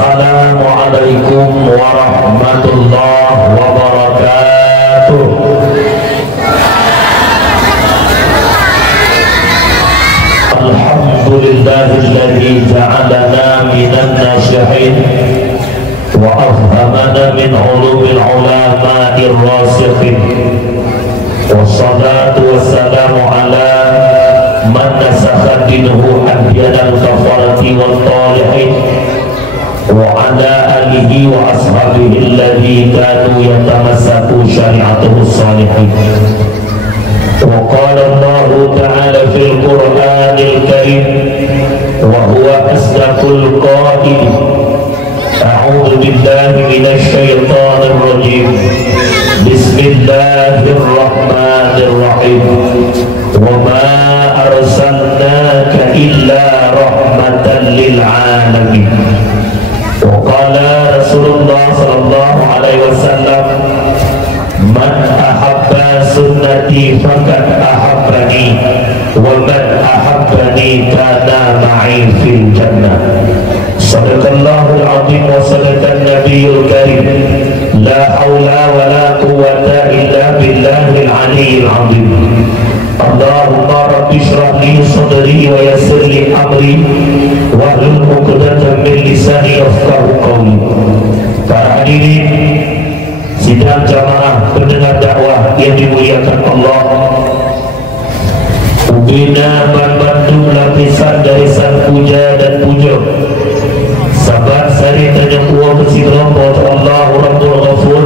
Assalamualaikum warahmatullahi wabarakatuh. Alhamdulillahilladzi ja'alana minan nasihin wa afhamana min ulumil ulama'ir rasikhin. Wassalatu wassalamu ala man nasakha dinhu adyanal kafarati wal talihin wa ala alihi wa ashabihi alladhi kanu yatamassaku syari'atuhu salihin. Wa qala Allahu ta'ala fil Qur'anil Karim wa huwa asdaqul qa'il. A'udzu billahi minasy syaithanir rajim. Bismillahirrahmanirrahim. Wa ma arsalnaka illa rahmatan lil alamin. Wa qala Rasulullah sallallahu alaihi wasallam, man ahabba sunnati faqad ahabbani wa man ahabbani kana ma'i fil jannah. Sadaqallahul azim wa sadaqan nabiyul karim. La haula wa la quwwata illa billahil aliyyil azim. Allahumma rabbi shrah li sadri wa yassir li amri wahlul 'uqdatam min lisani yafqahu qawli. Para hadirin sidang jamaah pendengar dakwah yang dimuliakan Allah, Ubina Bandung lapisan dari sang puja dan puja, sabar sari tanya kuah bersidram bahwa Allah Rabbul Ghafur,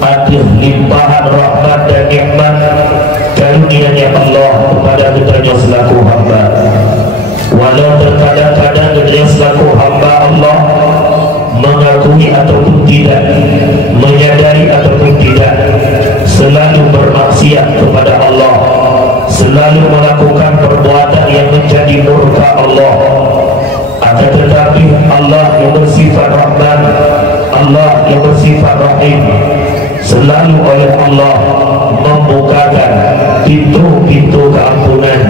adil limpahan rahmat dan nikmat karunia Allah kepada kita selaku hamba. Walau terkadang-kadang kita selaku hamba Allah mengakui ataupun tidak, menyadari ataupun tidak, selalu bermaksiat kepada Allah, selalu melakukan perbuatan yang menjadi murka Allah. Akan tetapi Allah yang bersifat Rahman, Allah yang bersifat Rahim, selalu oleh Allah membukakan pintu-pintu keampunan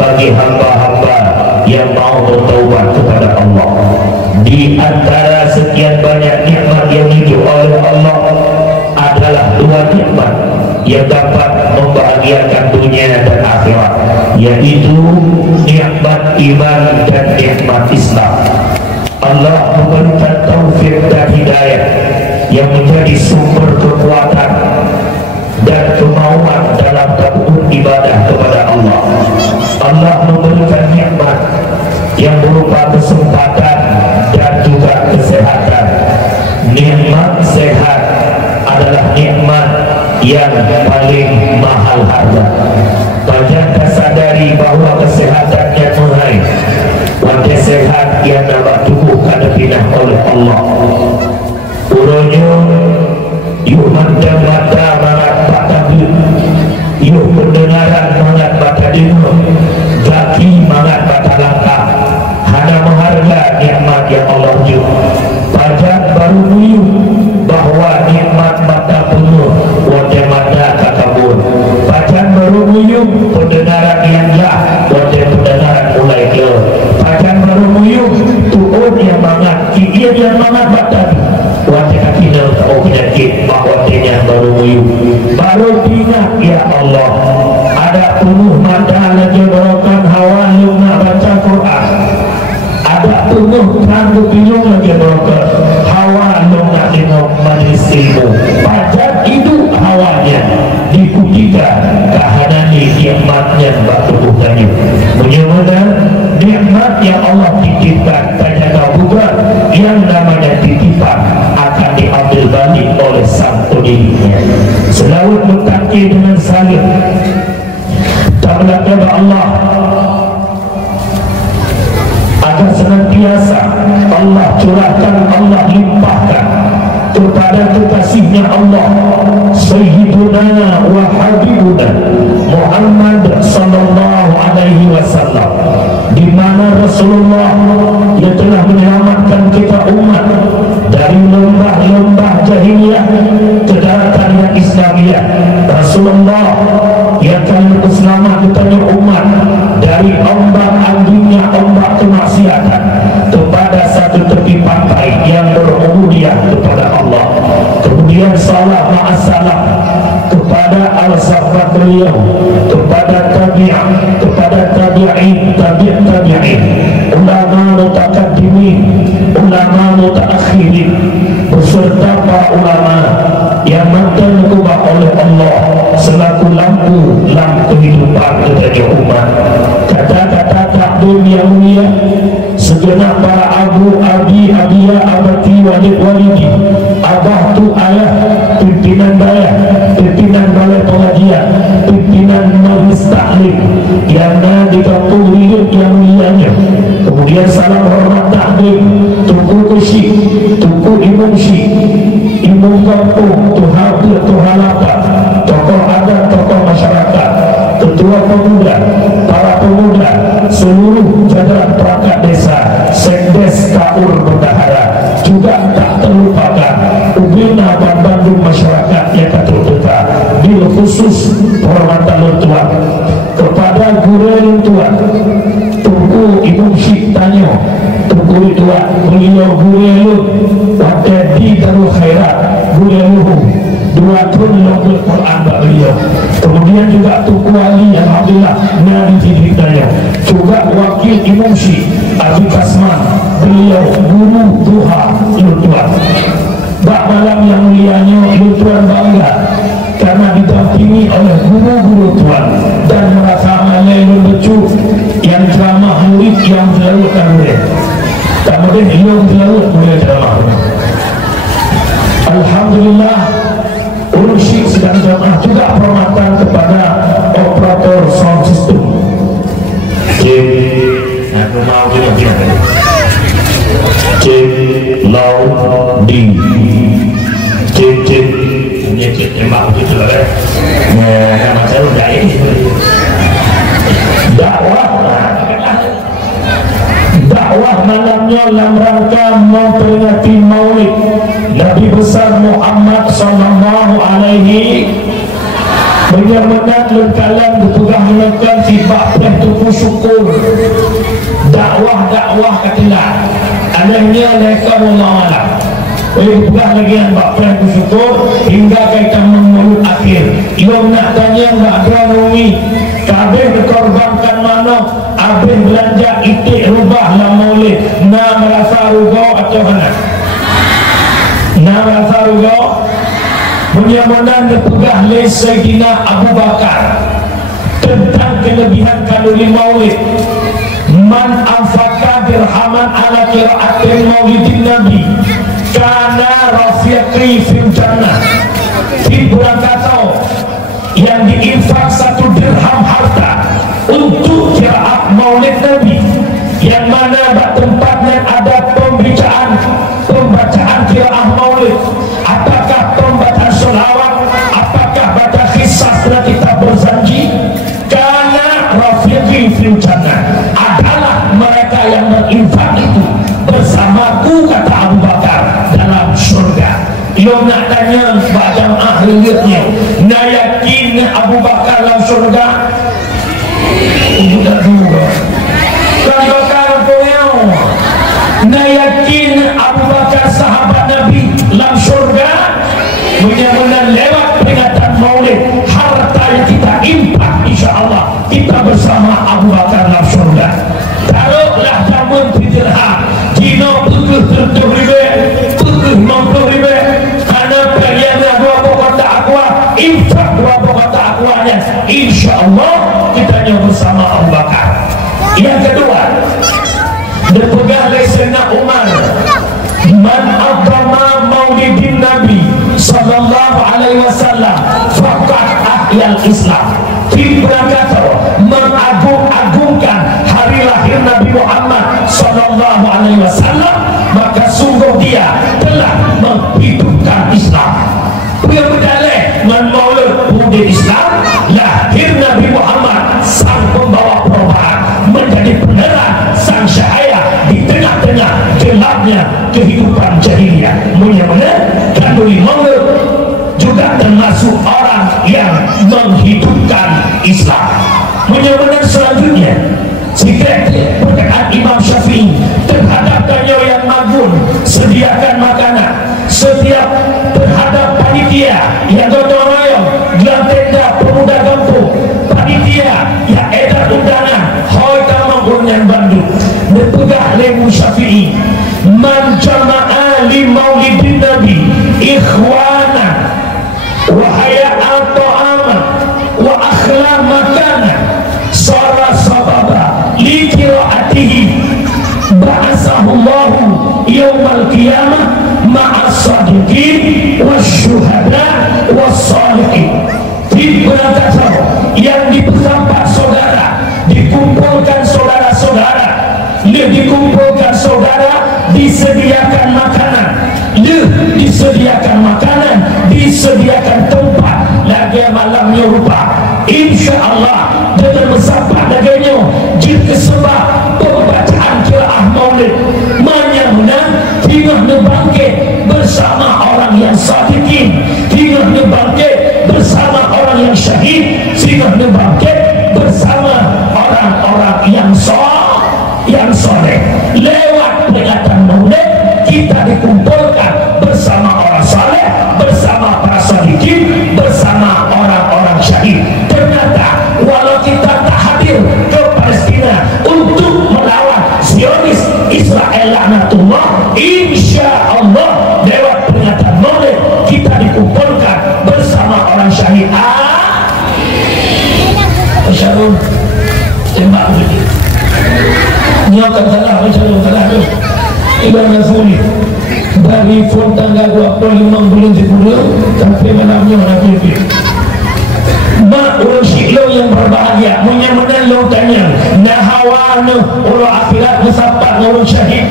bagi hamba-hamba yang mau bertaubat kepada Allah. Di antara sekian banyak nikmat yang diuji oleh Allah adalah dua nikmat yang dapat membahagiakan dunia dan akhirat, yaitu nikmat iman dan nikmat Islam. Allah memberikan taufik dan hidayah yang menjadi sumber kekuatan dan kemauan dalam takut ibadah kepada Allah. Allah memberikan nikmat yang berupa kesempatan dan juga kesehatan. Nikmat sehat adalah nikmat yang paling mahal harga. Banyak sadari bahawa kesehatannya mahal. Wajah sehat yang dapat tubuh kada pindah oleh Allah. Uronya yuk mandang mata marat bakat, yuk pendengaran mangat bakat dengar, kaki mangat bakat langkah. Hana mengharga nikmat yang Allah jauh. Pajak baru muyuh bahawa nikmat mata penuh wajah mata kakabur. Pajak baru muyuh pendengaran yang lah wajah pendengaran mulai ke. Pajak baru muyuh tuun yang mangat kikian yang mangat bakat wajah kaki nak tahu penyakit wajahnya baru muyuh. Baru ingat ya Allah, ada penuh mata lagi barokan hawa nak baca Quran, ada penuh kan bingung lagi barokan hawa nak tengok majlis ilmu. Pajak itu hawanya dipujikan kehadani nikmatnya bertubuhkannya. Bagaimana nikmat yang Allah titipkan ternyata bukan yang namanya titipan akan diambil balik oleh sang pemiliknya. Selawat berkaki dengan salim kepada Allah agar senantiasa Allah curahkan, Allah limpahkan kepada kekasihnya Allah Sayyiduna wa Habibuna Muhammad sallallahu alaihi wasallam, di mana Rasulullah yang telah menyelamatkan kita umat dari lembah-lembah jahiliyah ke daratan yang Islamiyah. Rasulullah yang kami keselamatan umat dari ombak ambingnya ombak kemaksiatan kepada satu tepi pantai salah ma'asalam kepada al-sahabat beliau, kepada tabi'in, kepada tabi'in, ulama mutaqaddimin, ulama mutaakhirin, beserta para ulama yang mantan kubah oleh Allah selaku lampu kehidupan kepada umat. Kata-kata takdim yang mulia, segenap para abu, abi, abiyah, abati, walid, walidi, abah tu ayah, pimpinan daya, pimpinan balai pengajian, pimpinan majlis taklim yang di kampung hidup yang mulianya. Kemudian salam hormat takdim Tuku Kesyik, Tuku Imam Syik, Imam Kampung, Tuhadir, Tuhalapa, tokoh adat, tokoh masyarakat, ketua pemuda, para pemuda, seluruh jajaran perangkat desa, sekdes, kaur, bendahara, juga tak terlupakan Ubina dan Bandung masyarakat yang tertutup. Bil khusus penghormatan Tuan kepada guru Tuan Tuku Ibu Syik Tanyo, Tuku Tuan beliau guru waktu di Darul Khairat, guru dua tahun lomba Quran beliau. Kemudian juga Tuku Ali, alhamdulillah Nabi Didik Tanyo, juga wakil Imam Syik Abi Kasman, beliau guru duha Tuan. Bak malam yang mulianya Tuan bangga karena didampingi oleh guru-guru Tuan dan merasa amalnya berbecu yang ceramah murid yang selalu murid, kemudian yang selalu murid ceramah. Alhamdulillah Syik sedang jamaah juga penghormatan kepada operator sound system. Aku mau low di tembak begitu lah nama saya udah ini dakwah malamnya dalam rangka memperingati maulid Nabi besar Muhammad sallallahu alaihi benar-benar lengkalan berpegang melakukan sifat tuku syukur dakwah katilah adanya mereka mengawalah oleh bukan lagi yang bakal bersyukur hingga kaitan memulut akhir. Ilmu nak tanya Mbak Granumi kabeh berkorbankan mana habis belanja itik rubah lah maulid nak merasa rugau atau mana nak merasa rugau menyamanan dipegah oleh Sayyidina Abu Bakar tentang kelebihan kalori maulid. Man anfaqa dirhaman ala qira'atil maulidin nabi karena rafiqi fil jannah. Di bulan kata yang diinfak 1 dirham harta untuk qiraat maulid nabi, yang mana tempatnya ada pembacaan qiraat maulid, apakah pembacaan sholawat, apakah baca kisah dan kitab berjanji, karena rafiqi fil jannah adalah mereka yang berinfak itu bersamaku, kata Abu Bakar, dalam surga. Ia nak tanya badan akhirnya nak yakin Abu Bakar dalam surga? Tidak juga. Abu Bakar punya nak yakin Abu Bakar sahabat Nabi dalam surga? Benar-benar lewat peringatan maulid harta yang kita infak, insyaAllah kita bersama Abu Bakar dalam surga. Taruhlah jamun dirham Dino pukul 70 ribu, pukul 50 ribu, karena pilihannya 2 kota aqua, infak 2 kota aquanya, insyaAllah kita yang bersama Abu Bakar. Yang kedua, dipegang oleh Sayyidina Umar, man agama maulidin Nabi sallallahu alaihi wasallam faqad ahyal Islam. Tidak kata mengagung-agungkan hari lahir Nabi Muhammad sallallahu alaihi wasallam, maka sungguh dia telah menghidupkan Islam. Dia berdalih dengan maulid Maulid Islam, lahir Nabi Muhammad sang pembawa perubahan, menjadi penerang sang cahaya di tengah-tengah gelapnya kehidupan jahiliyah. Mulia-mulia kandungi maulid juga termasuk orang yang menghidupkan Islam. Menyebutkan selanjutnya sikap perkataan Imam Syafi'i terhadap tanya yang magun, sediakan makanan setiap terhadap panitia man jama'a li maulidin nabi ikhwana wa haya'a ta'ama wa akhla makana sara sababa li qiraatihi ba'asahullahu yawmal qiyamah ma'as sadiqin wasyuhada wassalihin. Di berangkat yang dipesampak saudara, dikumpulkan saudara-saudara, dikumpulkan saudara, disediakan makanan, disediakan makanan, disediakan tempat, lagi malamnya rupa. Insya Allah dengan bersampak laganya jika sebab pembacaan qiraah maulid menyamuna hingga bangkit bersama orang yang sadiqin, hingga bangkit bersama orang yang syahid, sehingga bangkit bersama orang-orang yang soleh. Lewat peringatan maulid kita dikumpulkan bersama orang soleh, bersama para sadiqin, bersama orang-orang syahid. Ternyata walau kita tak hadir ke Palestina untuk melawan Zionis Israel laknatullah, insya Allah lewat peringatan maulid kita dikumpulkan bersama orang syahid. Shalom tembak begini nyokan salah shalom salah tu ibarat suni dari phone tanggal 25 bulan 10 sampai malamnya nanti mak urus lo yang berbahagia menyamakan lo tanya nahawana urus akhirat musapak urus syahid,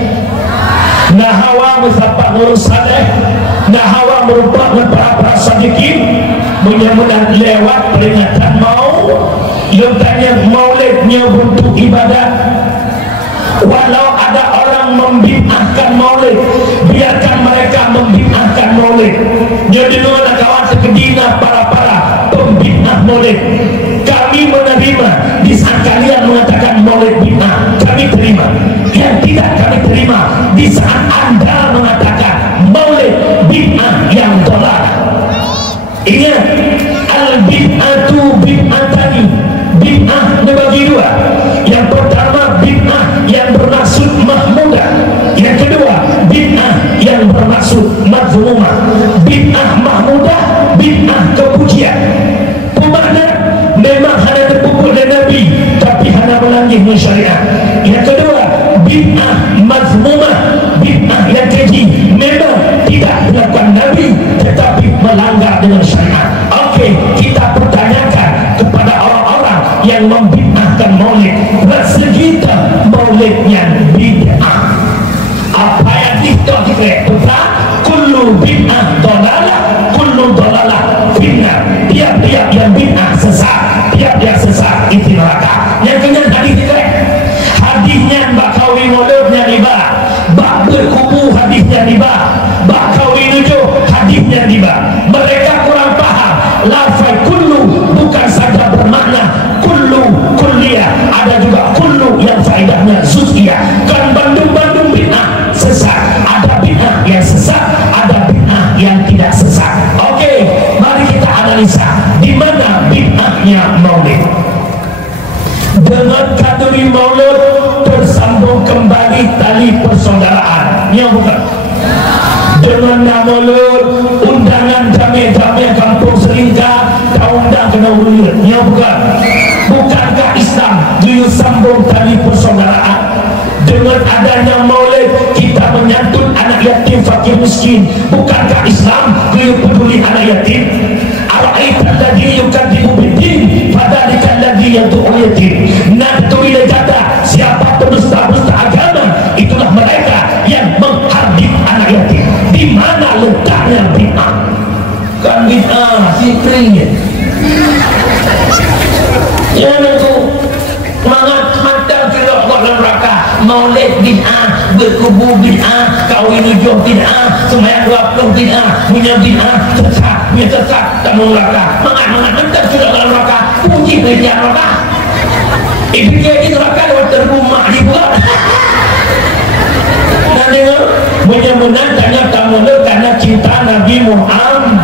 nahawa musapak urus saleh, nahawa merupakan para sadiqin menyamakan lewat peringatan lo tanya maulidnya bentuk ibadat. Walau ada orang membid'ahkan maulid, biarkan mereka membid'ahkan maulid. Jadi nona kawan sekedina para pembid'ah maulid. Kami menerima di saat kalian mengatakan maulid bid'ah, kami terima. Yang tidak kami terima di saat Anda mengatakan maulid bid'ah yang dolak. Ingat, al-bid'atu bid'atani. Bid'ah dibagi dua. Yang pertama bid'ah yang bermaksud mahmudah, yang kedua bid'ah yang bermaksud mazmumah. Bid'ah mahmudah, bid'ah kepujian. Pemakna memang hanya terpupuk dari Nabi, tapi hanya melanggar syariat. Yang kedua bid'ah mazmumah, bid'ah yang keji, memang tidak dilakukan Nabi tetapi melanggar dengan syariat. Okey, kita pertanyakan kepada orang-orang yang membid'ahkan maulid, bersegitu maulidnya bid'ah. Apa yang kita putra kullu bid'ah dalalah, kullu dalalah finnar. Tiap-tiap yang bid'ah sesat, tiap-tiap sesat itu neraka. Yang kenyang hadis kita, hadisnya bak kawin maulidnya riba, bak berkubu hadisnya riba, bak kawin nujuh hadisnya riba. Mereka kurang paham lafaz kullu bukan saja bermakna kulliyah, ada juga kullu yang faedahnya juz'iyah. Kan bandung-bandung bid'ah sesat, ada bid'ah yang sesat, ada bid'ah yang tidak sesat. Okey, mari kita analisa di mana bid'ahnya maulid. Dengan kategori maulid tersambung kembali tali persaudaraan. Ya bukan? Dengan nama maulid undangan damai-damai kampung Selingkah undang kena ulir. Ya bukan? Bukankah Islam dia sambung tali persaudaraan? Dengan adanya maulid kita menyantun anak yatim fakir miskin. Bukankah Islam dia peduli anak yatim? Ara'aita alladhi yukadzibu bid-din fadzalika alladhi yad'u yatim. Nadu ila jada, siapa pendusta-dusta agama, itulah mereka yang menghardik anak yatim. Di mana letaknya bid'ah? Kan bid'ah sikringnya. Ya itu mengatakan tidak dalam rangka maulid bid'ah, berkubu bid'ah, kawin nujuh bid'ah, sembahyang 20 bid'ah, punya bid'ah, sesat dalam neraka. Mengatakan tidak dalam rangka puji dari neraka. Itu dia di neraka lewat terbumak di bulan. Dan dengar menyembunyikan tanya kamu karena cinta Nabi Muhammad.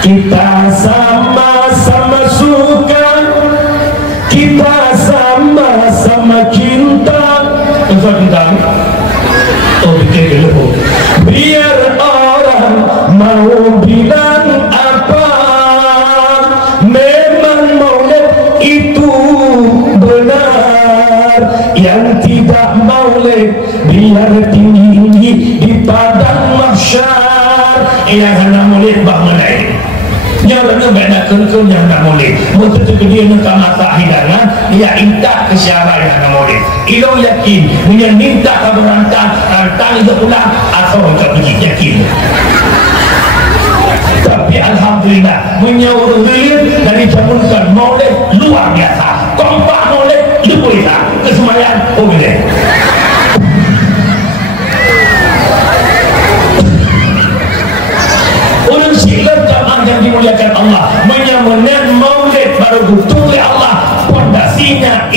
Kita sama-sama suka, kita sama-sama cinta. Entah kita oh bikin dulu mahsyar ia kena mulit bangunai yang kena banyak kena yang nak mulit mungkin tu dia nak masa hidangan ia intak ke syarah yang nak mulit ilmu yakin dia minta keberantan tang itu pulang atau tak pergi yakin. Tapi alhamdulillah menyuruh diri dari campurkan maulid luar biasa kompak maulid luar biasa kesemayaan boleh. Orang silat jamaah yang dimuliakan Allah menyambutkan maulid baru betul oleh Allah pondasinya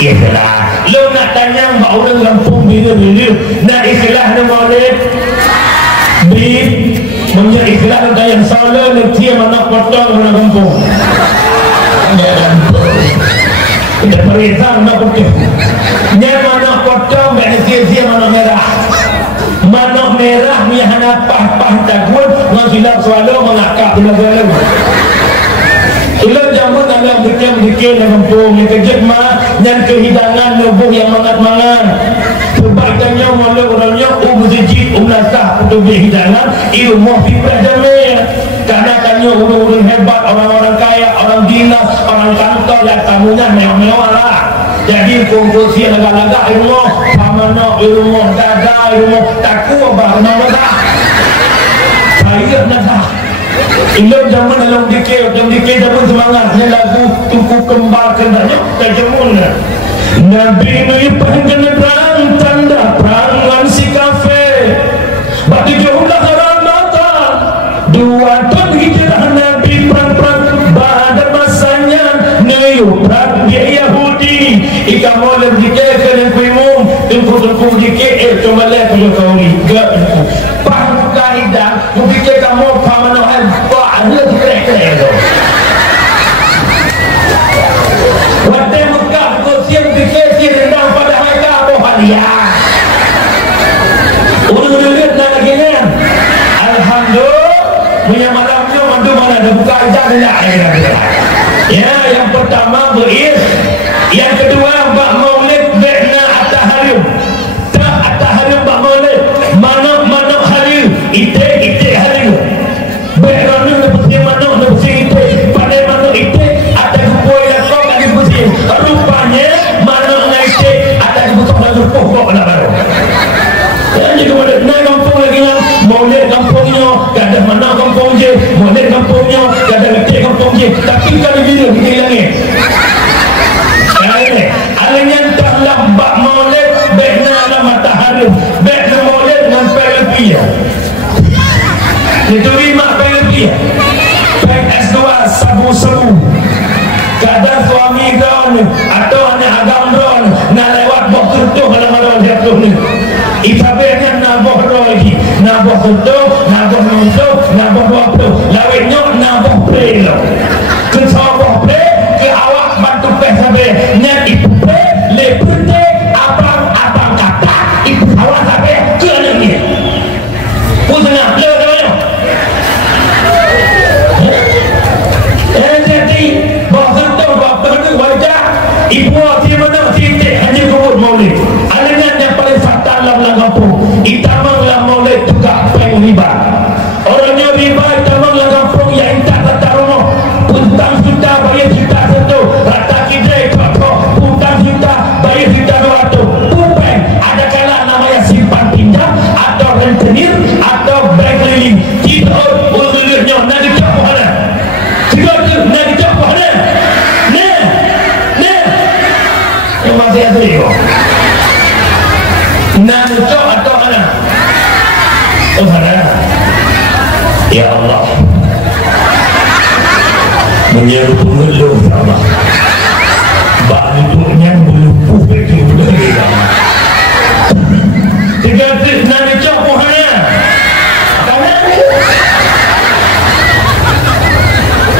ikhlas. Lo nak tanya mbak orang kampung bila-bila nak ikhlas nak maulid menjadi ikhlas ada yang salah nanti mana potong orang kampung kita perintah mana potong yang mana potong nanti mana merah mana merah punya hanapah takut menghilap suara mengakak bila-bila ilah jamun dalam dikir dalam kampung yang kejut mah yang kehidangan nubuh yang mangat-mangat perbaikannya malah orangnya masjid nasah untuk hidangan ilmu fiqh jamil karena tanya orang-orang hebat orang-orang kaya orang dinas orang kantor yang tamunya mewah-mewah lah jadi kongkosi laga-laga ilmu pamano ilmu dada ilmu takut apa nama saya nasah ilah zaman dalam dikir zaman semangatnya lagu tuku kembar kendanya tajamun Nabi Nuh panjang perang tanda perangan si kafe batu jumlah Ramadan 2 tahun hijrah Nabi perang pada masanya Nuh perang dia Yahudi ika molem dikir kena kuimum tengku dikir cuma lihat kalau kau ni paham kaidah mungkin kamu paham hal ada keren-keren tu waktu Mekah kosian dikir rendang pada mereka apa haliah orang lihat nak lagi ni alhamdulillah punya malamnya mandu mana ada buka aja ada air ya yang pertama beris yang kedua Mbak Maulid Bekna At-Taharim tak At-Taharim Mbak Maulid mana harim ite harim Bekna ni mana ite pada mana ite ada kupoi yang kau tak dipuji rupanya mana ite ada dipuji dan pokok nak baru jadi kemudian naik kampung lagi kan Maulid kampungnya kada mana kampung je Maulid kampungnya kada ite kampung je tapi kalau bila kita hilangin alanya telah Mbak Maulid Bekna alam At-Taharim Bekna Maulid dengan Pelipia itu 5 Pelipia Pek S2 sabu-sabu kadang suami kau ni atau anak agam kau nak lewat bok tertuh malam-malam jatuh ni itabenya naboh lagi naboh tertuh naboh nuntuk naboh waktu lawetnya naboh prelo kesaboh pre ke awak bantu peh sampai net ipu pre lepute abang kata ipu awak sampai ke anak ni pusatnya le namanya jadi bawa sentuh wajah ibu hati mana titik hanya kubur maulid alanya yang paling fatal dalam kampung itamanglah maulid juga peng riba orangnya riba itamanglah kampung yang tak tata rumah puntang sudah bayar juta satu rata kita puntang juta bayar juta 200 pupeng ada kala namanya simpan pinjam atau rentenir atau bank keliling kita ulurnya nak dicap mana kita nak dicap mana yang masih ada itu nak dicap atau mana oh mana ya Allah menyeru pengeluh sama bak duduknya berlupuh begitu lagi sama tiga nak dicap mana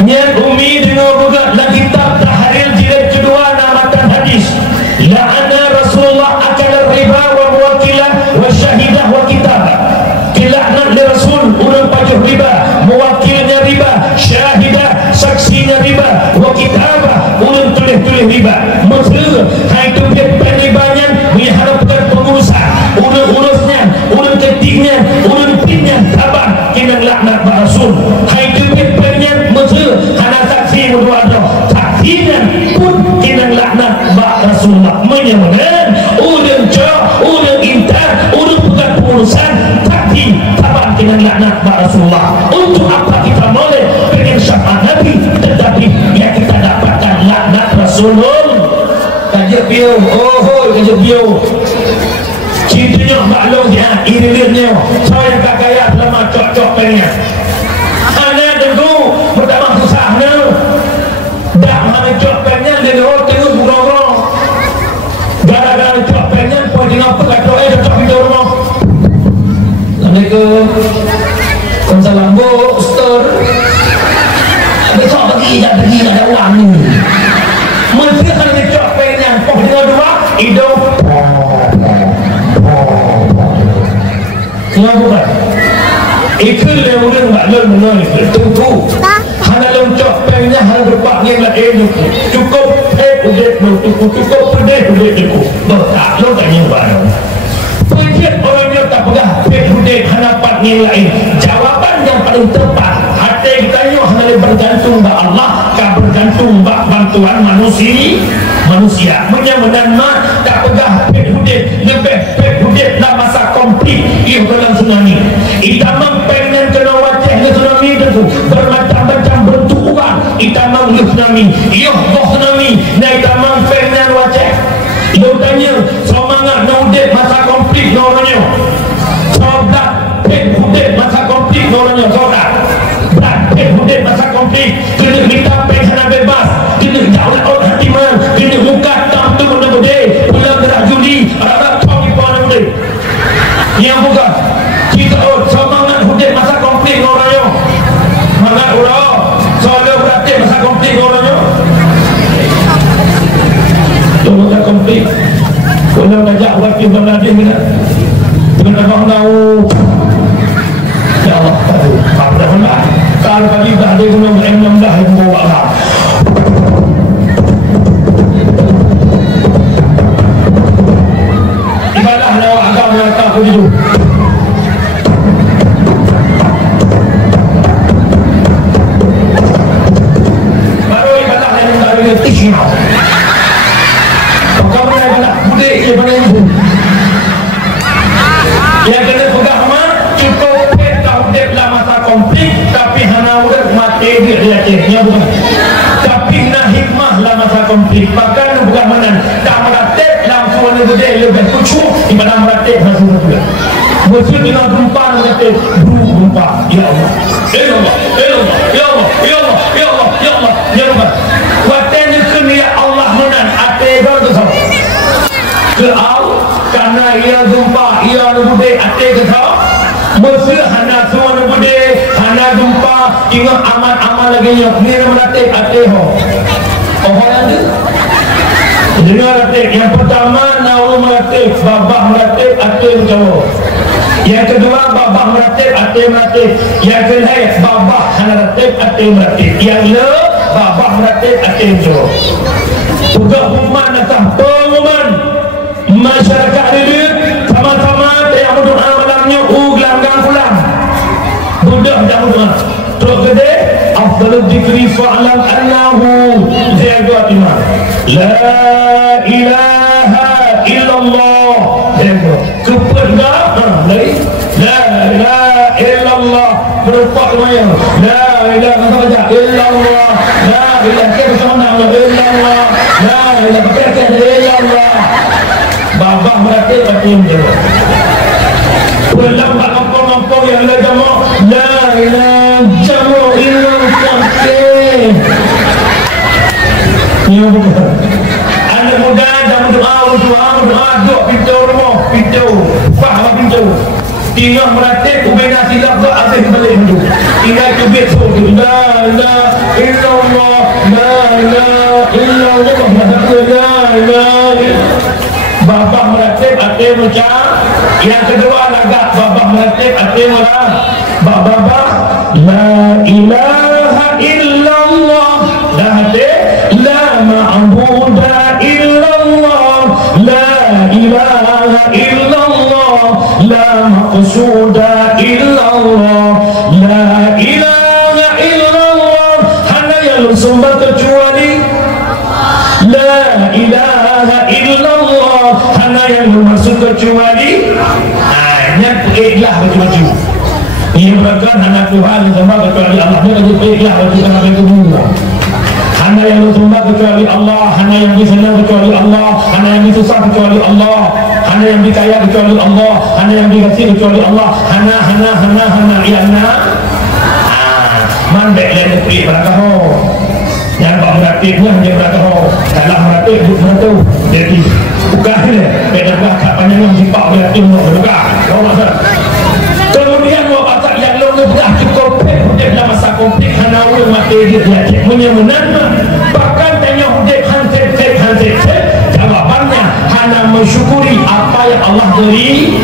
niat umi dengan buka la kitab tahrir jilid kedua namatan hadis la'ana Rasulullah akal riba wa muwakilah wa syahidah wa kitabah kilaknat li Rasul orang pajuh riba mewakilnya riba syahidah saksinya riba wa kitabah orang tulis riba mesra pingan ulun pingan tabang kinang laknat ba rasul hai jepit penyan mesir hana saksi berdoa saksinya pun kinang laknat ba rasulullah menyemen ulun co ulun intar ulun pegang pengurusan saksi tabang kinang laknat ba rasulullah. Untuk apa kita boleh pengen syafaat nabi tetapi yang kita dapatkan laknat rasulullah. Kajak biau kajak biau cintunya maklum ya irilirnya saya tak kaya lama cok-cok pengen ana dengku pertama susah na dak mana cok pengen dia tengok burung-burung gara-gara cok pengen pun tengok pegato cok pintu rumah Assalamualaikum Waalaikumsalam bu Ustaz besok pergi tak ada uang ni mesti kalau cok pengen pun tengok dua hidup bukan ikut lewuran maklum menolak tentu hana loncok pengen hana berpaknya lah cukup udah cukup pedih udah cukup tak lo tak nyumbang penjat orang yang tak pegang udah hana paknya lain jawapan yang paling tepat hati kita nyo hana bergantung pada Allah kah bergantung pada bantuan manusia menyamedan mak tak pegang udah lebih udah dah masa komplit ia dalam tsunami itamang pengen kena wajah ke tsunami itu bermacam-macam bentuk uang itamang ke tsunami ia tsunami na itamang pengen wajah ia tanya semangat na udah masa komplit na orangnya sobat udah masa komplit na orangnya sobat udah masa komplit kena minta pengen bebas kena jauh orang hati man kena buka tam tu benda bude bulan gerak Juli harap tau ni pun bude yang buka kita semangat hudet masa komplit orangnya semangat orang soalnya berarti masa komplit orangnya tu masa komplit kalau ngajak wakil Bangladesh dengan abang tahu ya Allah pada mana kalau pagi tak ada guna M16 yang bawa lah ibadah lawak agama yang tak begitu baru ibadah yang tak ada tisna kau mana ibadah budek je pada ibu yang kena pegang mah cukup tak udek lah masa komplit tapi hana udah mati dia dia bukan tapi nak hikmah lah masa komplit bahkan bukan mana tak meratik langsung ni bude lebih kucu ibadah meratik langsung juga maksud dengan gempa meratik gempa ya Allah ya Allah ya Allah ya Allah ya Allah ya Allah ya Allah ya Allah watan kena ya Allah menan ate baru tu ke au karena ia gempa ia bude ate ke tau maksud hana semua bude hana gempa ingat amal-amal lagi yang ni meratik ate ho orang ada dengar ratik yang pertama nawu meratik babah meratik atil jauh yang kedua babah meratik atil meratik yang ketiga babah hana ratik atil meratik yang le babah meratik atil jauh juga umat datang pengumuman masyarakat ini sama-sama yang berdoa malamnya gelanggang pulang budak dah berdoa terus gede afdalul dzikri fa'lam annahu ziyadatu iman la ilaha illallah kepada la ilaha illallah berupa lumayan la ilaha illallah la ilaha illallah la ilaha illallah babah mereka batin jawab pulang tak mampu-mampu yang la jama' la ilaha jama' illallah ya bukan anak muda dah berdoa duk pintu rumah pintu faham pintu tinggal meratik ubena silap tu habis balik dulu tinggal cubit suruh la ilaha illallah la ilaha illallah la ilaha babah meratik hati macam yang kedua lagak babah meratik hati orang babah la ilaha illallah dah hati la ma'budah illallah la ilaha illallah la maqsuda illallah, la ilaha illallah, hana yang sembah kecuali la ilaha illallah, hana yang bermaksud kecuali hanya ikhlas baju-baju. Ia berkata hana Tuhan sembah kecuali Allah. Dia lagi ikhlas baju kerana itu semua. Hana yang sembah kecuali Allah, hana yang disenang kecuali Allah, hana yang disusah kecuali Allah, hana yang dikaya kecuali Allah, hana yang dikasih kecuali Allah, hana iana mandek dan negeri berkata yang berartinya hanya berkata dalam berarti berkata jadi bukan ini beda belakang panjang simpak berarti berbuka kemudian kata yang lalu dah cukup dalam masa konflik hana ulun mati dia menyemunan bahkan tanya hudek hanset jawabannya hana mensyukuri apa yang Allah beri.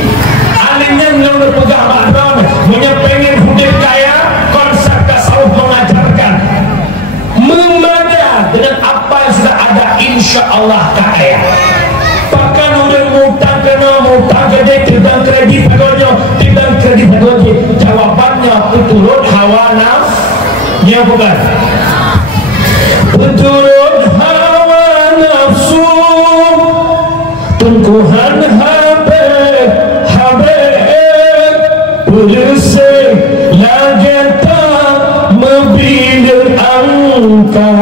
Alimnya lalu pegang makna menyepengen hudek kaya. Konsep tasawuf mengajarkan memada dengan apa yang sudah ada, insya Allah kaya. Bahkan udah mutang gede tidak kredit jawabannya turun hawa nafsu bukan turun hawa nafsu tungkuhan habib bersih lageta membilir angka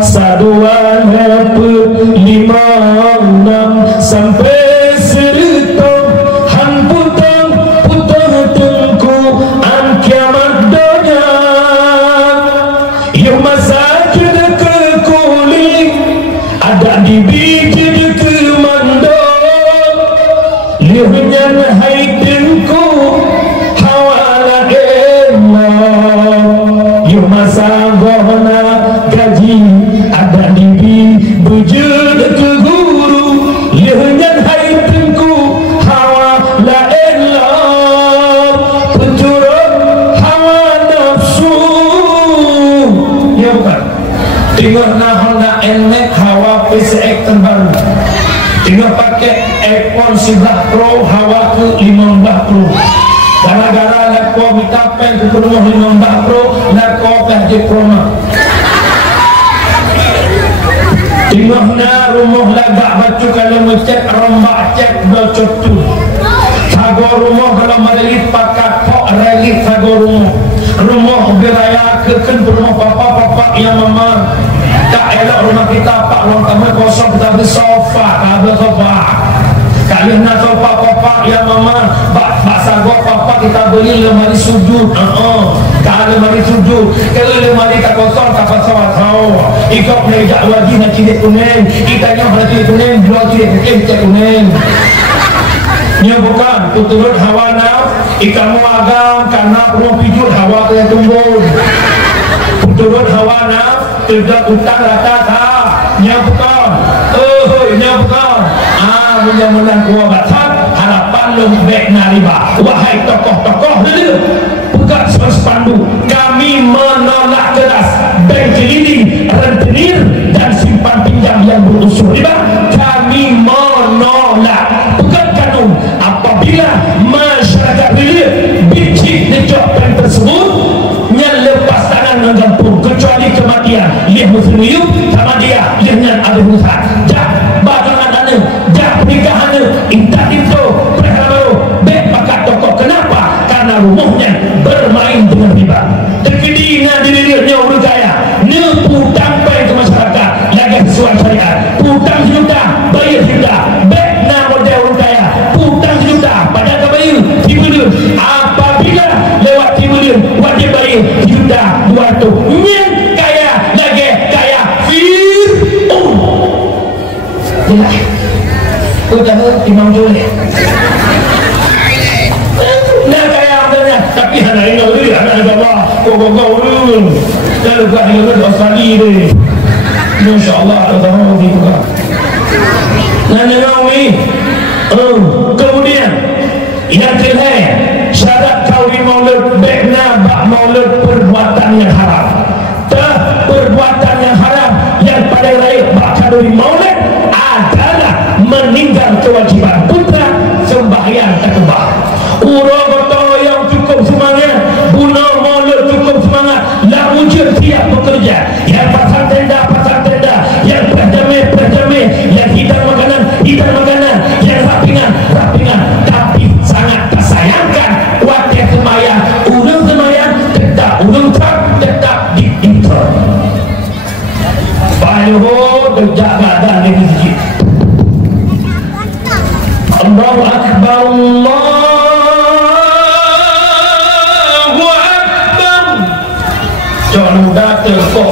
saduan lima enam sampai seribu han putang tengku an kiamat dunia yang masa kita kekuling ada di biji ke mandor lihunya hai tengku hawala elah yang masa gohna gaji ada di biji ke guru lihunya hai tengku hawala elah penjurut hawa nafsu ya bukan tengok nahona enek hawa PCX terbaru tengok pakai iPhone 11 Pro hawa ke 15 Pro gara-gara lako minta pen ke rumah 15 Pro lako PJ Pro tengok na rumah lagak baju kalau mencet rombak cek bercutu sago rumah kalau merelit pakai pok relit sago rumah beraya keken rumah papa yang mama tak elok rumah kita pak ruang tamu kosong kita ada sofa kalian nak sofa papa yang mama bak sago papa kita beli lemari sujud kalau lemari sujud kalau lemari tak kosong tak pasal ikut meja lagi nak cilik kuning kita yang berarti kuning dua cilik kuning ini bukan turut hawa nafsu ikan muagam karena rumah pijut hawa yang tumbuh turut hawa nafsu tidak utang rata bukan mudah-mudahan kuah batat harapan lembek nariba wahai tokoh-tokoh dulu buka sepandu kami menolak keras bank keliling rentenir dan simpan pinjam yang berunsur riba kami menolak bukan kanun apabila masyarakat real bicik nejok bank tersebut yang lepas tangan menggantung kecuali kematian ia muslim sama dia dengan ada usaha bagaimana jak pernikahan indah itu berhalau baik pakat tokoh kenapa karena rumahnya bermain dengan riba terkedingan dirinya orang kaya nipu tampai ke masyarakat lagi sesuai syariat putang juta bayar juta baik nak model orang kaya putang juta pada kebayar timulion apabila lewat timulion wajib bayar juta 200 nyen kaya lagi kaya fir'aun jelas tahu Imam Joleh nak kaya ambilnya tapi anak ini dulu anak bapa kau dulu lalu kau ini dulu Australia dulu Masya Allah Allah dibuka nana Naomi kemudian yang terakhir syarat kawin maulud bekna bak maulud perbuatan yang haram perbuatan yang haram yang pada layak bak kaduri maulud adalah meninggal kewajiban putra sembahyang tak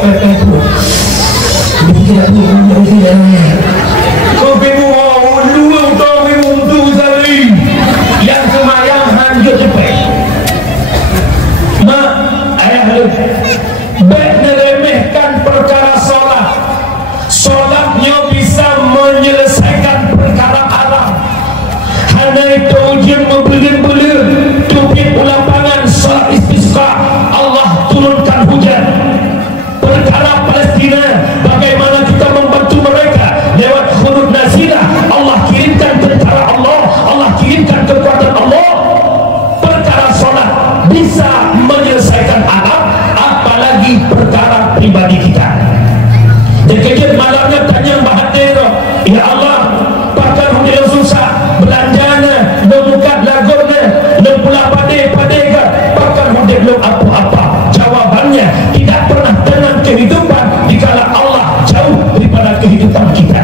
pepe tu. Tidak perlu tidak. Kau bingung dulu kau bingung tu sekali. Yang semayang hanjut cepet. Mak ayah lu. Baik meremehkan perkara solat. Solatnya bisa menyelesaikan perkara haram. Hanya itu ujian membelir-belir. Tupit lapangan solat istisqa. Allah turunkan hujan. Perkara Palestina, bagaimana kita membantu mereka lewat khurud nazilah. Allah kirimkan tentara Allah, Allah kirimkan kekuatan Allah. Perkara solat bisa menyelesaikan alam, apalagi perkara pribadi kita. Dikejut malamnya tanya Mahathir, ya Allah, pakar hujan susah, belanjana, memukat lagurnya, lempulah padai-padai ke, pakar hujan belum apa-apa. Jawabannya, tidak pernah tenang kehidupan dikala Allah jauh daripada kehidupan kita.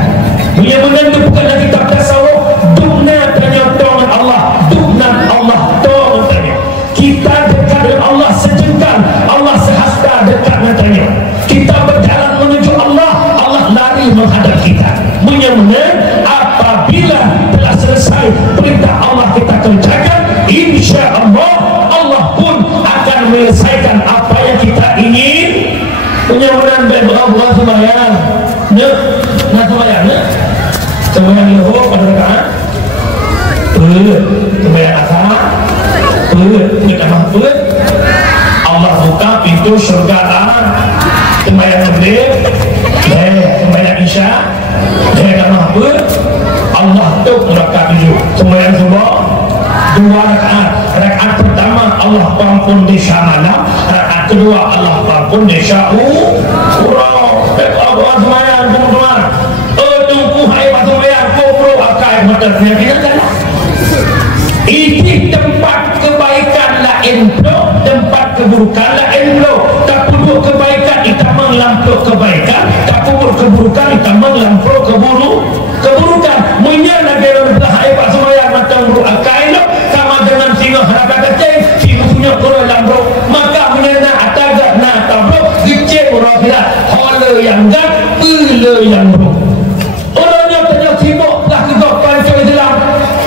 Beliau menentu bukanlah kitab tasawuf, dukna tanya dengan Allah, dukna Allah tolong tanya. Kita dekat dengan Allah sejengkal, Allah sehasta dekat tanya. Kita berjalan menuju Allah, Allah lari menghadap kita. Menyembuhkan apabila telah selesai perintah Allah kita kerjakan, insya Allah Allah pun akan menyelesaikan apa yang kita ingin. Penyembuhan berdoa sembahyang, nak sembahyang, sembahyang lohor pada rakaat, sembahyang asar, kita Allah buka pintu surga lah. Sembahyang maghrib, sembahyang isya, Allah tu rakaat 7. Sembahyang subuh 2 rakaat. Rakaat pertama Allah ampun di malam, rakaat kedua Allah ampun di urau. Allah sembahyang teman-teman. Tunggu hai sembahyang kopro akai matanya kita kan. Ini tempat kebaikan lain bro, tempat keburukan lain bro. Tak perlu kebaikan kita melampau kebaikan, tak perlu keburukan kita melampau keburukan. Munya negara berhai pak sembahyang macam bro akai lo, sama dengan singa harapkan kecil, singa punya kurang lambro. Maka menyana ataga na tabro, dicek orang bila hola yang gak, pula yang bro. Orangnya tanya sibuk lah kita pancang Islam,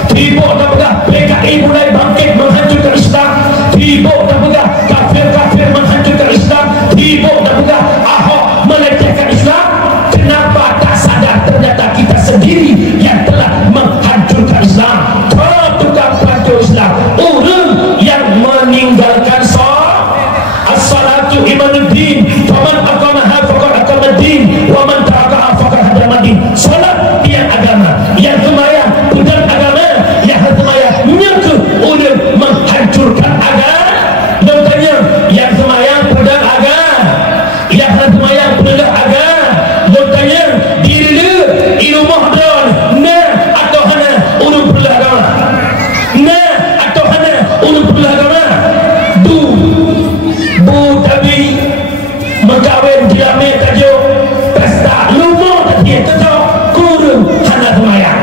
sibuk tak pegah PKI mulai bangkit menghancurkan Islam, sibuk tak pegah kafir-kafir menghancurkan Islam, sibuk tak pegah Ahok melecehkan Islam. Kenapa tak sadar ternyata kita sendiri yang telah menghancurkan Islam? Tukang pancur Islam, orang yang meninggalkan as-salatu imanuddin, faman aqamaha faqad aqamaddin, wa man tarakaha faqad hadamadin. Salat dia agama, yang sembahyang bukan agama, yang sembahyang nyeke orang menghancurkan agama. Dan tanya, yang sembahyang bukan agama, yang sembahyang bukan agama. Dan tanya, diri lu ilmu don na atau hana orang bukan agama, na atau hana orang bukan agama. Bu tapi megawin diambil tajuk pesta lumur tadi tetap kurung hana semayang.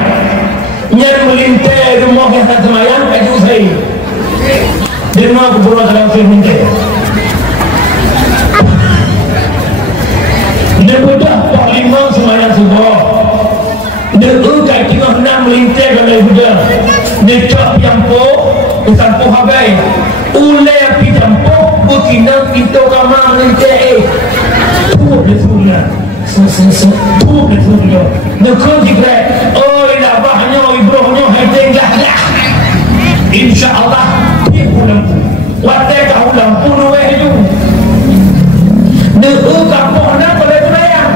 Yang melintai rumah yang hana semayang kaji usai di rumah keburuan dalam film mintai dia budak Pak 5 semayang subuh, dia ukai tengah 6 melintai dalam budak, dia cak piampu kesampu habai ulai api campur berkina pintu kamar melintai tuh dia suruh tuh dia suruh nekun dikira oi labahnya ibrohnya hati lah insyaAllah dia pulang wadah kau lampu nuweh itu nekun kampung nak boleh berayang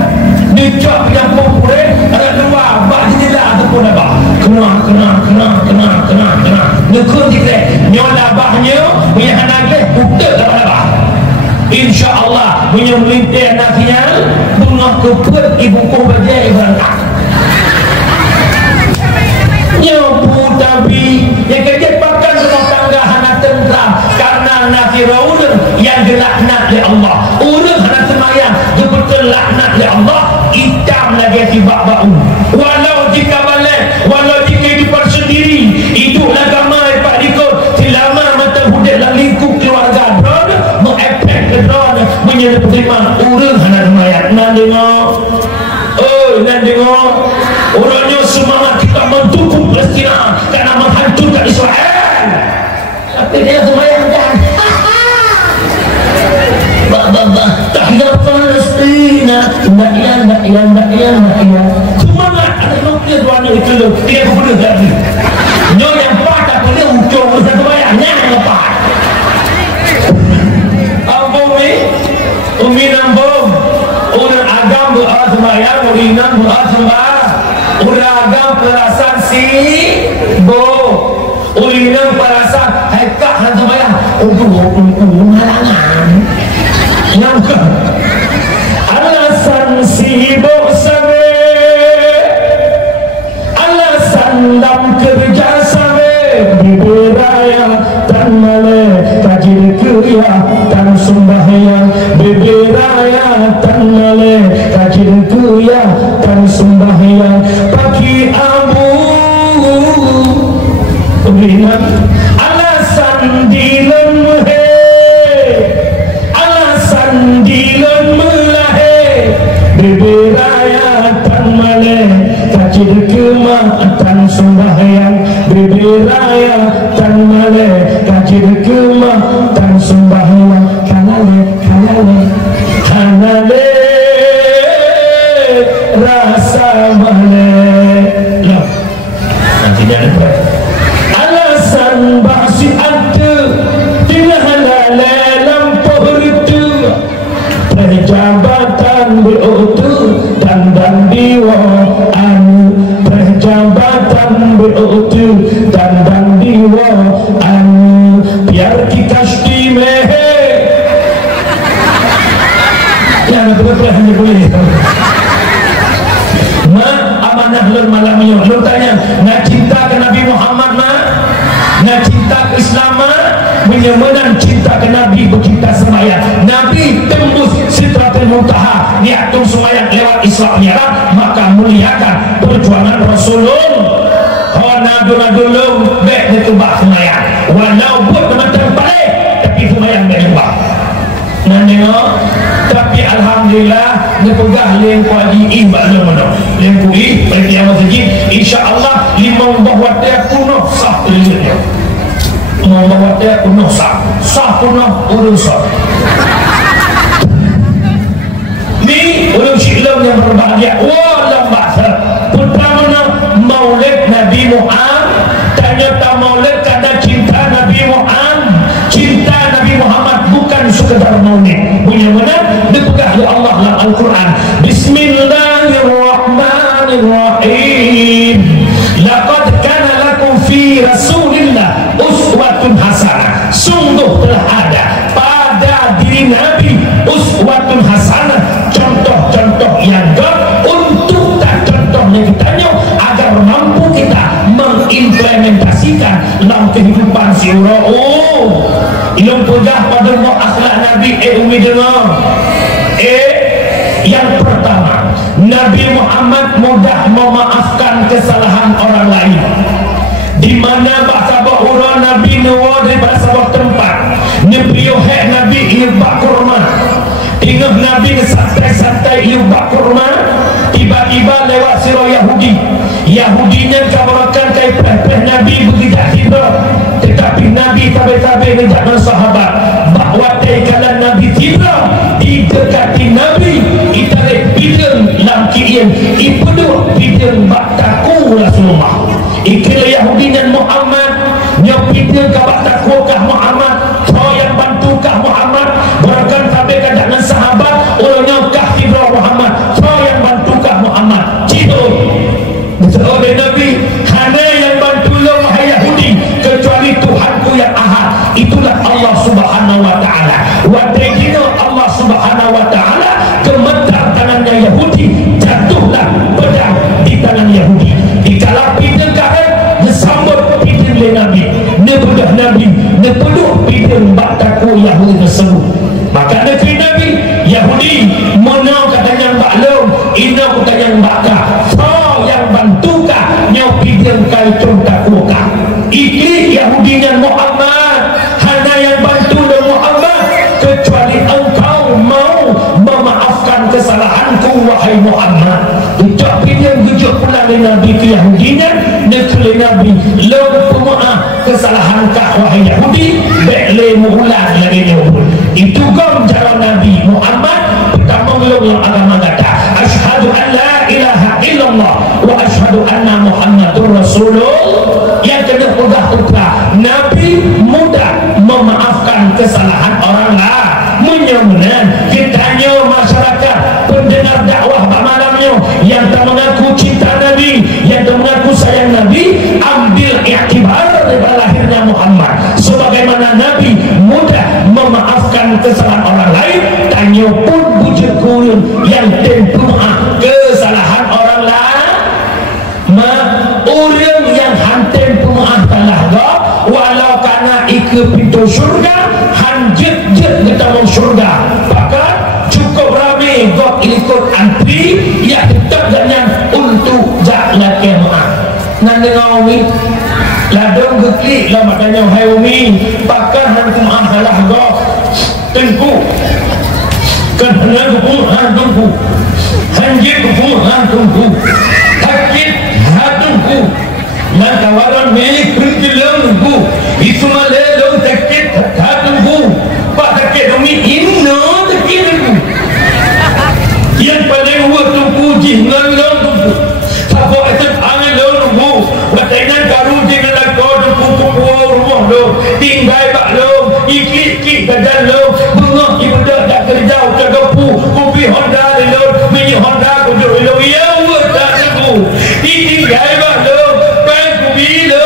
dicap yang populer ada dua abah jadilah ataupun abah kena nekun dikira nyola abahnya punya anak buta dapat abah insyaAllah punya melintai anaknya bunga keput ibu ku berjaya berangkat nyobu tapi yang kejepakan rumah tangga hana tentram karena nasi rawulah yang dilaknat oleh Allah urut hana semayang betul laknat oleh Allah hitam lagi sibak bau walau jika balik walau jika hidupan sendiri hidup agama Pak Dikut selama mata hudik dalam lingkup keluarga drone mengepek ke drone menyerah terima urut hana dia sembahyang dah. Tahiyat Palestina, nak ya. Semangat ada noknya tuan itu loh. Dia boleh lagi. Nyo yang patah boleh ujung satu bayangnya apa? Umi nambung, udah agam berdoa sembahyang, urinam berdoa sembah, udah agam perasaan si bo, urinam perasaan hekak han sembahyang, malangan, yang ke, alasan si bo same, alasan dalam kerja same, diberaya tan male, kajir kuya tan sembahyang. Beraya tan male kajir kuya tan sembahyang pagi abu beriman alasan dilan mehe alasan dilan melahe beraya tan male kajir kuya tan sembahyang beraya tan male kajir kuya tan sembahyang kanale rasa male alasan basi ada dengan halale lampu itu perjabatan berutu dan diwa anu perjabatan berutu dan diwa anu biar kita istimewa betul-betul hanya boleh amanah lur malamnya lur tanya nak cinta ke Nabi Muhammad nak cinta ke Islam menyemenang cinta ke Nabi bercinta sembahyang Nabi tembus Sidratul Muntaha niatum sembahyang lewat Islamnya maka muliakan perjuangan Rasulun nadu-nadu baik ditubah sembahyang walau buat teman-teman balik tapi sembahyang baik tubah nengok tapi alhamdulillah dia pegah lengku haji maklum mana lengku bagi yang masjid insyaAllah 5 bahwa dia penuh sah terlihatnya bahwa dia penuh sah penuh urusan ni ulun syi'lam yang berbahagia walam bahasa pertama maulid Nabi Muhammad ternyata maulid karena cinta Nabi Muhammad bukan sekedar maulid punya mana dipegah oleh Allah dalam Al-Quran Bismillahirrahmanirrahim laqad kana lakum fi rasulillah uswatun hasanah sungguh telah ada pada diri Nabi uswatun hasanah contoh-contoh yang baik untuk tak contohnya kita agar mampu kita mengimplementasikan dalam kehidupan siura ilmu pegah pada akhlak Nabi umi dengar yang pertama Nabi Muhammad mudah memaafkan kesalahan orang lain di mana bahasa bahura Nabi nuwa daripada sebuah tempat nebriohek Nabi iubak kurma ingat Nabi santai-santai iubak kurma tiba-tiba lewat siro Yahudinya kabarkan kai peh Nabi begitu tiba tetapi Nabi tabe-tabe menjadi sahabat bahawa kalan Nabi tiba didekati Nabi itarik bidang lamkian ipedu bidang baktaku Rasulullah ikilah Yahudi dan Muhammad nyopidang ke baktaku kah Muhammad kau yang bantu kah Muhammad berakan tabe dengan sahabat ulangnya kah tiba Muhammad kau yang bantu kah Muhammad cito oleh Nabi hanya yang bantu lo wahai Yahudi kecuali Tuhanku yang ahad itulah Allah subhanahu wa ta'ala wadegina Allah subhanahu wa ta'ala gemetar tangannya Yahudi jatuhlah pedang di tangan Yahudi dikala pidang karet disambut pidang oleh Nabi nebudah Nabi nebuduh pidang baktaku Yahudi tersebut maka negeri Nabi Yahudi menau katanya baklum inau katanya bakar yang bantukah nyopi yang kaitun takuka iki Yahudi dan Muhammad hanya yang bantu dan Muhammad kecuali engkau mau memaafkan kesalahanku wahai Muhammad ucapin yang 7 bulan oleh Nabi ke Yahudinya oleh Nabi lalu pemaaf kesalahan kak wahai Yahudi boleh mengulang lagi nyobul itu gom cara Nabi Muhammad pertama belum agama kata asyhadu an la ilaha illallah wa asyhadu anna Muhammadur Rasulullah. Yang kedua udah Nabi mudah memaafkan kesalahan orang lain. Menyemunan kitanya masyarakat pendengar dakwah malamnya yang tak mengaku cinta Nabi, yang tak mengaku sayang Nabi, ambil iktibar dari lahirnya Muhammad. Sebagaimana Nabi mudah memaafkan kesalahan orang lain, tanya pun bujur kurun yang tempuh kesalahan orang lain. Orang yang hantar pemaaf telah walau karena ikut pintu syurga hanjit-jit kita mau syurga bahkan cukup ramai gok ikut antri yang tetap dengan untuk jalan kemaaf. Nanti ngawin ladang geklik lah makanya hai umi bahkan hantu maaf telah gok tengku kan hendak pemaaf tengku hanjit pemaaf tengku sakit hatungku dan kawalan milik kerjilangku itu malelong sakit hatungku pak sakit umi inno sakitku yang paling waktuku jingalang tungku sabok esok angin lorungku batainan karu dengan lakau tungku kukuau rumah lo tinggal bak lo iki-iki gadal lo bengah ibadah tak kerja cagapu kopi Honda lo minyak Honda kudur lo ya tak aku tinggal bak lo pen kopi lo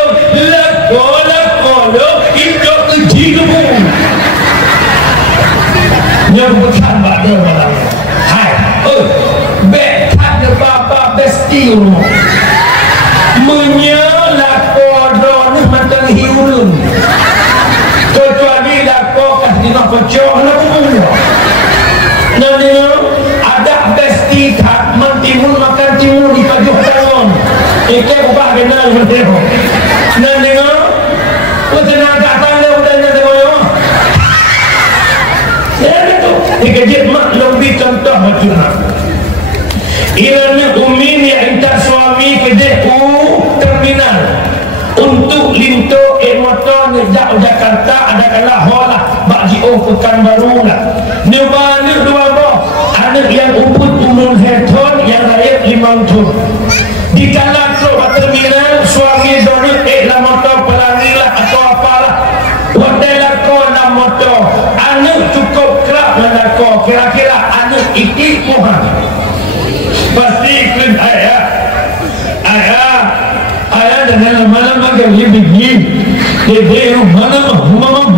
lakau lo ikut uji kamu yang bukan bak lo hai betak de bapa besti rumah menyala kodron matang hiulun kecuali lakau kasih nak pecah nak pula nanti ada besti tak mantimun makan timun di pajuh tangan ikan ubah kenal bertemu nanti usaha datang dia udah nanti boyo ya gitu dikejit mak lebih contoh macam ilmu umi ni hantar suami ke terminal untuk linto motor nejak Jakarta ada kalah hola bagi Pekanbaru lah nubanu dua boh anak yang uput umur heton yang rakyat 5 tahun di kalah tu terminal suami dorong lah motor pelangilah atau apalah wadailah kau nak motor anak cukup kerap nak kau kira-kira anak ikut Muhammad pasti ikut ayah dengan malam agak lebih dia malam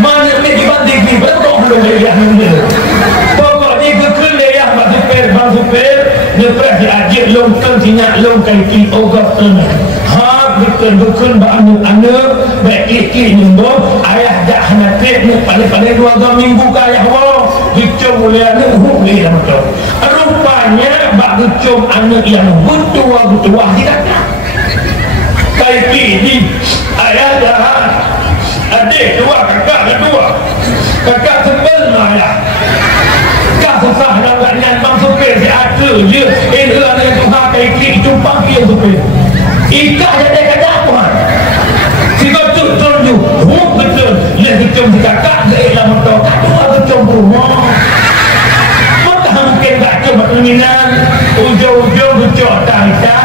mana ni dibanding ni betul belum ayah ni pokoknya kekal ayah bang super nepres diajak longkang tinyak longkang ki ogap tanah ha betul anak baik iki nyembo ayah dak hanatik ni paling-paling 2 minggu ke ayah Allah dicom oleh anak hukli lah betul rupanya bak dicom anak yang betul-betul tidak kayak ini ayah dah adik 2 kakak 2 kakak sebel ayah kak susah nak nyan bang supir si ada je ada yang tuhan kayak ini jumpa dia supir ikat jadi kata apa si betul tunjuk betul dia dicom si kakak dia lah motor kakak dicom rumah maka mungkin tak cuma terminal ujung-ujung dicom tak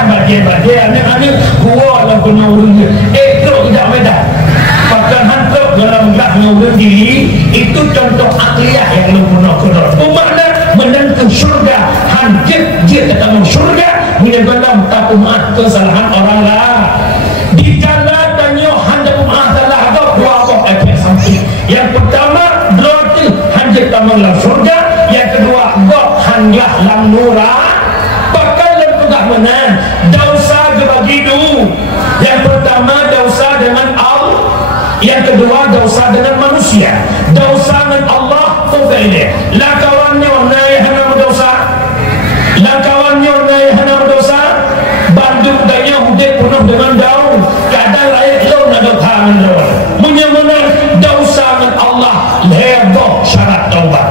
bagian-bagian anak-anak gua lah punya urun dia itu tidak beda bahkan hantar dalam geraknya urun diri itu contoh akliyah yang lu pernah kedor bermakna menentu syurga hanjit dia datang syurga minum tak maaf kesalahan orang lah di jalan tanya hanjit maaf salah ada 2 efek samping yang pertama berarti hanjit tamanlah syurga yang kedua gok hanjah lam nurah bahkan lebih menang dosa dibagi 2 yang pertama dosa dengan Allah yang kedua dosa dengan manusia dosa dengan Allah kubele lakawannya naik hana dosa lakawannya naik hana dosa bandung daya hudik penuh dengan daun kadang rakyat lo nak tangan lo menyembuhkan dosa dengan Allah leboh syarat taubat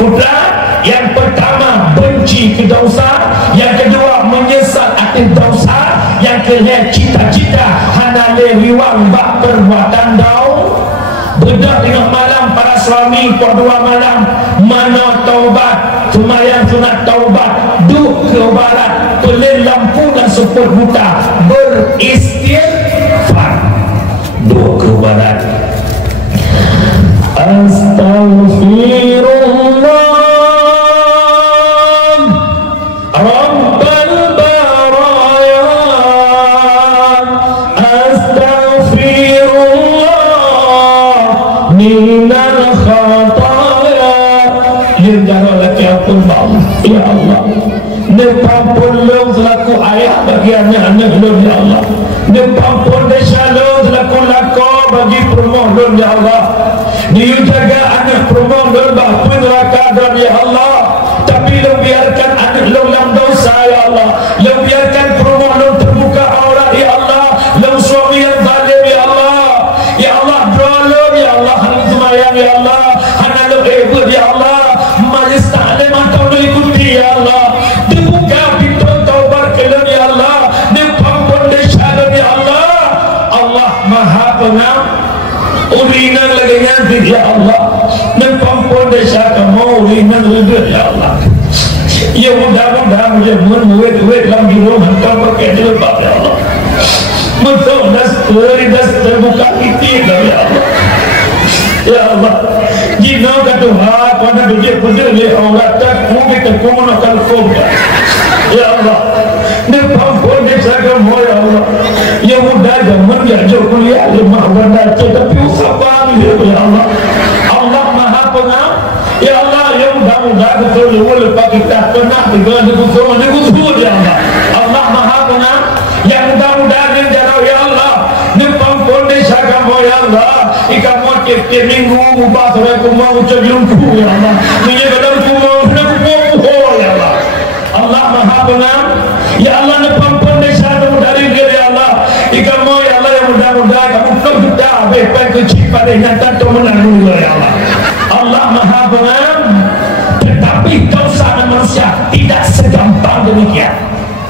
udah yang pertama benci ke dosa yang kedua menyesal atas dosa yang kena cita-cita hana lewiwang bak perbuatan dau bedak tengah malam para suami kedua malam mana taubat semayang sunat taubat duk ke barat pelin lampu dan seput buta beristighfar duk ke barat Astaghfirullah Rabbal baraya Astaghfirullah minal khataya Lindara laki ampun Allah Ya Allah Nepampun lo selaku ayah bagi anak-anak lo Ya Allah Nepampun desa lo selaku lako bagi perumoh lo Ya Allah Dia jaga anak perumoh lo bahpun neraka dan Ya Allah tapi lo biarkan anak lo dalam dosa Ya Allah lo biarkan perumoh lo terbuka aurat Ya Allah lo suami yang zalim Ya Allah Ya Allah doa lo Ya Allah hal semayang Ya Allah anak lo hebat Ya Allah majlis taklim atau lo ikuti Ya Allah dibuka pintu taubat ke lo Ya Allah dipampun desa lo Ya Allah Allah maha pengampun Urinan lagi nyantik Ya Allah Nempampun desa kamu Urinan lagi Ya Allah Ya mudah-mudahan Murid-murid dalam di rumah kau pakai jilbab Ya Allah Betul das terbuka titik Ya Allah Ya Allah Jika kata pada bejek-bejek Ya Allah tak mungkin terkomunah kalkom Ya Allah Nempampun desa kamu Ya Allah Ya mudah zaman diajar kuliah lemah baca tapi usapan Ya Allah Allah maha pengampun Ya Allah ya mudah-mudah betul lepas kita pernah dengan dikusul Ya Allah Allah maha pengampun yang mudah-mudahan menjarau Ya Allah nempampun desa kamu Ya Allah ikan motif tiap minggu ubah sampai kumau ucap jumpu Ya Allah menyebabkan kumau Ya Allah Allah maha pengampun Ya Allah nempampun desa kamu dari dia Ya Allah ikan mau Ya Allah yang mudah-mudahan kamu kerja bepan kecil pada nyata tu menang Ya Allah Allah maha pengampun tetapi dosa manusia tidak segampang demikian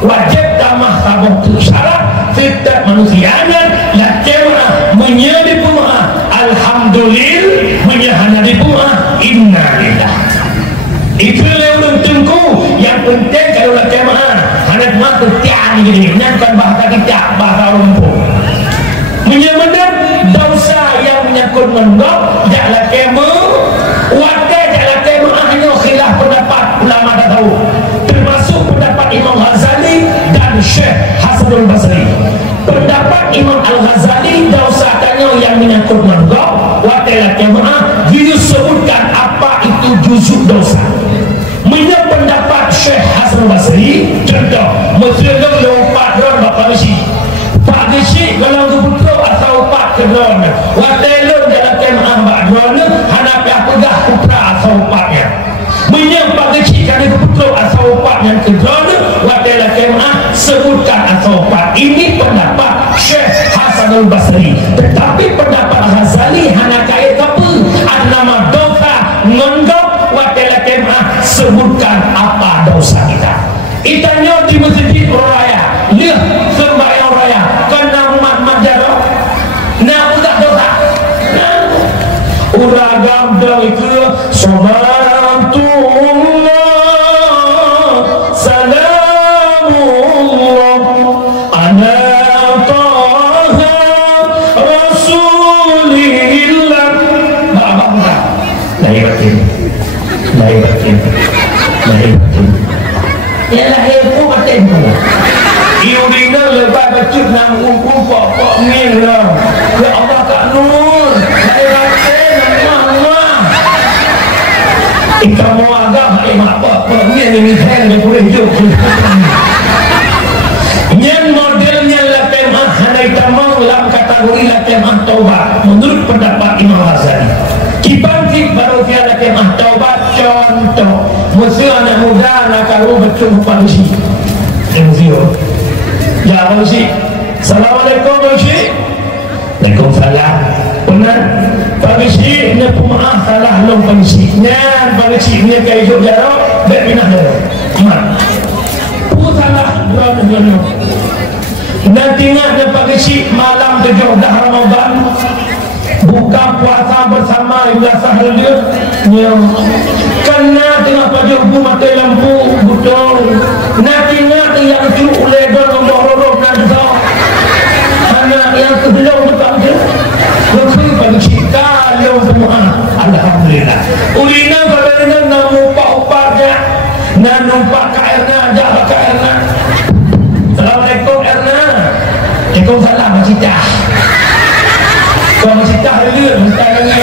wajib tamah tabung tu syarat setiap manusianya lakemah menyedi pumah alhamdulillah menyahana di pumah innalillah itu lewat tengku yang penting kalau lakemah anak mah ketian gini bukan bahasa kita bahasa lumpuh menyebabkan dosa yang menyangkut menggok jangan kemu wakil jangan kemu hanya khilaf pendapat ulama dah tahu termasuk pendapat Imam Ghazali dan Syekh Hasanul Basri pendapat Imam Al-Ghazali dosa tanya yang menyangkut menggok wakil kemu disebutkan apa itu juzuk dosa menurut pendapat Syekh Hasanul Basri contoh Muslim lompat drone bapak besi pak besi kalau keputuk atau pak ke drone wadelun dalam kemah mbak drone hanapi apagah putra atau paknya menurut pak besi kalau keputuk atau paknya ke drone wadelah kemah sebutkan atau pak ini pendapat Syekh Hasanul Basri tetapi pendapat Ghazali hanakai apa ada nama dosa ngonggok wadelah kemah sebutkan apa dosa kita itanya di masjid raya lihat sembahyang raya kena umat jaro nak udah dosa udah gambar itu salatullah salamullah ana taha rasulillah bapa lahir batin ialah ilmu batin iurina lepas bacut nang kumpul pok ni lah ya Allah tak nur lahir batin Allah kita mau agak mak pok ni ni sen ni boleh hidup yang modelnya latem handai tamang dalam kategori latem taubat menurut pendapat Imam Ghazali kibangkit baru dia latem taubat contoh musuh anak muda nak kalau betul panusi musuh ya panusi assalamualaikum panusi waalaikumsalam benar panusi ni pemaaf salah long panusi nyan panusi ni kayak hidup jarok baik minah dah mat salah berapa dulu. Nanti ingat pagi si malam 7 Ramadan buka puasa bersama Ibn Sahal dia kena tengah pajak bu mati lampu betul. Nanti ingat yang tu oleh don nombor nanti anak yang sebelum betul dia betul pagi si kalau semua alhamdulillah ulina berada namu upah-upahnya dan numpak KRNA jaga KRNA. Assalamualaikum Erna. Waalaikumsalam Masjid Dah. Kau Masjid Dah dulu Masjid lagi.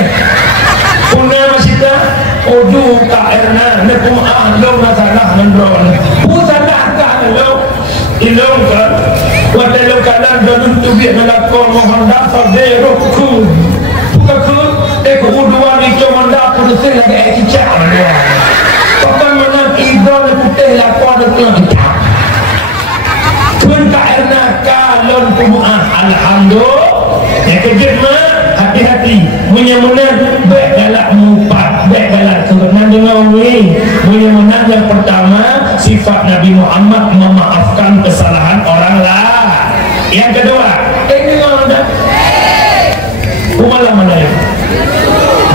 Puna Masjid Dah Odu KRNA Nekum ahlum masalah nendron Pusadah ahlum Ilum kan Wadai kalan Danun tubik Nalakon Mohanda Sabde Rukun Tukakun Eko uduan Ico Manda Pudusir lagi Ekicak Papan menang Idol Putih Lakon Dengan kita Tun KRNA Kalon Pumu'ah Alhamdulillah yang kejut mah hati-hati menyemunah baik galak mupat baik galak sebenarnya dengan ini menyemunah yang pertama sifat Nabi Muhammad memaafkan kesalahan orang lah. Yang kedua ini orang dah malam mana ya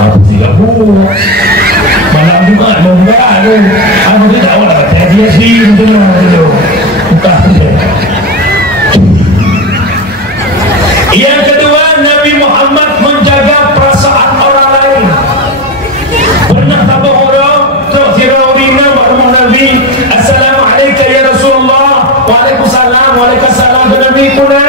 aku tidak buat malam juga nombor tu aku tidak awak dia sih betul bukan. Yang kedua Nabi Muhammad menjaga perasaan orang lain. Pernah tabah orang Siraurina Barumah Nabi Assalamualaikum ya Rasulullah. Waalaikumsalam. Waalaikumsalam Nabi puna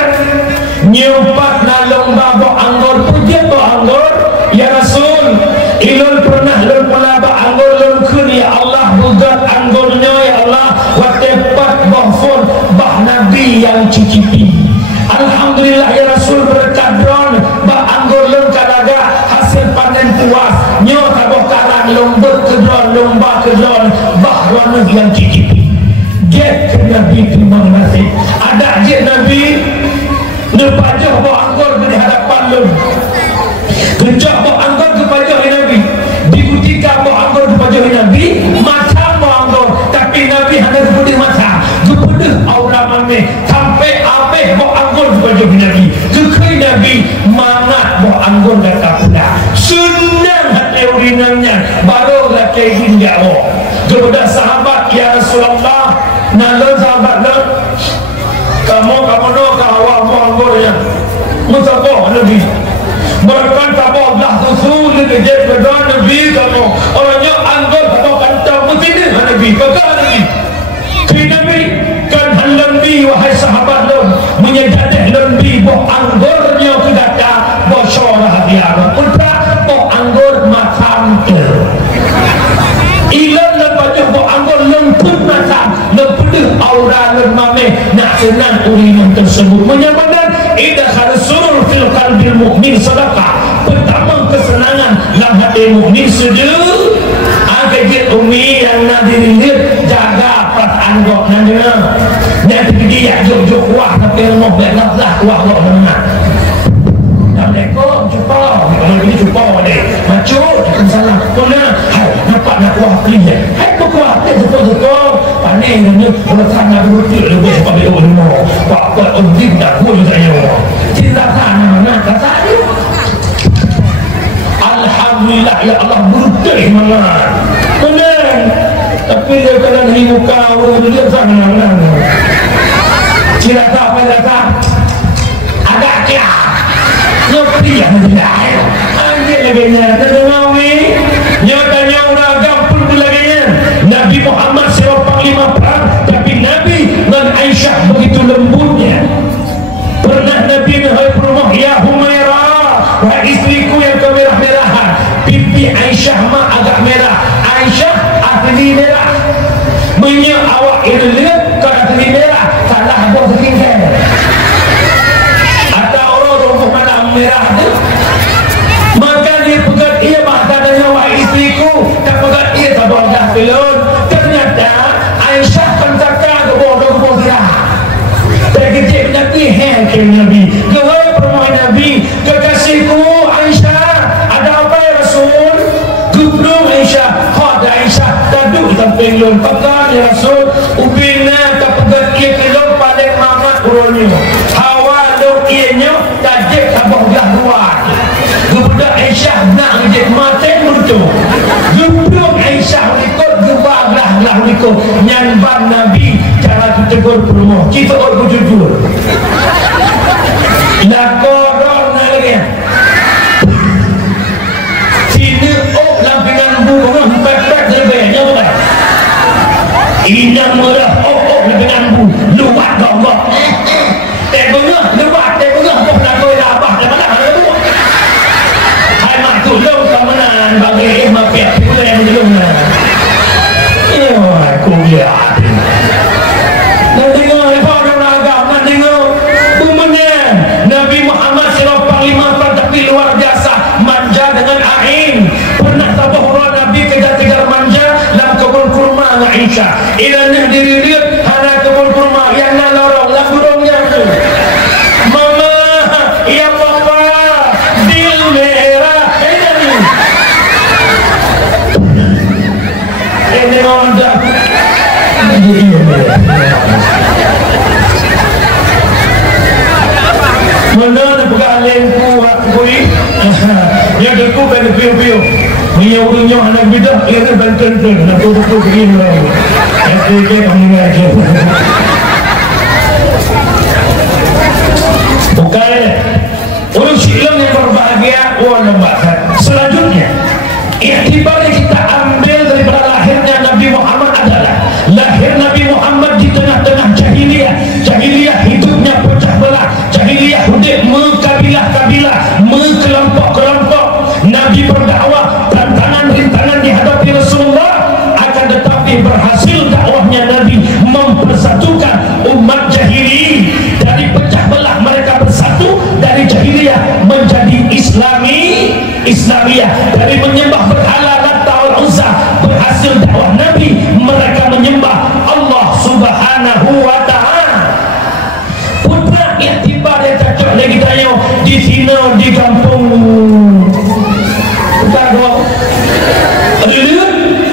nyumpat nalong babak anggur pujian babak anggur ya Rasul ilun pernah lun pelabak anggur lun kun ya Allah bugat anggurnya ya Allah watepat bahfun bah Nabi yang cicipi. Alhamdulillah ya Rasul berkat drone bak anggur lung kalaga hasil panen puas nyo taboh kalang lombot ke drone lomba ke drone bah rana yang cicipi get ke Nabi terima kasih ada je Nabi nepajah bak anggur di hadapan lung kejap bak anggur ke pajah Nabi dibuktikan bak anggur ke pajah Nabi macam bak anggur tapi Nabi hanya seperti macam kepedah aura mameh sampai abeh bak anggur kepada Nabi kekai Nabi mangat bawa anggur kata pula senang hati urinannya baru laki hinjawa kepada sahabat ya Rasulullah nalun sahabat nak kamu no kawan anggurnya musabah Nabi berkan tabah dah susu legit berdoa Nabi kamu orangnya anggur kamu kantang mesti Nabi kakak Nabi Nabi kan Nabi wahai sahabat lun menyedadih Nabi boh anggurnya ke data bosyarah dia ultra boh anggur macam tu ilan lepas boh anggur lemput macam lepedih aura lemame nak senang urinan tersebut menyebabkan idah harus surur fil qalbil mu'min sadaqah pertama kesenangan dalam hati mu'min sedu agak umi yang nak dirilir jaga perasaan gok nanda nanti dia jok-jok kuah tapi rumah belah kuah gok nanda Assalamualaikum jumpa kalau ini jumpa deh macut salam kena hai nampak nak kuah pilih hai kau kuah pilih betul-betul panik ni kalau sana berutul lebih sebab dia rumah pak undip tak pun saya cinta sana mana kata dia Alhamdulillah ya Allah berutul mana benar tapi dia kena dari muka orang dia sana cerita apa cerita agak kia ngerti yang tidak anjir lagi terdengawi nyatanya orang gampang lagi Nabi Muhammad sewa panglima perang tapi Nabi dan Aisyah begitu lembutnya pernah Nabi menghadap rumah ya Humairah wahai istriku yang kemerah-merahan pipi Aisyah mah agak merah Aisyah asli merah punya awak ini lihat kalau asli merah salah bos tinggal atau orang rumah malam merah tu maka dia pegat ia bahasa dengan wahai istriku tak pegat ia tak boleh belum ternyata Aisyah pencakar ke bawah dia terkejut Nabi ke Nabi kehoi permohon Nabi kekasihku Aisyah ada apa ya Rasul gubrum Aisyah kau ada Aisyah taduk samping lun pegang ya Rasul ubina tak pegat ia ke lun tegur nyanbang Nabi cara tegur perumoh kita orang jujur lah korong lagi sini lampingan buku pepek lebihnya bukan inang merah lampingan buku luat gonggok tebungnya luat tebungnya kok nak kau lapar di mana ada tu hai mak tu long kamanan bagi mafiat pula yang belum aku lihat nanti ngah kau dah agak nanti ngah umumnya Nabi Muhammad sirah panglima tapi luar biasa manja dengan ain pernah tabuh orang Nabi kejar-kejar manja dalam kebun kurma dengan Aisyah ilahnya diri-diri hana kebun kurma yang nak lorong lah burungnya tu mama ya papa dil merah ini onda mana nak pegang lempu kui dia deku kan piu-piu dia urungnya anak bidah dia kan banten-banten nak betul begini lah dia panggil aja bukan urus silang yang berbahagia nampak selanjutnya iktibar yang kita ambil daripada lahirnya Nabi Muhammad adalah lahir Nabi Muhammad di tengah-tengah jahiliyah hidupnya pecah belah jahiliyah hidup mengkabilah-kabilah mengkelompok-kelompok Nabi berdakwah tantangan-rintangan dihadapi Rasulullah akan tetapi berhasil dakwahnya Nabi mempersatukan umat jahili dari pecah belah mereka bersatu dari jahiliyah menjadi Islamiyah dari menyembah berhala Lat wal Uzza berhasil dakwah Nabi mereka menyembah Allah Subhanahu wa ta'ala putra iktibar yang cocok lagi tanya di sini di kampung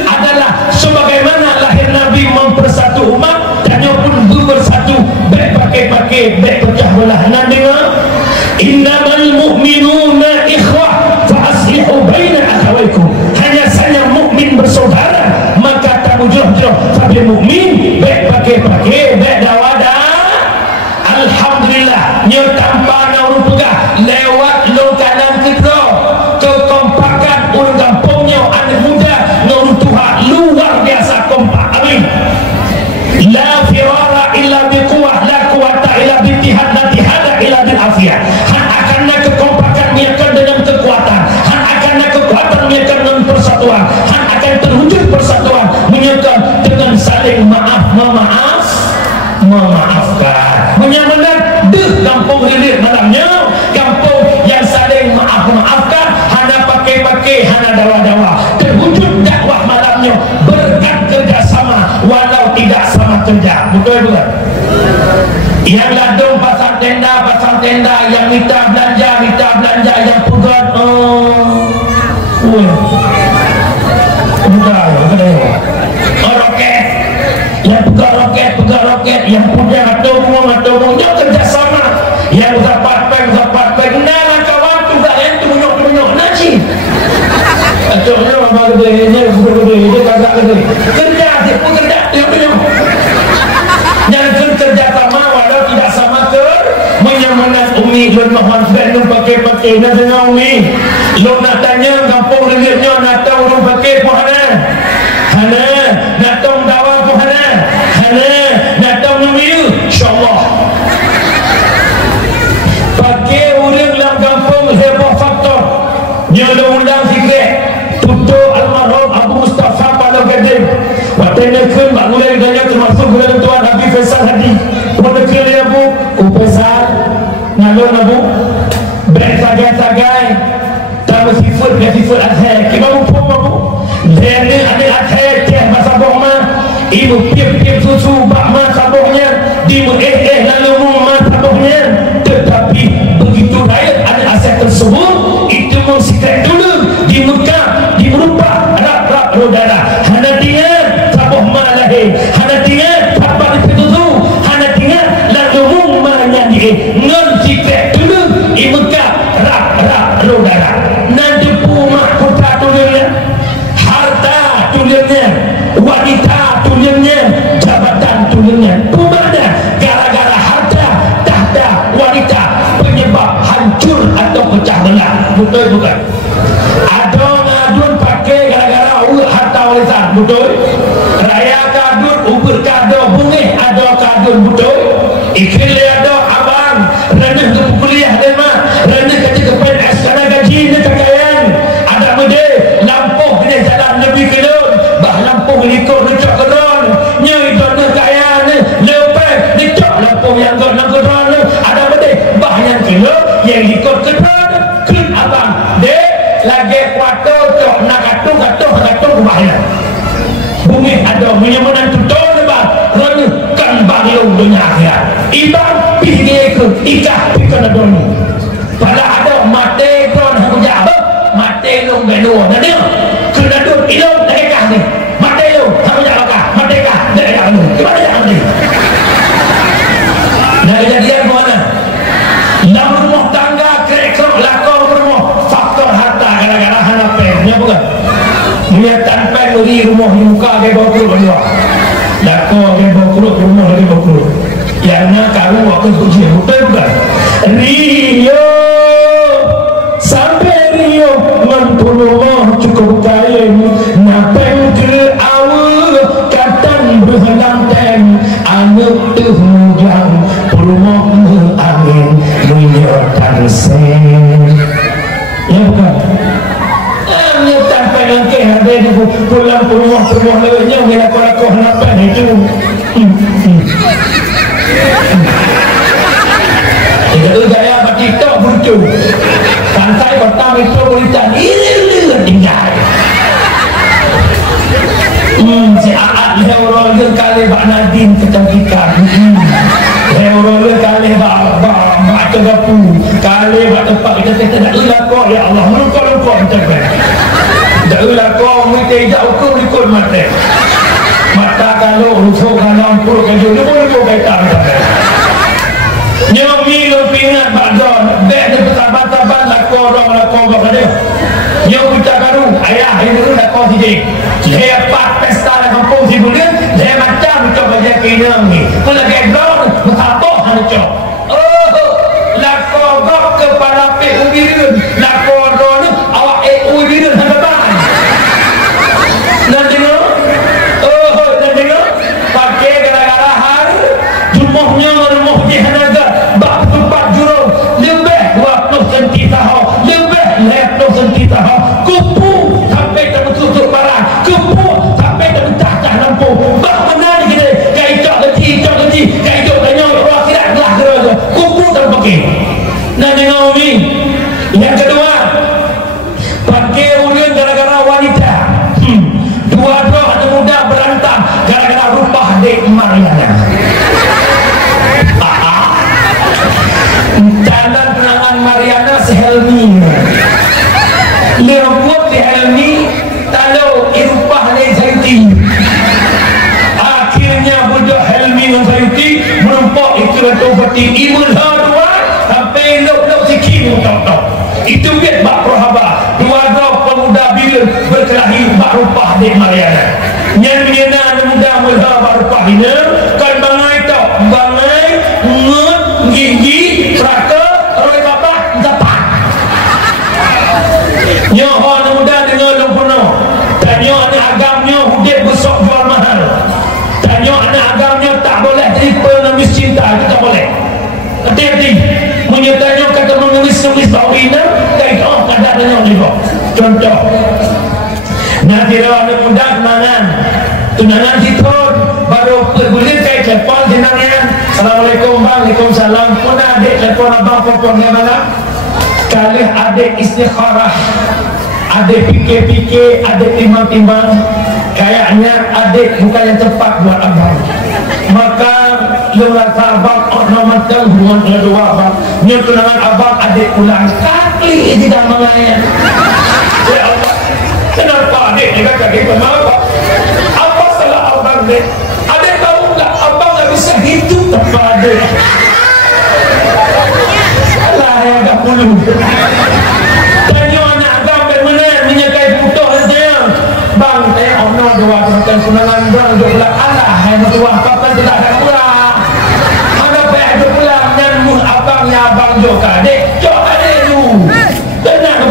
adalah sebagaimana lahir Nabi mempersatu umat tanya pun bersatu baik pakai baik pecah belah Nabi innamal mu'minuna ikhwah fa aslihu baina akhawaykum hanya saja mukmin bersaudara maka tamu jauh-jauh tapi mukmin baik pakai baik dawada alhamdulillah nyo tanpa nauru pegah lewat lo kanan kita kekompakan urang kampungnya anak muda nauru Tuhan luar biasa kompak amin la firara illa biquwah la quwata illa bittihad la tihada illa bil afiyah akan kekompakan niatkan dengan kekuatan akan kekuatan niatkan dengan persatuan akan terwujud persatuan niatkan dengan saling memaafkan menyamakan deh kampung hilir malamnya kampung yang saling maafkan hana pakai hana dawa-dawa terwujud dakwah malamnya berkat kerjasama walau tidak sama kerja betul bukan yang ladung pasang tenda yang minta belanja yang pegat roket yang pegang roket yang punya atau dia kerjasama yang dapat peng nah kawan tu tak yang tu menyok nasi atau apa gede dia kagak gede kerja dia pun kerja dia menyok yang kerjasama walau tidak sama menyamakan umi dan mohon sebelum pakai nak dengar umi lo nak tanya kampung relitnya nak tahu orang pakai pun hana nak tahu dawa pun hana nak tahu umi insyaAllah pakai orang dalam kampung heboh faktor dia ada undang sikit tutup almarhum Abu Mustafa pada Gadim waktu nekun mak mulai daya termasuk bulan tuan Habib Faisal Hadi pada kira Abu Faisal nalur Abu baik sagai-sagai tahu sifat azhar kibau pun Abu dia ni ada azhar teh masa bohma ibu piep susu bakma sabuhnya di lalu rumah sabuhnya tetapi begitu rakyat ada aset tersebut itu mau sikap dulu di Mekah di Eropah rak rodara hana dia sabuh malahi hana dia apa itu hana dia lalu rumahnya dia ngon sikap dulu di Mekah rak rodara nanti rumah kota tulirnya harta tulirnya wanita tulirnya betul bukan? Ada ngadun pakai gara-gara harta warisan, betul? Raya kadun, ubur kado, bungih ada kadun, betul? Ikhil ada abang, rendah ke kuliah dan mah, rendah kerja ke PNS karena gaji ni kekayaan. Ada mede lampuh ni jalan lebih kilon, bah lampuh likor recok kedon, nyai dona kekayaan ni, lepas recok lampuh yang godang kedon, ada mede bah yang kilon, yang likor kedon, kun abang, dek lagi kuato cok nak katung kebahaya. Bumi ada menyamanan tutor lebah, rendah kan banglo dunia akhirat. Ibang pergi ke ikah pikir doni. Pada ada mati pun aku jawab, mati lu belu. Nanti kena dun ilmu lagi kah ni. Mati lu aku jawab kah, mati kah dari kamu. Gimana yang ni? Nah kejadian mana? Dalam rumah tangga kerek-kerek lakon rumah faktor harta gara-gara hanapen. Ya bukan? Dia tanpa beri rumah muka ke bokru berdua. Lakon ke bokru rumah lagi bokru. Yang nak karu aku ujian betul bukan? Rio sampai Rio memperluah cukup kaya napeng ke awal katan berhalang ten anak tu mujang perluah angin menyertan sen. Ya bukan? Hanya tanpa langkah ada di pulang perluah lewatnya bila kau napeng itu. Itu gaya bertiktok lucu. Pantai kota metropolitan ini tinggal. Si Aat heurol kali Pak Nadine kecantikan. Heurol kali Pak Tegapu. Kali Pak tempat kita tak ulah kau ya Allah. Melukau entah. Tak ulah kau minta jauh kau ikut mata. Mata kalau rusuk kalau puluh kaju dia boleh kau kaitan. Nyomi lo pingat bagon, bek de tabat-tabat lakor dia. Nyomi tak karu, ayah ini dulu lakor sini. Lepas pesta di kampung si bulan, dia macam coba dia kena ni. Kalau background, bertapuk hancur. Oh, lakor gok kepala pe ubirin, lakor ni awak ubirin sampai ban. Nanti lo, nanti lo, pakai gara-gara hari, rumahnya rumah jihanaga. Kupu sampai tak tutup barang, kupu sampai tak cacah lampu. Bah mana ni kita? Kaicok leci, kaicok tanya orang tidak gelah terus. Kupu tak pakai. Nanti Naomi. Yang kedua, pakai ulian gara-gara wanita. Dua-dua anak muda berantem gara-gara rupah dek Mariana. Jalan kenangan Mariana sehelmi. Dia buat di Helmi talau irupah ni Sayuti. Akhirnya budak Helmi dan Sayuti merempak itu atau beti imun dua sampai lok sikit tok. Itu biar bak prohaba dua pemuda bila berkelahi bak rupah di Mariana. Yang menyena muda muda bak rupah ini kan bangai tok bangai ngut gigi raka roy bapak zapat. Nyoh anak muda dengan lumpuno. Tanya anak agamnya hudip besok jual mahal. Tanya anak agamnya tak boleh terima nulis cinta, itu tak boleh. Hati-hati. Menyertanya kata menulis bawina, kait kadang tanya juga. Contoh. Nanti anak muda tunangan hitun baru bergulir kait telepon jenangnya. Assalamualaikum bang, waalaikumsalam. Pun adik telepon abang popon ke mana? Kali adik istikharah, adik fikir-fikir, adik timbang-timbang, kayaknya adik bukan yang tepat buat abang. Maka dia rasa abang ornamentkan hubungan kedua abang. Dia tunangan abang adik pulang kali tidak mengayat. Ya Allah, kenapa adik dia kata kita apa? Apa salah abang dek? Adik tahu tak abang tak bisa hidup tanpa adik. Yang tak perlu. Tanya anak agam bagaimana menyakai putus dia. Bang, saya honor dua tentang sunangan bang dua bulan Allah. Yang dua apa tidak ada pulang. Ada pihak dua pulang dan abang yang abang joka. Dek, jok ada tu. Tenang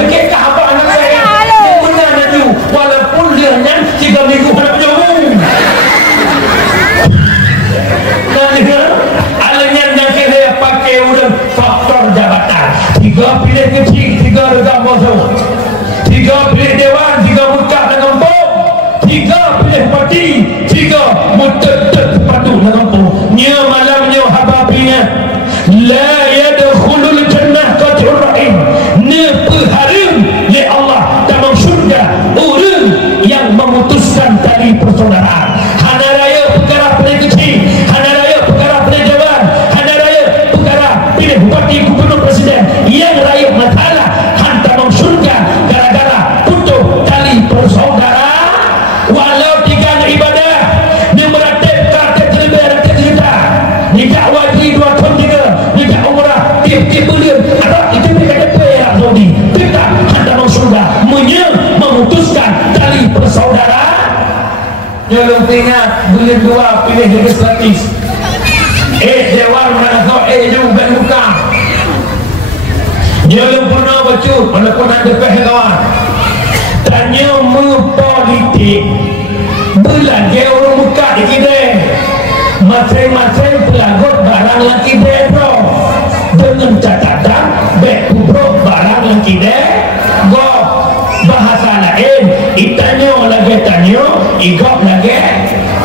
nyolong ingat bulan 2 pilih legislatif. Dewan mana jom ben buka. Nyolong pernah baca walaupun ada pehelawan. Tanya politik belanja orang buka di kedai. Masing-masing pelagut barang laki kedai bro. Dengan catatan bek bro barang laki kedai go. Bahasa lain itanyo lagi tanyo igok lagi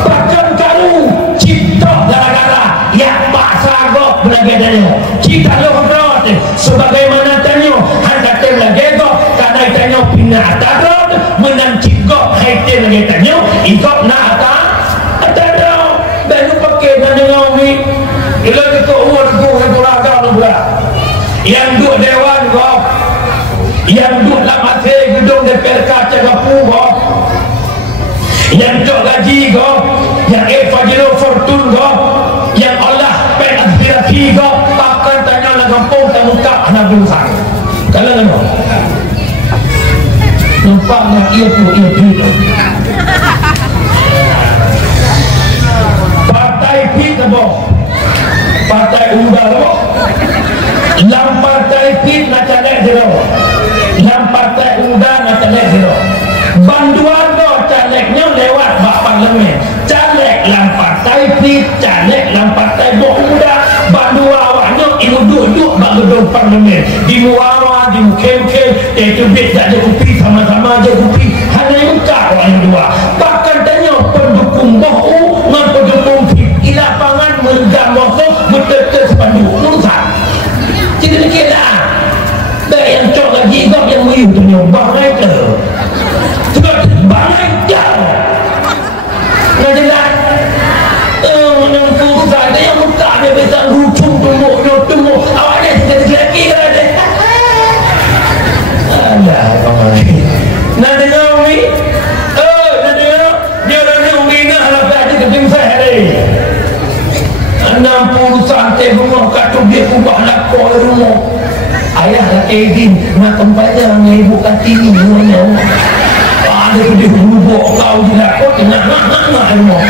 bahkan karu cipta gara-gara ya bahasa go lagi tanyo cita lo bro sebagaimana tanyo handatem lagi go karena tanyo pindah atas menang cipgo haite lagi tanyo igok na atas baru pakai tanyo ngawi ilang itu umur go hepuraga lo bro yang dua dewan go yang duduk dalam mati gedung DPR jaga pugo yang duduk gaji go yang Fajro Fortun go yang Allah pengaspirasi go bahkan tanya lah kampung tamuka anak bangsa kalau nama nampaknya ia pun partai pita bo partai udara lam partai pit nak caleg zero yang partai muda nak caleg zero banduan go calegnya lewat bak parlemen caleg lam partai pit caleg lam partai muda banduan awaknya ibu duduk bak gedung parlemen di muawa di mukem-kem itu bit tak ada kopi sama-sama aja kopi hanya muka awaknya dua bahkan tanya pendukung bohu dengan pendukung pit di lapangan meregang bohu betul-betul sepandu urusan jadi kira yang cok lagi kau yang meriu tu nyobang aja sebab bang aja nak jelas menangkuk saja yang muka dia bisa rucung tumuk awaknya sedikit lagi ada nak dengar ni nak dengar dia orang ni mengingat lah ada ketim saya ni 60 santai rumah katuk dia kubah lakor rumah ayah laki izin nak tempatnya dengan ibu kati ni semuanya ada dia berubah kau di lakor nak rumah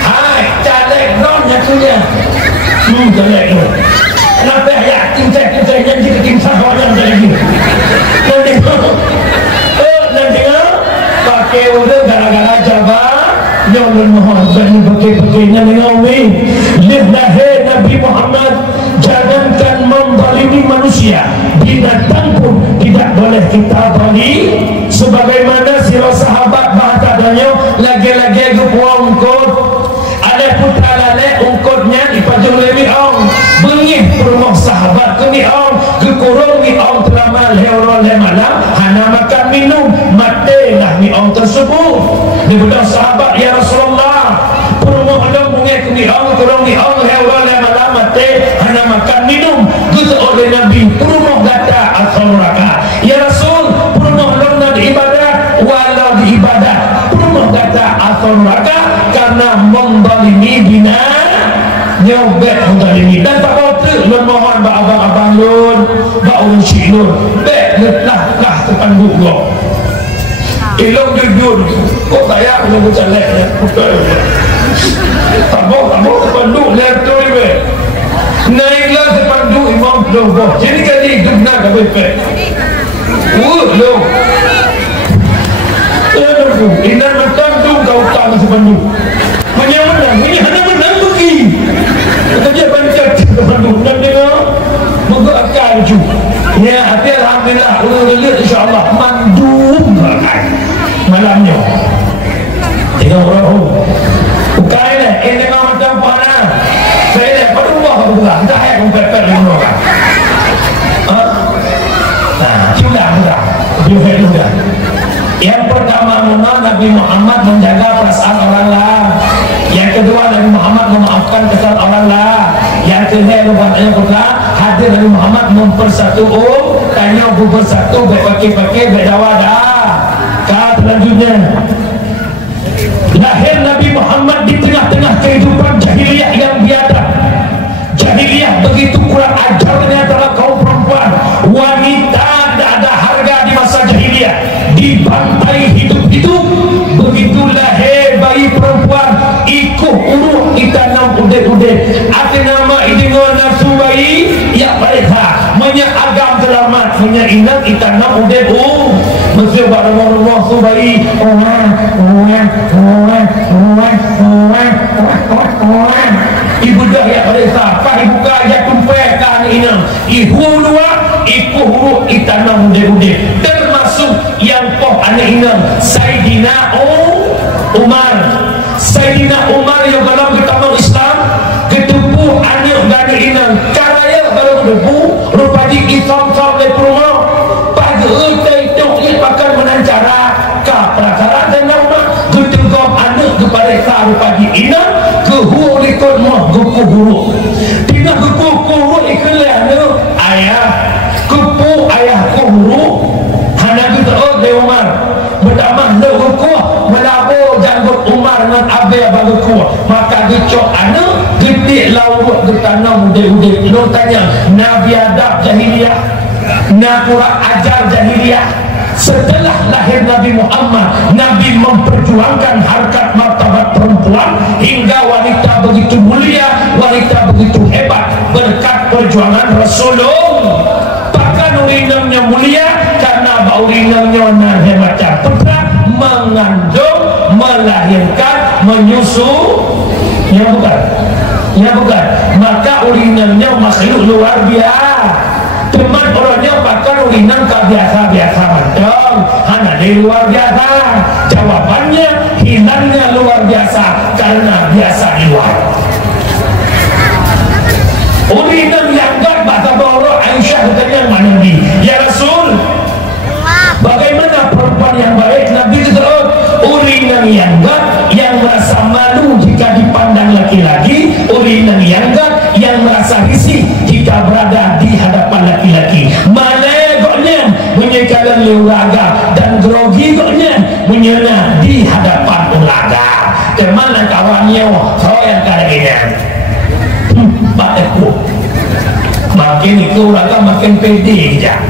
hai caleg non nyatunya caleg tu kenapa ya tim saya janji ke tim sahabat yang lagi nanti pakai udah gara-gara jabat nyolong Muhammad pakai-pakainya mengawi lillahi Nabi Muhammad jangankan menzalimi manusia binatang pun tidak boleh kita bali sebagaimana sirah sahabat bahadanya lagi-lagi gupuang ungkut ada putra lalek ungkutnya dipajung lebih ong bengih perumah sahabat ke mi'ong kekurung mi'ong terama lewro le malam hana makan minum matelah mi'ong tersebut dibudak sahabat ya Rasulullah perumah long bengih ke mi'ong kurung mi'ong lewro le malam mate hana makan minum gitu oleh Nabi perumah gata asal raka ya Rasul perumah long na ibadat walau di ibadat perumah gata asal raka karena mendalimi bina nyobek mendalimi dan tak boleh memohon ba abang-abang lun ba orang cik lun bek letlah terpanduk lo ilong dudun kok saya belum berjalan tak mau terpanduk lihat tu ni naiklah terpanduk imam belum jadi kali hidup nak bebek lo inan macam tu kau tak terpanduk menang ini hanya menang pergi kata dia bancak terpanduk dan dia moga akal ju ya hati alhamdulillah lihat insyaAllah mandum malamnya tengok orang bukan ini memang macam mana saya dah pada rumah aku bilang dah yang pepet di rumah kan ciulah juga yang pertama Nabi Muhammad menjaga perasaan orang lain yang kedua Nabi Muhammad memaafkan kesalahan orang lain yang ketiga hadir Nabi Muhammad mempersatu tanya bersatu pakai berdawadah selanjutnya lahir Nabi Muhammad di tengah-tengah kehidupan jahiliyah yang biadab jahiliyah begitu kurang ajar ternyata kaum perempuan wanita tidak ada harga di masa jahiliyah dibantai hidup-hidup begitu lahir bayi inang itanam udah mesti rumah tu bayi ibu dah ya pada siapa ibu kaya tumpah kan inang ibu luar ibu huruf itanam udah termasuk yang poh anak inang Sayyidina Umar yang dalam kitab Islam ketubuh anak dan inang caranya kalau ketubuh rupanya Islam sampai rumah pada itu akan menancara ke perkara dan nama ketubuh anak kepada sahabat pagi inang kehuru ikut mah kehuru tidak kehuru ikhlas ayah kepu ayah kehuru hanya kita Dewa Umar berdamah lehukuh melabur janggut Umar dengan Abel bagukuh maka gecok anak gede laut getanam udah lo tanya Nabi adab jahiliyah Nabi ajar jahiliyah setelah lahir Nabi Muhammad Nabi memperjuangkan harkat martabat perempuan hingga wanita begitu mulia wanita begitu hebat berkat perjuangan Rasulullah bahkan urinamnya mulia karena urinamnya hebat putra mengandung melahirkan menyusu ya bukan maka urinamnya makhluk luar biasa teman orangnya bahkan urinam biasa-biasa betul hanya di luar biasa jawabannya hilangnya luar biasa karena biasa di luar urinam yang gak bahasa bahwa Aisyah katanya mana Nabi ya Rasul bagaimana perempuan yang baik Nabi itu terus urinam yang gak yang merasa malu jika dipandang laki-laki urinam yang gak yang merasa risih jika berada di hadapan laki-laki mana goknya menyekalan ulaga dan grogi goknya menyena di hadapan ulaga kemana kawannya kau yang kadang-kadang bateku makin itu ulaga makin pede aja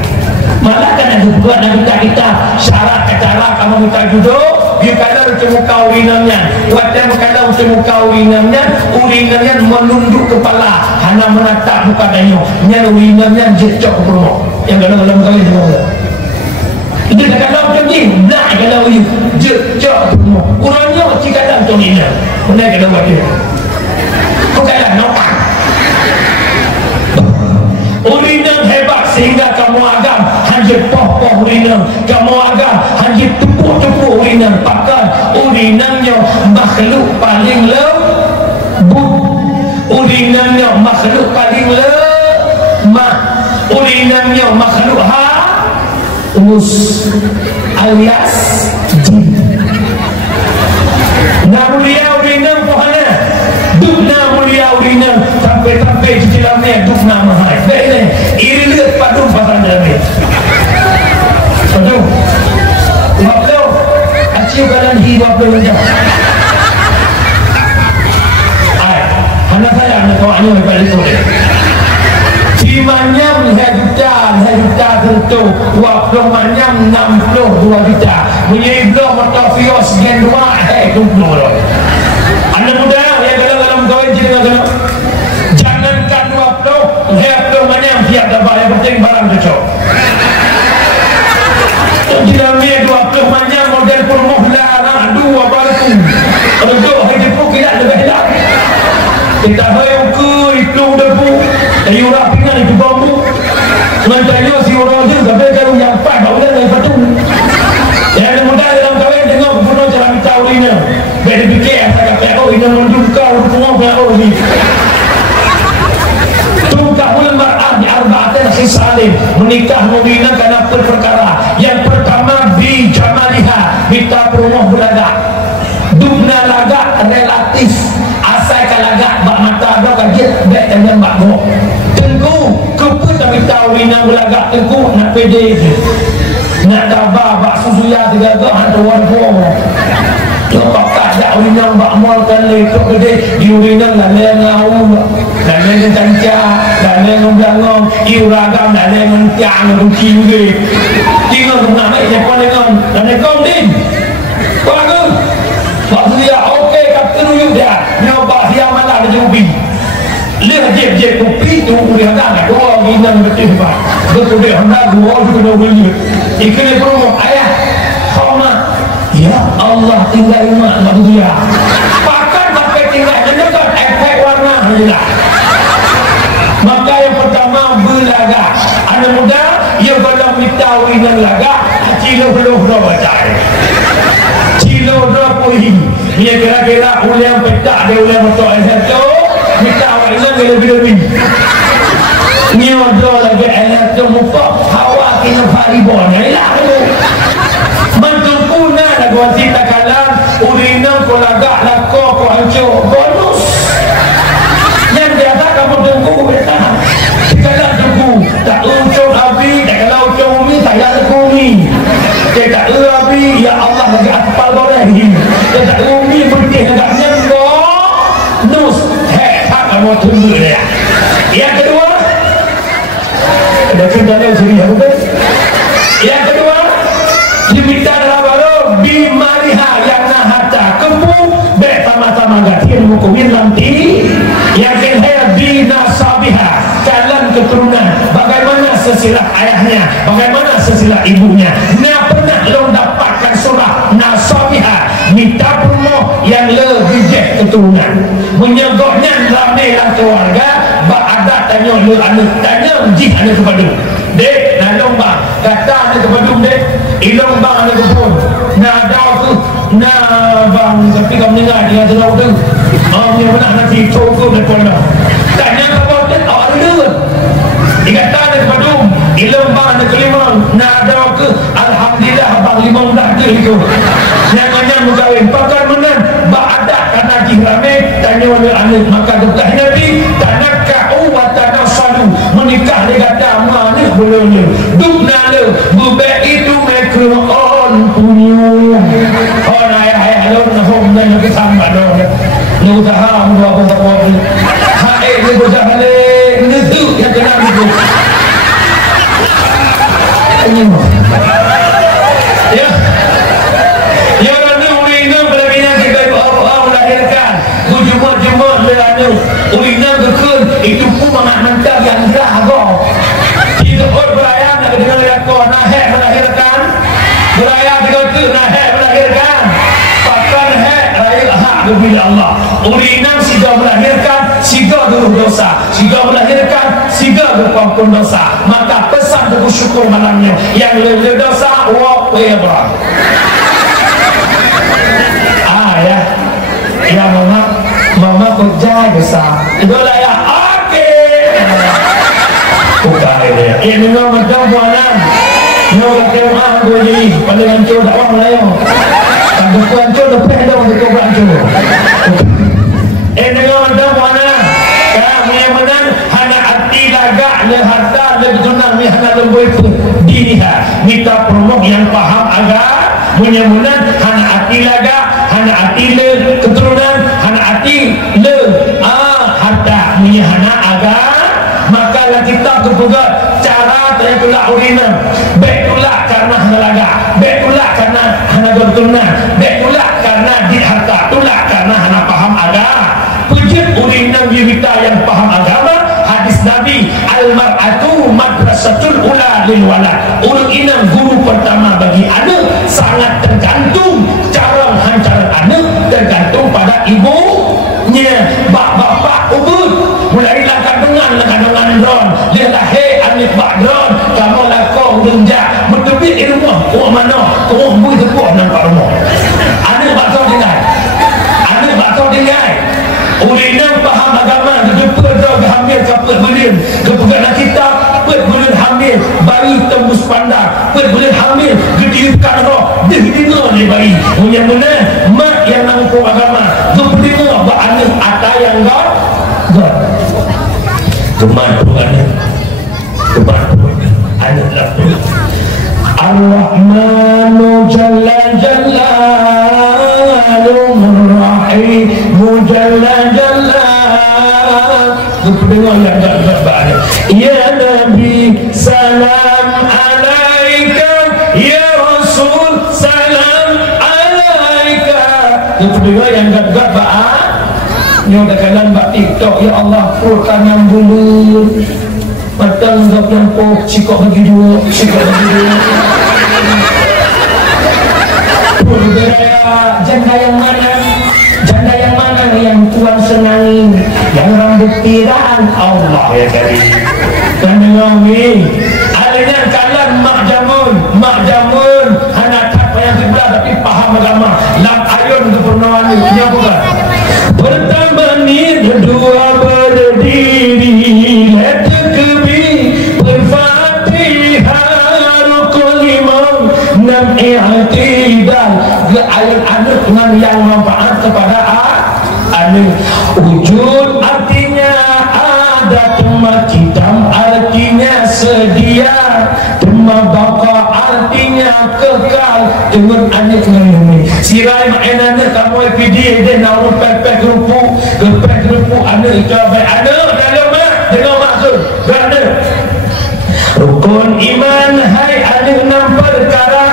malah kan ada buat kita syarat acara kamu minta judul dia kadang bertemu urinamnya wadah kadang bertemu urinamnya menunduk kepala hanya menatap muka danyo urinamnya jecok ke rumah yang kadang-kadang kali semua itu kadang macam ni nak kadang jecok ke rumah urangnya macam kadang macam ni mana kadang buat dia bukanlah nopak urinam hebat sehingga kamu agam hanya poh-poh urinam kamu agam hanya tepuk-tepuk urinam bahkan urinamnya makhluk paling lembut urinamnya makhluk paling lemah urinamnya makhluk halus alias jin nak mulia urinam pohana dukna mulia urinam sampai cicilannya dukna mahal baiklah iri lihat padung pasang dalamnya padung waplau aciu kanan hi waplau renjah anak saya anak kawannya hebat itu cimanya juta tentu waplau manyam 62 juta punya ibloh motofios gen 2 20 anak muda yang dalam kawin dengan jangankan waplau manyam siap dapat yang penting barang cocok Jirami 20 manyam model permuhlah dua balku untuk hidup kita lebih hebat kita hayang ke itu debu ayu rapingan itu bambu nantinya si orang itu sampai kalau yang pak boleh dari satu yang muda dalam kawin dengan penuh cara minta urina beda fikir saya kata oh ini menunjukkan untuk semua ini tukahul mar'ah di arba'atin khisalin menikah urina karena perkara yang pertama bi jamaliha minta perumah belaga dubna laga relatif asal kalaga bak mata ada kaget baik dengan bak go tengku keput tapi tahu urina belaga tengku nak pede nak tabah bak susu ya tiga go hantu warfo lepas tak urina bak mual kan lekuk gede di urina laleng ngau laleng kanca laleng ngong iuragam laleng tiang ruki gede tinggal kena naik siapa dengan laleng kong din bagus bak suya okey kapten uyuk dia nyoba siang malam dia ubi lihat je kopi tu uri ada nak dua ni inang betul pak. Betul dia hendak dua juga beli. Ikan promo ayah, koma. Ya Allah tinggal imak manusia. Pakai pakai tinggal dekat efek warna hilang. Maka yang pertama belaga. Anak muda yang belum ditahui dan laga, cilo belum baca. Cilo berapa ini? Dia kira-kira ulang petak dia ulang betul itu. Kita awak ini lebih-lebih. Ni ada lagi ayat tu muka hawa kena faribon. Ialah tu. Mentuku na lagu cita kalam urina ko lagak lako ko hancur bonus. Yang biasa kamu tunggu beta. Kalau tunggu tak uncung api, tak kalau uncung umi tak ada kumi. Tak api ya Allah lagi apal goreng. Tak umi berhenti agaknya bonus. Kamu tunggu dia. Yang kedua, ada ceritanya sini bukan? Yang kedua, diminta dalam baru bimariha yang nahata kempu be sama-sama gatin mukumin nanti. Yang kedua binasabiha jalan keturunan. Bagaimana sesilah ayahnya, bagaimana sesilah ibunya. Nah pernah lo dapatkan surah nasabiha minta promo yang lebih keturunan. Menyegoknya ramai lah keluarga. Ada tanya lu anak tanya jih anak kepada dek nak lomba kata anak kepada dek ilong bang anak kepun nak ada tu nak bang tapi kau mendengar dia tahu tu dia pernah nanti cukup depan dah tanya kepada dek awak ada dia kata anak kepada ilong bang anak kelima nak ada ke alhamdulillah bang limang dah ke itu yang mengkawin pakar menang ada kata jih ramai tanya oleh anak maka dekat Nabi tanya menikah dia kata mana belumnya duk nala bebek itu mikroon punya oh ayah lo nak home kesambah lo lu usaha buat hai dia bocah balik itu yang kena itu ya ya orang ni urina pelabina kita Allah melahirkan jumlah lelana urina kekun itu pun mengantar yang rago kita beraya nak dengan lelako nahek melahirkan beraya dengan tu nahek melahirkan pakan hek raya hak bila Allah urina siga melahirkan siga dulu dosa siga melahirkan siga berpampun dosa maka pesan untuk syukur malamnya yang lebih dosa wa webra ya ya mama kerja besar itulah ya bukan dia ini memang macam buanan memang kemah gue jadi paling hancur tak orang lain tak buku hancur lepas dah untuk kau hancur ini memang macam buanan kerana yang menang hanya hati lagak le harta le tunang ni hanya lembut diriha minta promo yang paham agak menyemunan hanya hati lagak hanya hati le keturunan hanya hati le harta menyehana agak maka lah kita kepugat cara teritulah urina betulah karena halaga betulah karena hana berturunan betulah karena di harta tulah karena hana paham agama pujit urina kita yang paham agama hadis Nabi al-mar'atu madrasatul ula lil walad urina guru pertama bagi anak sangat tergantung cara hancaran anak tergantung pada ibunya bapak ubud mulai kandungan ron dia lahir anak bakdron kamu lakau genjak bertepik di rumah kau mana kau bui sepuh nampak rumah anak bakau tinggal urina paham agama kedepan dah hamil kapal belin kepegangan kita bulan hamil bayi tembus pandang bulan hamil gedikan roh dihidina ni bayi punya mana mak yang nampu agama gedikan buat anak atas yang God kemana anak lapu Ar-Rahmanu Jalla Jallalu Ar-Rahimu Jalla Jalla dengar yang tak berbalik ya Nabi salam alaika ya Rasul salam alaika dengar yang tak berbalik nyo dah kalan bak TikTok ya Allah purkan yang bulut Matang gak nyampuk, sikok bagi dua. Berbeda, janda yang mana? Janda yang mana yang Tuhan senangi? Yang rambut pirang Allah ya tadi. Dan mengongi. Adanya kalian mak jamun, hanya tak payah kiblat tapi paham agama. Lam ayun kepurnaan ini bukan. Pertama ni dua berdiri, letkebi berfatihah rukun imam enam i'tidal. Ayat anak dengan yang manfaat kepada anak. Wujud artinya ada, tema kitam artinya sedia, tema baka artinya kekal. Dengan anak ini sirai maknanya kamu PD dia nak pepek kerupuk anak itu apa anak dalam dengan maksud berada rukun iman. Hai ada 6 perkara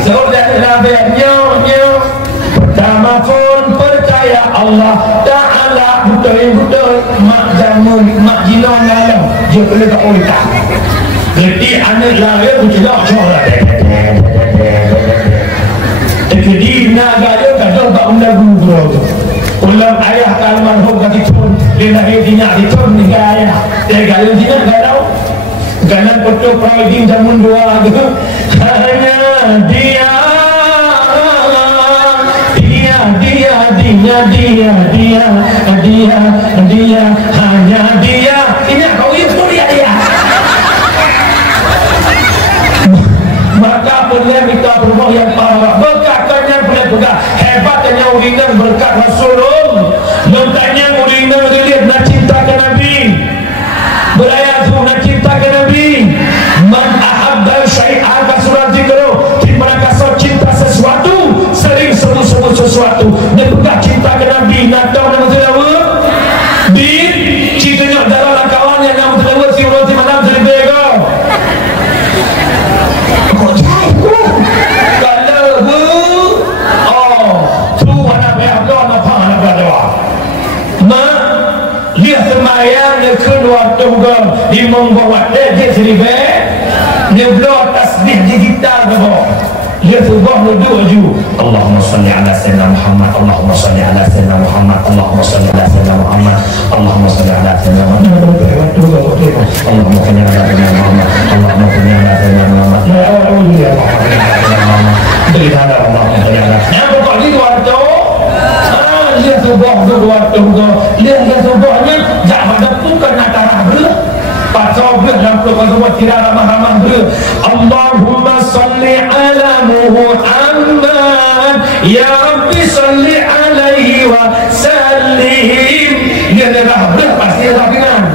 seorang nabinya. Pertama pun percaya Allah Ta'ala, betul-betul mak jamun, mak jinon lalu dia boleh tak boleh tak. Jadi anak lalu berjelak lah. Jadi naga dia kadang tak undang guru ulang ayah kalmarhum kaki tun dia nak dia dinyak di tun ni ayah dia kalau dinyak tak tahu kanan petuk providing jamun dua tu hanya dia hanya dia ini kau itu dia maka boleh minta rumah yang parah berkatnya boleh pegang hebatnya ulinan berkat Rasulullah mentanya ulinan dilihat nak cinta ke Nabi berayat tu nak cinta ke Nabi man ahabda syai'an kasurat zikro di mana kasar cinta sesuatu sering sebut-sebut sesuatu dia pegang cinta ke Nabi nak tahu nama terdawa di cintanya dalam kawan yang nama terdawa si Allah di malam terbega waktu di membuat dia seribe dia belum tasbih digital bawah dia subah dua ju Allahumma salli ala sayyidina Muhammad Allahumma salli ala sayyidina Muhammad Allahumma salli ala sayyidina Muhammad Allahumma salli ala sayyidina Muhammad Allahumma salli ala sayyidina Muhammad Allahumma salli ala sayyidina Muhammad ya Allah beri hala Allahumma salli ala yang pokok ni waktu dia subah dua dia subahnya jangan ada bukan antara bela pasal bela dalam perkara tidak ramah-ramah bela Allahumma salli ala Muhammad ya Rabbi salli alaihi wa sallim dia dah bela pasti ada dengan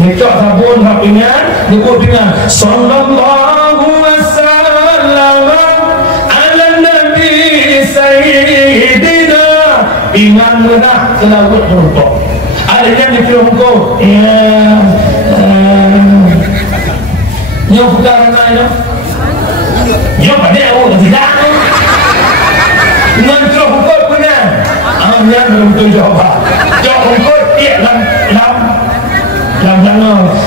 nikah sabun dengan nikah dengan sallallahu wasallam ala nabi sayyidina ingat mudah selalu berhukum ada yang diperhukum yang bukan anak yang pada awak tidak dengan terhukum punya yang belum terjawab terhukum dia lam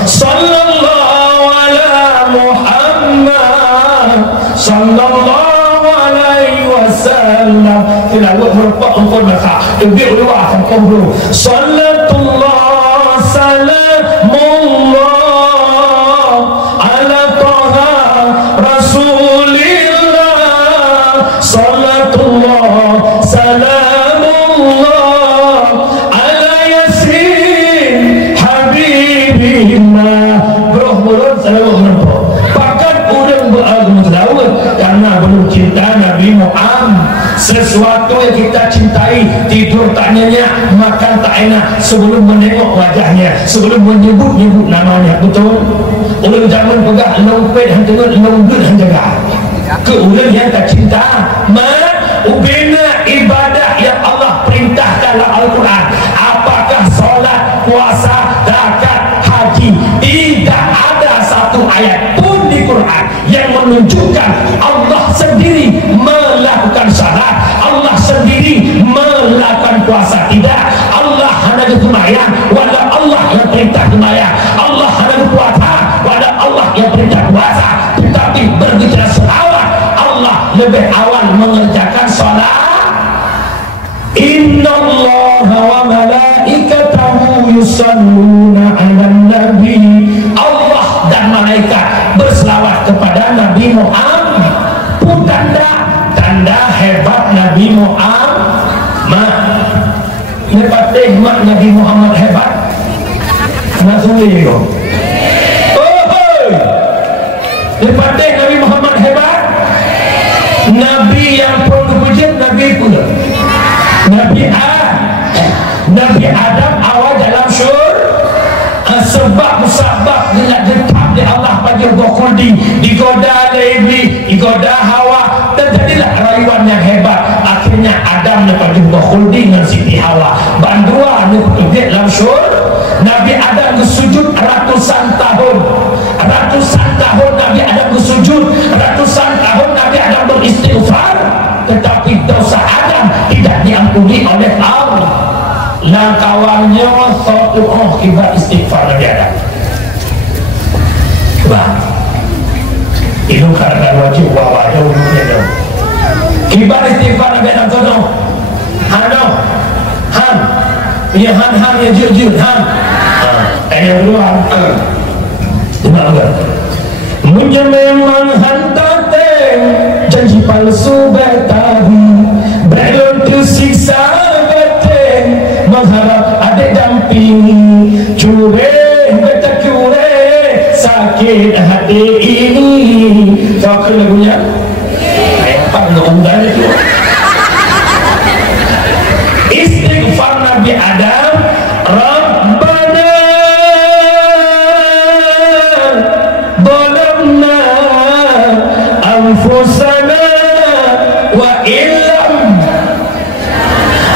sallallahu ala Muhammad sallallahu alaihi wasallam tidak berapa engkau nak lebih luas engkau dulu sallallahu salamullah ala taha rasulillah sallallahu salamullah ala yasin habibillah bro salam pakat orang beragama Islam karena belum cinta Nabi Muhammad. Sesuatu yang kita cintai tidur tak nyenyak, makan tak enak sebelum menengok wajahnya, sebelum menyebut-nyebut namanya. Betul? Orang zaman pegang lompet yang tengok lompet yang jaga ke orang yang tak cinta ubina ibadah yang Allah perintahkan dalam Al-Quran. Apakah solat, puasa, zakat, haji? Tidak ada satu ayat pun di Quran yang menunjukkan Allah sendiri melakukan salat, Allah sendiri melakukan puasa. Tidak, Allah hanya kemayang, walau Allah yang perintah kemayang, Allah hanya puasa. lebih awal mengerjakan solat. Innallaha wa malaikatahu yusalluna 'alan nabi. Allah dan malaikat berselawat kepada Nabi Muhammad. Pun tanda hebat Nabi Muhammad. Ini patih mak Nabi Muhammad hebat. Nak sendiri kau. Ini patih Nabi Muhammad hebat. Nabi yang perlu pujian Nabi pula. Nabi Adam awal dalam sebab musabab dia tetap di Allah bagi khuldi, digoda Lebi, digoda Hawa, dan jadilah rayuan yang hebat. Akhirnya Adam dapat khuldi dengan Siti Hawa. Bandua ni pergi dalam Nabi Adam bersujud ratusan tahun. Ratusan tahun Nabi Adam bersujud, ratusan tahun Nabi Adam beristighfar, tetapi dosa Adam tidak diampuni oleh Allah. Nah kawannya satu kibat istighfar Nabi Adam. Bah, itu karena wajib wawajah umumnya. Kibat istighfar Nabi Adam kono. Han, ya han ya jujur han. Yang kedua, kenapa? Munya memang hantar janji palsu bertabi, belum tersiksa beteng, mengharap ada dampingi, cure betakure sakit hati ini. Kau kena punya? Apa nak undang itu? Istighfar Nabi Adam, Rabbana zalamna anfusana wa illam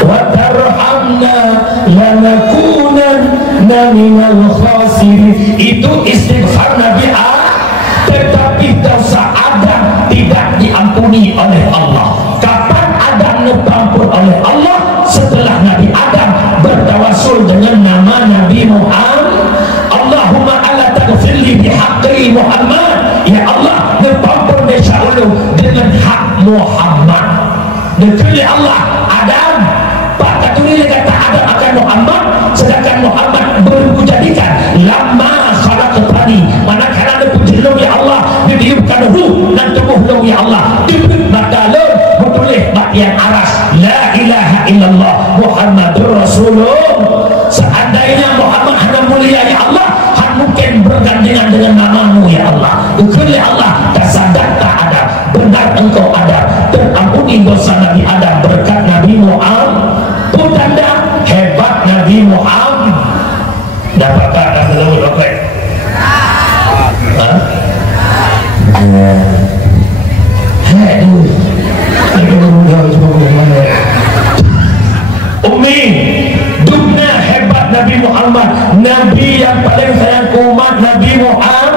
wa tarhamna lanakunanna minal khasirin. Itu istighfar Nabi Adam. Tetapi dosa Adam tidak diampuni oleh Allah. Kapan Adam diampuni oleh Allah? Setelah Nabi Adam bertawasul dengan nama Nabi Muhammad. Allahumma ala taghfirli bihaqqi Muhammad. Ya Allah, diampun dosa ulu dengan hak Muhammad. Dekali Allah Adam, Pak katuli kata Adam akan Muhammad, sedangkan Muhammad baru jadikan lama khalaqtani. Manakala dia pujilah ya Allah, ditiupkan ruh dan tubuh lo ya Allah, diberi batalun bertulis bagian aras la ilaha illallah Muhammadur Rasulullah. Seandainya Muhammad hanya mulia ya Allah, mungkin bergandengan dengan namamu ya Allah. Dukuli Allah, tasadak tak ada, benar engkau ada, terampuni dosa Nabi Adam berkat Nabi Muhammad. Pun tanda hebat Nabi Muhammad. Dapatkah anda tahu dokter? Umi dukna hebat Nabi Muhammad, Nabi yang paling sayang umat Nabi Muhammad.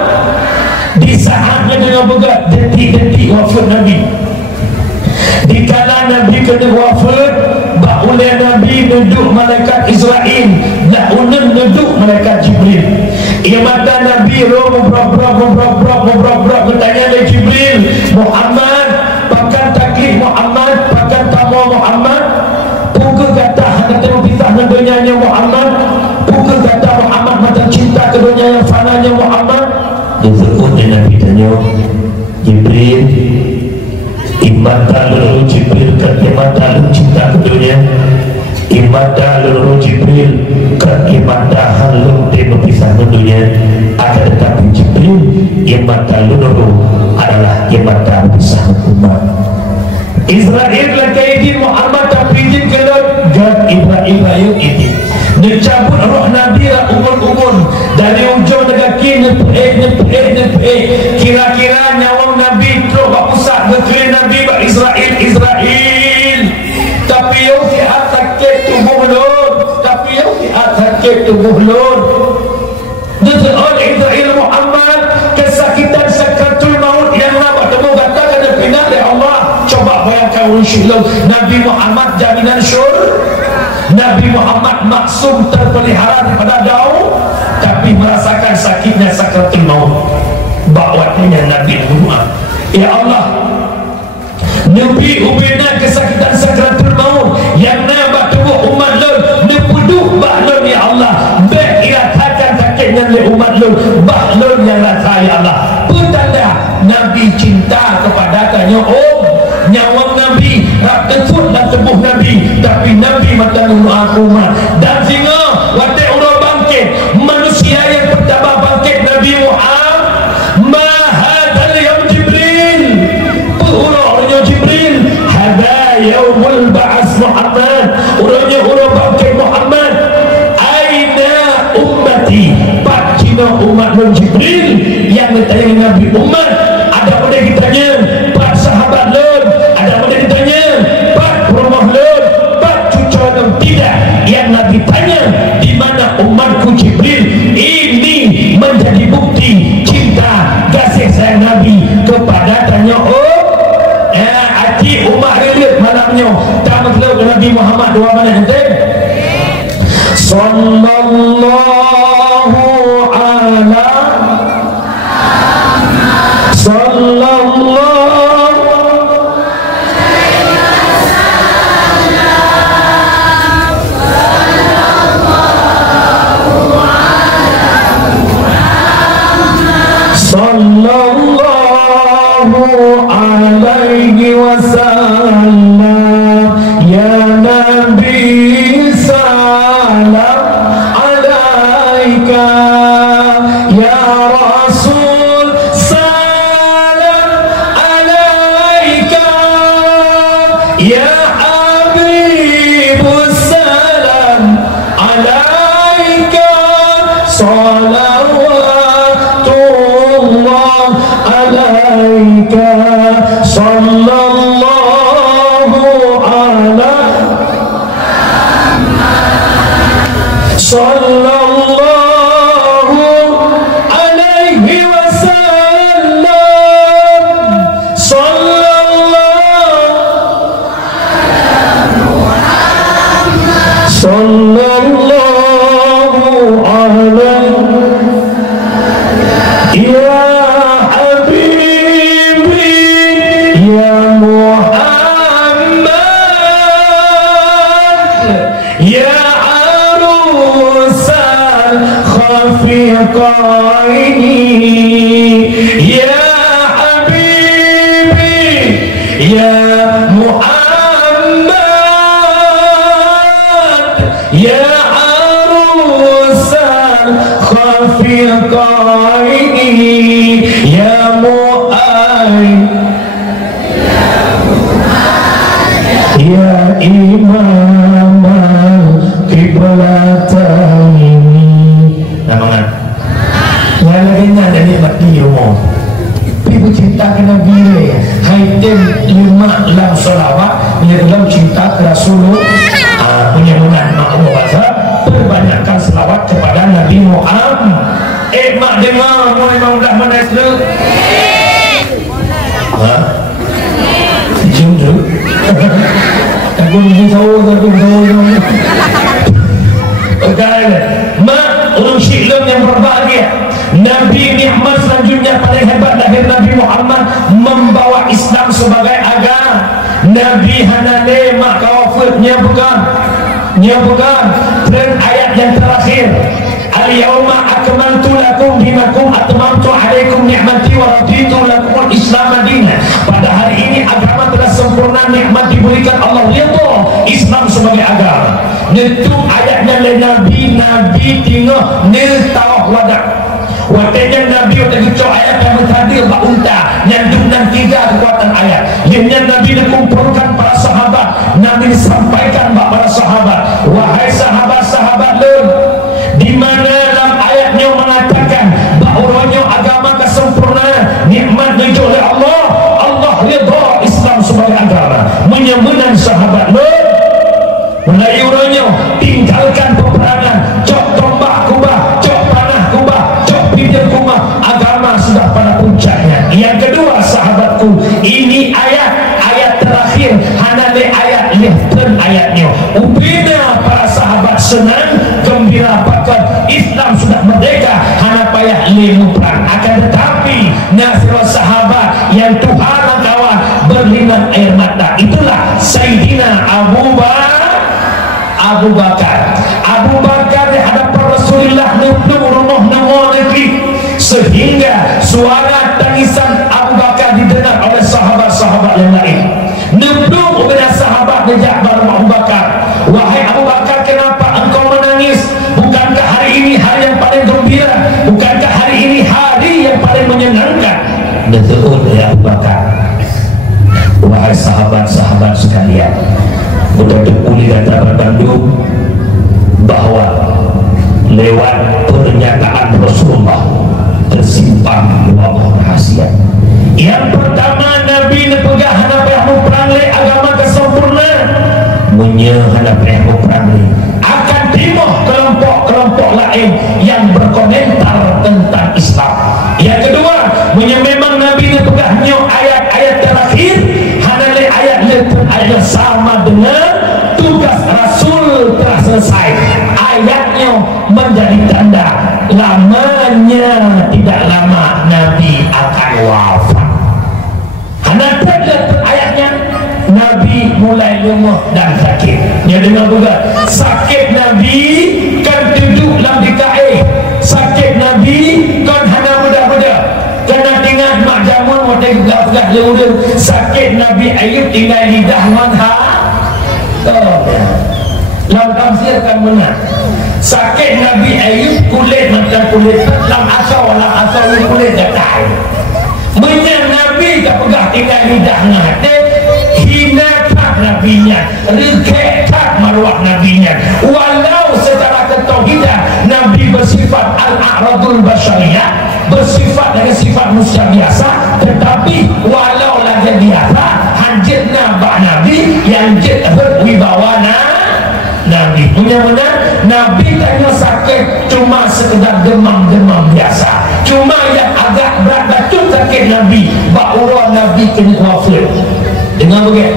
Di saatnya dengan begat detik-detik wafat Nabi, di kala Nabi kena wafat, oleh Nabi duduk malaikat Israel, nak unen duduk malaikat Jibril. Ia mata Nabi ngobrol bertanya oleh Jibril, Muhammad pakan taklif Muhammad, pakan tamu Muhammad, pukul kata hanya terpisah dengan dunianya Muhammad, pukul kata Muhammad macam cinta ke dunia yang fananya Muhammad. Dia sebutnya Nabi tanya Jibril, imata lalu Jibril kan imata lalu cinta ke dunia, imata lalu Jibril kan imata lalu dia berpisah ke dunia. Akan tetapi Jibril imata lalu adalah imata berpisah umat Israel. Lagi Muhammad tapi izin kalau God Ibrahim itu dicabut roh Nabi umur dari ujung negaki nepek. Kira-kira nyawang Nabi terus berpusat negeri Nabi Israel. Tapi yang di atas tubuh lor, Dutun oleh Israel Muhammad kesakitan sakratul maut yang nama temu katakan dan pindah dari Allah. Coba bayangkan unsur Nabi Muhammad jaminan Nabi Muhammad maksum terpelihara daripada daun, tapi merasakan sakitnya sakratul maut. Bakwatnya Nabi Muhammad, ya Allah, Nabi ubina kesakitan sakratul maut yang nabak tubuh umat lun nepuduh bahlun ya Allah baik iratakan sakitnya oleh umat lun bahlun yang rasa ya Allah petanda Nabi cinta kepada kanya nyawang Nabi rak tefut dan tubuh Nabi tapi Nabi mata nunggu umat dan singa watak orang bangkit manusia yang pertama bangkit Nabi Muhammad mahadal yaum Jibril urangnya Jibril hada yaumul ba'as Muhammad urangnya urang bangkit Muhammad aina ummati pak cina umat non Jibril yang ditanya Nabi umat ada pada ditanya pak sahabat lun ada pada ditanya pak rumah lun pak cucu lun tidak yang Nabi tanya di mana umatku Jibril ini menjadi bukti cinta kasih sayang Nabi kepada tanya hati umat relit malamnya tamat lalu Nabi Muhammad dua mana nanti sallallahu ala sallallahu alaihi wasallam ya Nabi salam alaika ya Rasul salam alaika ya Habibus salam alaika salawatullah alaika sallallahu ala sallallahu alaihi wasallam sallallahu alaihi ya ya Habibi ya Muhammad ya arusal khafiqaini ya mu'ain ya imam al-qiblataini namanya yang lainnya ada nikmat dia mau ibu cinta ke Nabi dia haitem lima lam salawat dia dalam cinta ke Rasulullah penyemunan makhluk bahasa perbanyakkan selawat kepada Nabi Muhammad mak dengar mau memang dah mana itu cium tu aku mesti tahu mak urung syi'lam yang berbahagia Nabi nikmat selanjutnya paling hebat lahir Nabi Muhammad membawa Islam sebagai agama Nabi hanane mak kawafutnya bukan dan ayat yang terakhir al-yawma akmaltu lakum dinakum atmamtu alaikum ni'mati wa raditu lakum al-islam madinah pada hari ini agama telah sempurna nikmat diberikan Allah ridha Islam sebagai agama itu ayatnya oleh Nabi tinggal niltawah wadah waktunya Nabi udah kecok ayat yang berhadir Pak Unta nyandung dan tiga kekuatan ayat yang Nabi dikumpulkan para sahabat Nabi sampaikan para sahabat wahai sahabat-sahabat lun di mana dalam ayatnya mengatakan bahawanya agama kesempurnaan nikmat diuji oleh Allah ridha Islam sebagai agama menyemunan sahabat lun melayurannya tinggalkan peperangan cok tombak kubah cok panah kubah cok bibir kubah agama sudah pada puncaknya yang kedua sahabatku ini ayat terakhir hanale ayat lihtan ayatnya ubina para sahabat senang gembira pakat Islam sudah merdeka hana payah limu perang akan tetapi nasrul sahabat yang Tuhan kawan berlinang air mata. Itulah Sayyidina Abu Bakar. Abu Bakar di hadapan Rasulullah nuplu rumah nama negeri, sehingga suara tangisan Abu Bakar didengar oleh sahabat-sahabat yang lain. Nuplu kepada sahabat dijak bareng Abu Bakar, wahai Abu Bakar, kenapa engkau menangis? Bukankah hari ini hari yang paling gembira? Bukankah hari ini hari yang paling menyenangkan? Betul ya Abu Bakar. Wahai sahabat-sahabat sekalian, betul pulih data Bandung bahwa lewat pernyataan Rasulullah tersimpan dua rahasia. Yang pertama, Nabi nepegah hanapiahmu perangai agama kesempurna, menyehanapiahmu perangai akan timah kelompok-kelompok lain yang berkomentar tentang Islam. Yang kedua, memang Nabi nepegahnya ayat-ayat terakhir hanale ayat yang sama dengan tugas Rasul telah selesai. Ayatnya menjadi tanda lamanya tidak lama Nabi akan wafat. Hanata ayatnya Nabi mulai lemah dan sakit. Ya, dengar juga sakit Nabi kan duduk dalam DKI. Sakit Nabi kan hana muda-muda kena tinggal mak jamun model gagah leureum. Sakit Nabi Ayub tinggal lidah manha. Dalam tafsir kan benar. Sakit Nabi Ayub kulit macam kulit dalam asal kulit gatal. Menyan Nabi tak pegah tinggal lidah ngate, hina tak nabinya, rengkek tak maruah nabinya. Walau secara ketauhidan Nabi bersifat al-a'radul basyariyah, bersifat dengan sifat manusia biasa, tetapi walau lagi biasa hanjitna bak Nabi yang jit berwibawa Nabi. Punya benar Nabi tanya sakit cuma sekedar demam-demam biasa, cuma yang agak berat bacun sakit Nabi bahawa Nabi kena wafat. Dengar begitu,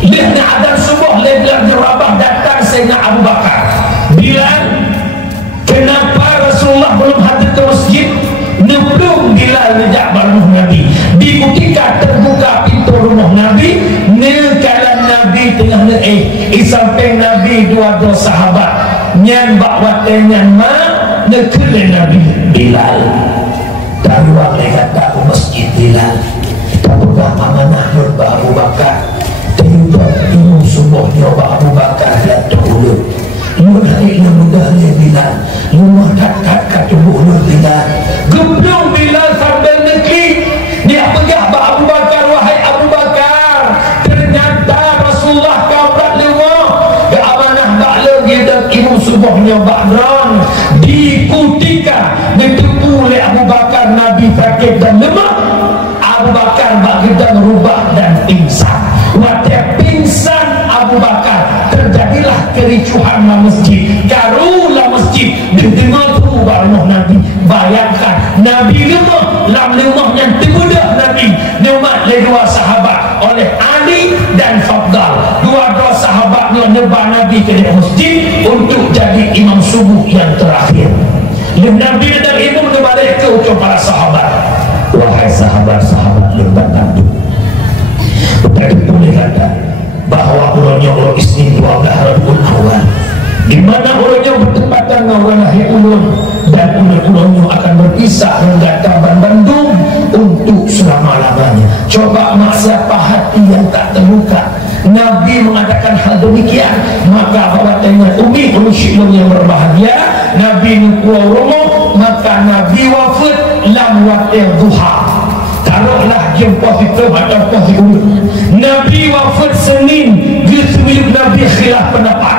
lihatnya ada subuh lebar jerabah datang Sayyidina Abu Bakar bilang, kenapa Rasulullah belum hadir ke masjid? Nebelum Bilal nejak bareng Nabi. Di ketika terbuka pintu rumah Nabi, nekalan Nabi tengah samping Nabi dua sahabat nyan bawa tenyan ma nekelen Nabi Bilal. Taruang kata ke masjid Bilal. Taruang amanah berbah Abu Bakar. Terlibat ilmu subuhnya Abu Bakar dan terulur. Menari mudah Bilal, rumah kat tubuh Bilal. Geblong Bilal sambil nekik. Dia pegah Abu Bakar, wahai Abu Bakar, ternyata Rasulullah kau berat lewah ke amanah bakla dan ilmu subuhnya bakran. Di kutika ditepu oleh Abu Bakar Nabi sakit dan lemah. Abu Bakar bagian rubah dan pingsan. Waktu pingsan Abu Bakar terjadilah kericuhan dalam masjid. Karulah masjid didengar tu barang Nabi. Bayangkan Nabi lemah, lam lemah yang terbudak Nabi. Nyemat oleh dua sahabat, oleh Ali dan Fadal. Dua-dua sahabat nyebar Nabi ke masjid untuk jadi imam subuh yang terakhir. Nabi dan imam kembali ke ucap para sahabat, wahai sahabat-sahabat lembat tandu, tadi boleh kata bahawa ulangnya ulang isnin 12 Rabiul Awal, di mana ulangnya bertepatan dengan lahir ulun, dan ulangnya akan berpisah dengan Taban Bandung untuk selama-lamanya. Coba siapa hati yang tak terluka. Nabi mengatakan hal demikian, maka bahwatanya umi syilum yang berbahagia, Nabi nukuah rumah, maka Nabi wafat lam waktu duha. Taruhlah jam positif atau positif. Nabi wafat Senin, Yusuf Nabi khilaf pendapat.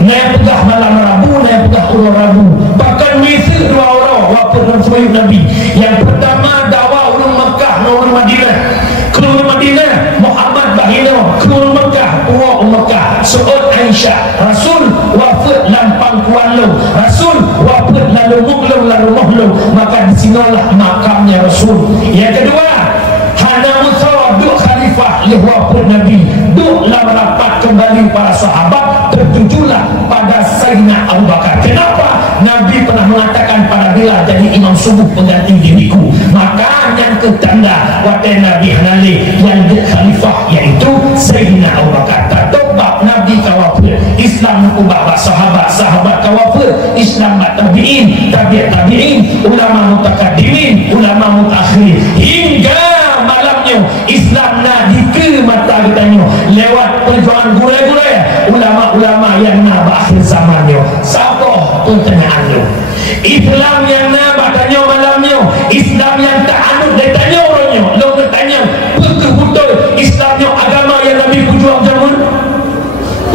Naik pegah malam Rabu, naik pegah ulur Rabu. Bahkan misal dua orang wafat dalam semayuk Nabi. Yang pertama dakwah ulun Mekah, ulun Madinah. Ulun Madinah Muhammad Bahino, ulun Mekah, ulun Mekah. Su'ud Aisyah, Rasul wafat lampang kualu, Rasul wafat lalu muglum lalu muhlum. Maka disinilah makamnya Rasul. Yang kedua, hana musawab duk khalifah lihwafat Nabi, duk lam rapat kembali para sahabat. Tertujulah pada Sayyidina Abu Bakar. Kenapa? Nabi pernah mengatakan pada Bilal, jadi imam subuh pengganti diriku. Maka yang ketanda waktu Nabi Hanali yang khalifah yaitu Sayyidina Abu Bakar. Bab Nabi kawafir Islam ubah sahabat kawafir Islam tabi'in tabi'in ulama mutakaddimin ulama mutakhirin hingga malamnya Islam nak dike mata kitanya lewat perjuangan gulai-gulai ulama-ulama yang nak berakhir zamannya. Siapa pertanyaan tu? Islam yang nak bertanya malamnya, Islam yang tak anut dia tanya orangnya, lo bertanya betul Islamnya agama yang Nabi berjuang zaman,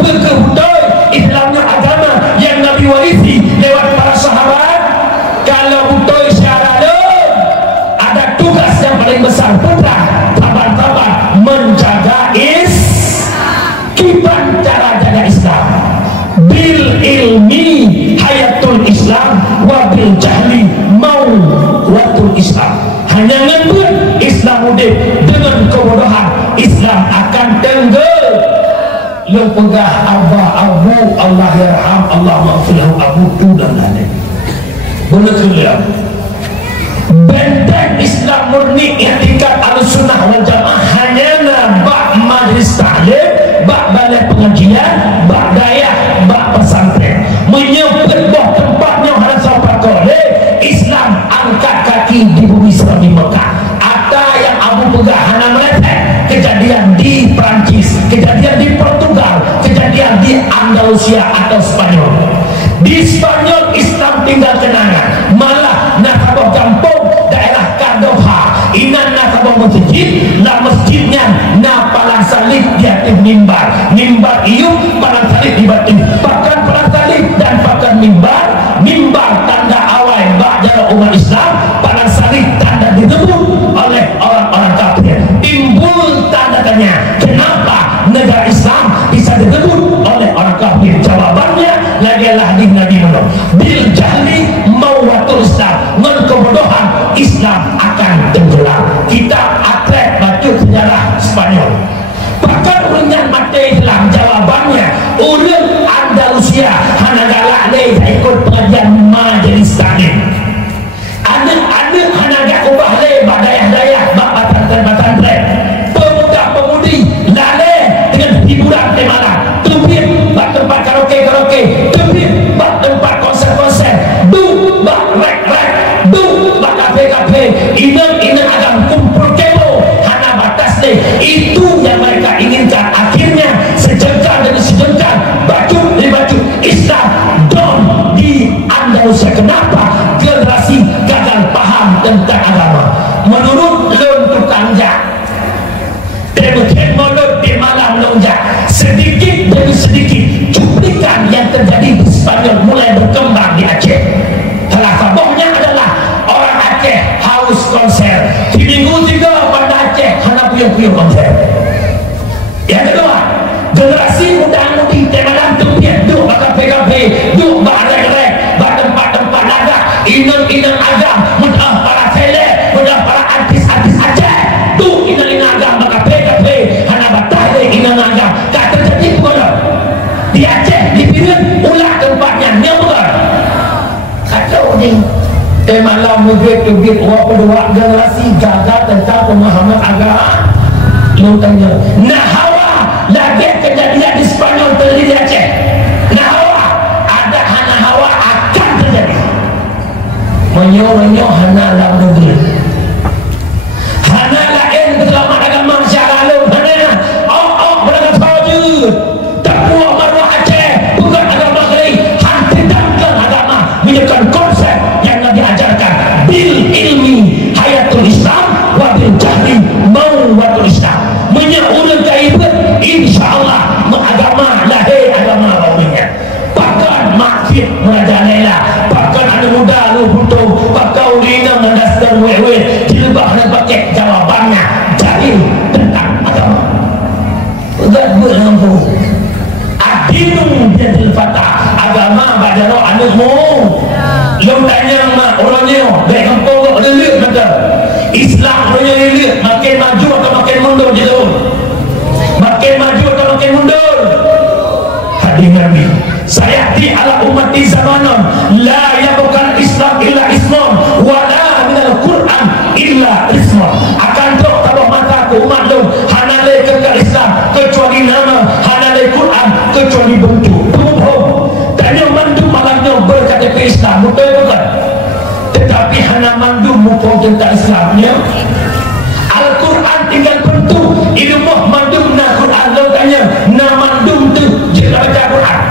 betul Islamnya agama yang Nabi warisi lewat para sahabat. Kalau betul syarat ada tugas yang paling besar, putra taban menjaga kiban cara jaga Islam. Bil ilmi hayatul Islam wa bil jahli mauwatul Islam. Hanya ngebut Islam udip dengan kebodohan Islam akan tenggelam. Lo pegah Abu Allah yarham Allah maghfirhu Abu tu dan lain. Boleh kelihat benteng Islam murni i'tikad Ahlussunnah wal Jamaah hanya bak majlis taklim, bak balai pengajian, bak dayah, bak pesantren. Menyebut bah tempatnya harus sampai kole Islam angkat kaki di bumi Islam di Mekah. Ada yang Abu pegah hana meletek kejadian di Perancis, kejadian di Portugal, kejadian di Andalusia atau Spanyol. Di Spanyol Islam tinggal kenangan, malah nakabah kampung daerah Córdoba inan nakabah masjid lah masjidnya na palang salib di atas mimbar iup palang salib di batu, bahkan palang salib dan bahkan mimbar tanda awal ba'da umat Islam, palang salib tanda ditebut oleh orang-orang kafir. Timbul tanda tanya, kenapa negara Islam bisa ditebut oleh orang kafir? Jawabannya lagi-lagi Nabi menurut bil jahli mauwatul Islam, dengan kebodohan Islam akan tenggelam. Kita atlet baca sejarah Spanyol, bahkan ulian mati Islam. Jawabannya ulun Andalusia hana galak leh ikut pengajian majelis taklim. Anak-anak hana gak ubah leh badayah-dayah bak batantren pemuda-pemudi laleh dengan hiburan temalan tubir bak tempat karaoke tubir bak tempat konser bak rek bak kafe inang agam kumpul kebo hana batas deh. Itu yang mereka inginkan. Akhirnya sejengkal demi sejengkal, baju demi baju Islam don di Andalusia. Kenapa? Generasi gagal paham tentang agama. Menurut lon tukang jak mulut di malam lonjak, sedikit demi sedikit cuplikan yang terjadi di Spanyol mulai berkembang di Aceh. Salah satunya adalah orang Aceh haus konser. Di minggu 3 pada Aceh hana puyuh-puyuh konser. Yang kedua, generasi muda-mudi temalan tempiat duk bakal PKP, duk bakal rek bak tempat-tempat laga inang-inang agam mudah para sele, mudah para artis-artis Aceh. Duk inang-inang agam bakal PKP hana batah inang agam. Tak terjadi pun di Aceh, di Pirin ulah tempatnya dia bukan kacau ni. Malam duit orang kedua generasi gagal tentang pemahaman agama. Lu tanya nah hawa lagi kejadian di Spanyol terjadi di Aceh. Nah hawa ada hana hawa akan terjadi menyo hana dalam negeri hana lain selamat agama masyarakat lu hana berangkat wajud takwa marwah Aceh bukan agama negeri hantidamkan agama menjadikan konsep yang Nabi ajarkan bil ilmi hayatul Islam wa bil jahli mauwatul Islam. Menyaulah kaibat insyaallah agama lahir agama baunya. Bahkan maksud merajalela, bahkan anak muda lu butuh pakau dina mendasar wewe jilbah dan pakai jawabannya jahil tentang agama. Enggak berlampu adinu jadil fatah agama badaro anakmu. Lu tanya mak orangnya baik kampung kok lihat kata Islam punya lihat makin maju atau makin mundur gitu, makin maju atau makin mundur. Hadir Nabi sayati ala ummati zamanun la yabqal Islam illa ismun wa la minal Quran illa ismun. Akan tok tabah mata ke umat tu hanale kekal Islam kecuali nama, hanale Quran kecuali bentuk. Tanya mandu malamnya berKTP Islam, betul bukan? Tetapi hana mandu muka tentang Islamnya. Al-Quran tinggal bentuk. Ilmu mandu na Quran. Lo tanya, na mandu tu dia baca Quran.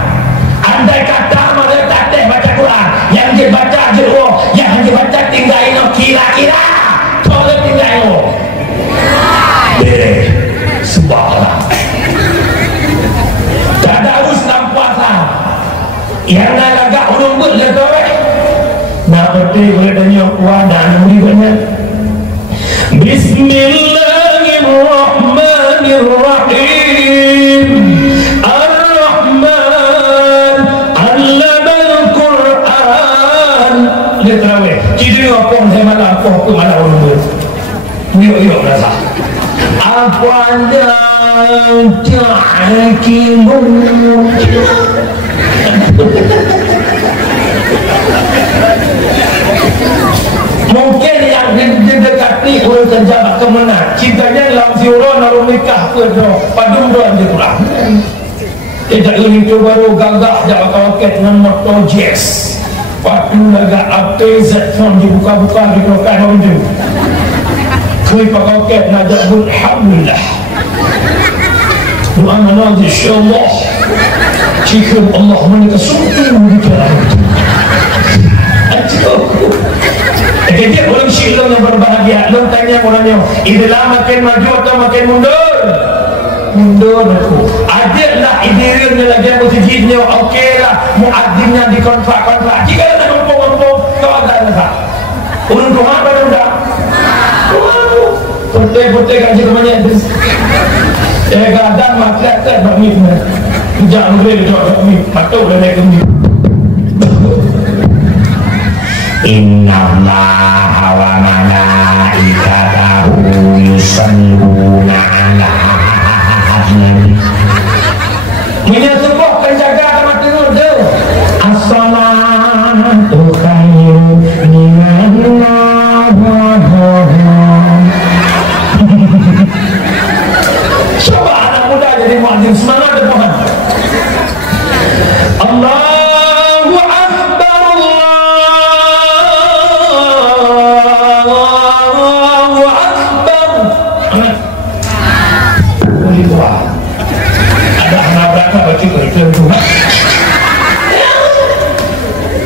Andai kata malah tak ada baca Quran, yang dia baca jeruk, yang dia baca tinggal ino kira-kira. Kalau tinggal ino. Subhanallah. Tak ada urus dalam puasa. Yang nak agak urumbut lah tu. Nak betul boleh tanya puan dan beri banyak. Bismillahirrahmanirrahim. Ar-Rahman Allamal Quran. Lihat terawih. Ciri apa saya malam apa malam urumbut. Yuk rasa. Apa yang jahakimu? Mungkin yang didekati orang terjabak kemenang cintanya dalam siuran orang nikah ke padung doang dia kurang. Tidak ini tu baru gagah jawab kawaket dengan motor jazz. Padu lagak APZ phone dibuka-buka di kelokan orang tu. Kui kawaket najak pun alhamdulillah. Doa mana insyaAllah. Jika Allah menikah sungguh berjalan. Jadi orang Syilong yang berbahagia. Lo tanya orangnya, idilah makin maju atau makin mundur? Mundur aku. Adiklah idirnya lagi yang berjidnya. Okey lah, muadzimnya di kontrak-kontrak. Jika ada mampu-mampu, kau ada tak? Urun Tuhan pada muda. Putih-putih kan juga banyak. Kadang maklek-klek bakmi. Jangan boleh jawab bakmi. Patut dah naik kembi. Inna Allaha wa malaikatahu yusalluna ala nabi. Menyebut penjaga tempat tidur tu. As-salatu khairum minan nawm. Coba anak muda jadi muadzin, semangat depan. Allahu Akbar, Allahu Akbar. Boleh buat. Ada anak berapa baca Quran tu?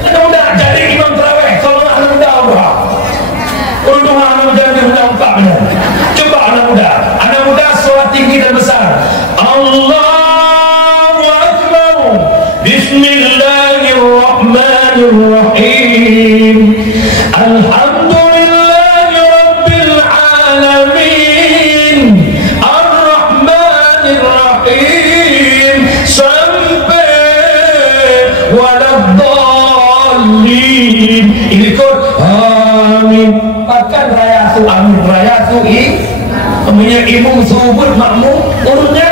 Anak muda jadi imam tarawih. Kalau anak muda berapa? Untuk anak muda jadi muda empat benar. Coba anak muda. Anak muda solat tinggi dan besar. Allahu Akbar. Bismillahirrahmanirrahim. Alhamdulillahi Rabbil Alamin. Ar-Rahmanirrahim. Sampai waladdallin. Ini kot amin. Bahkan raya su amin, raya su punya imam subur makmum urutnya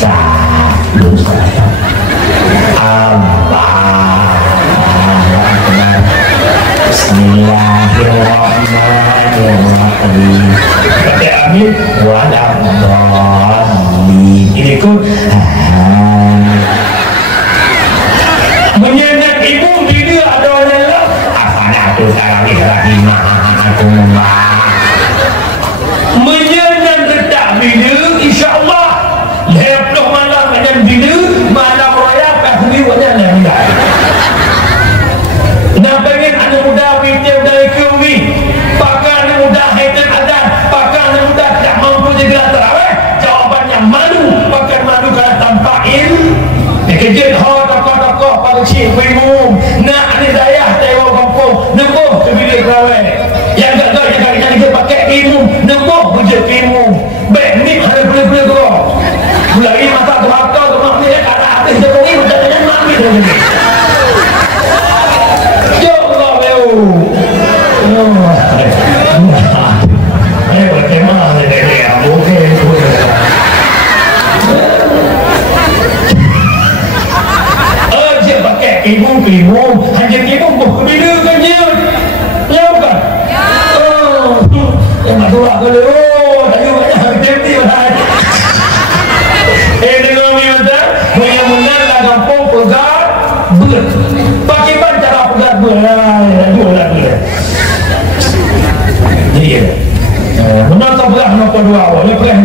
satu saja. Bismillahirrahmanirrahim. Pakai amin waladdallin. Ini pun menyenang ibu di dia ada orang lain. Asalatu tarawih rahimahumullah. Menyenang letak bila insyaAllah leploh malam dengan bila malam raya pasti wajan yang muda. Nak pengen anak muda pinjam dari kami, pakar anak muda haitan adan, pakar anak muda tidak mampu jaga tarawih. Jawabannya malu, pakar malu kerana tanpa ilmu. Kejut ho tokoh-tokoh pada cik umum nak anak dayah tewak kampung nembuh ke bilik tarawih. Yang gagal yang kita pakai ilmu nembuh wujud ilmu. Baik ni ada boleh-boleh kau. minum hanya minum bila kan dia ya bukan yang nak doa ke tak juga banyak tempi lah dengar ni kata punya menang lah kampung pegat ber bagaimana cara pegat ber dua lah dia jadi benar tak berat kenapa dua awak dia perang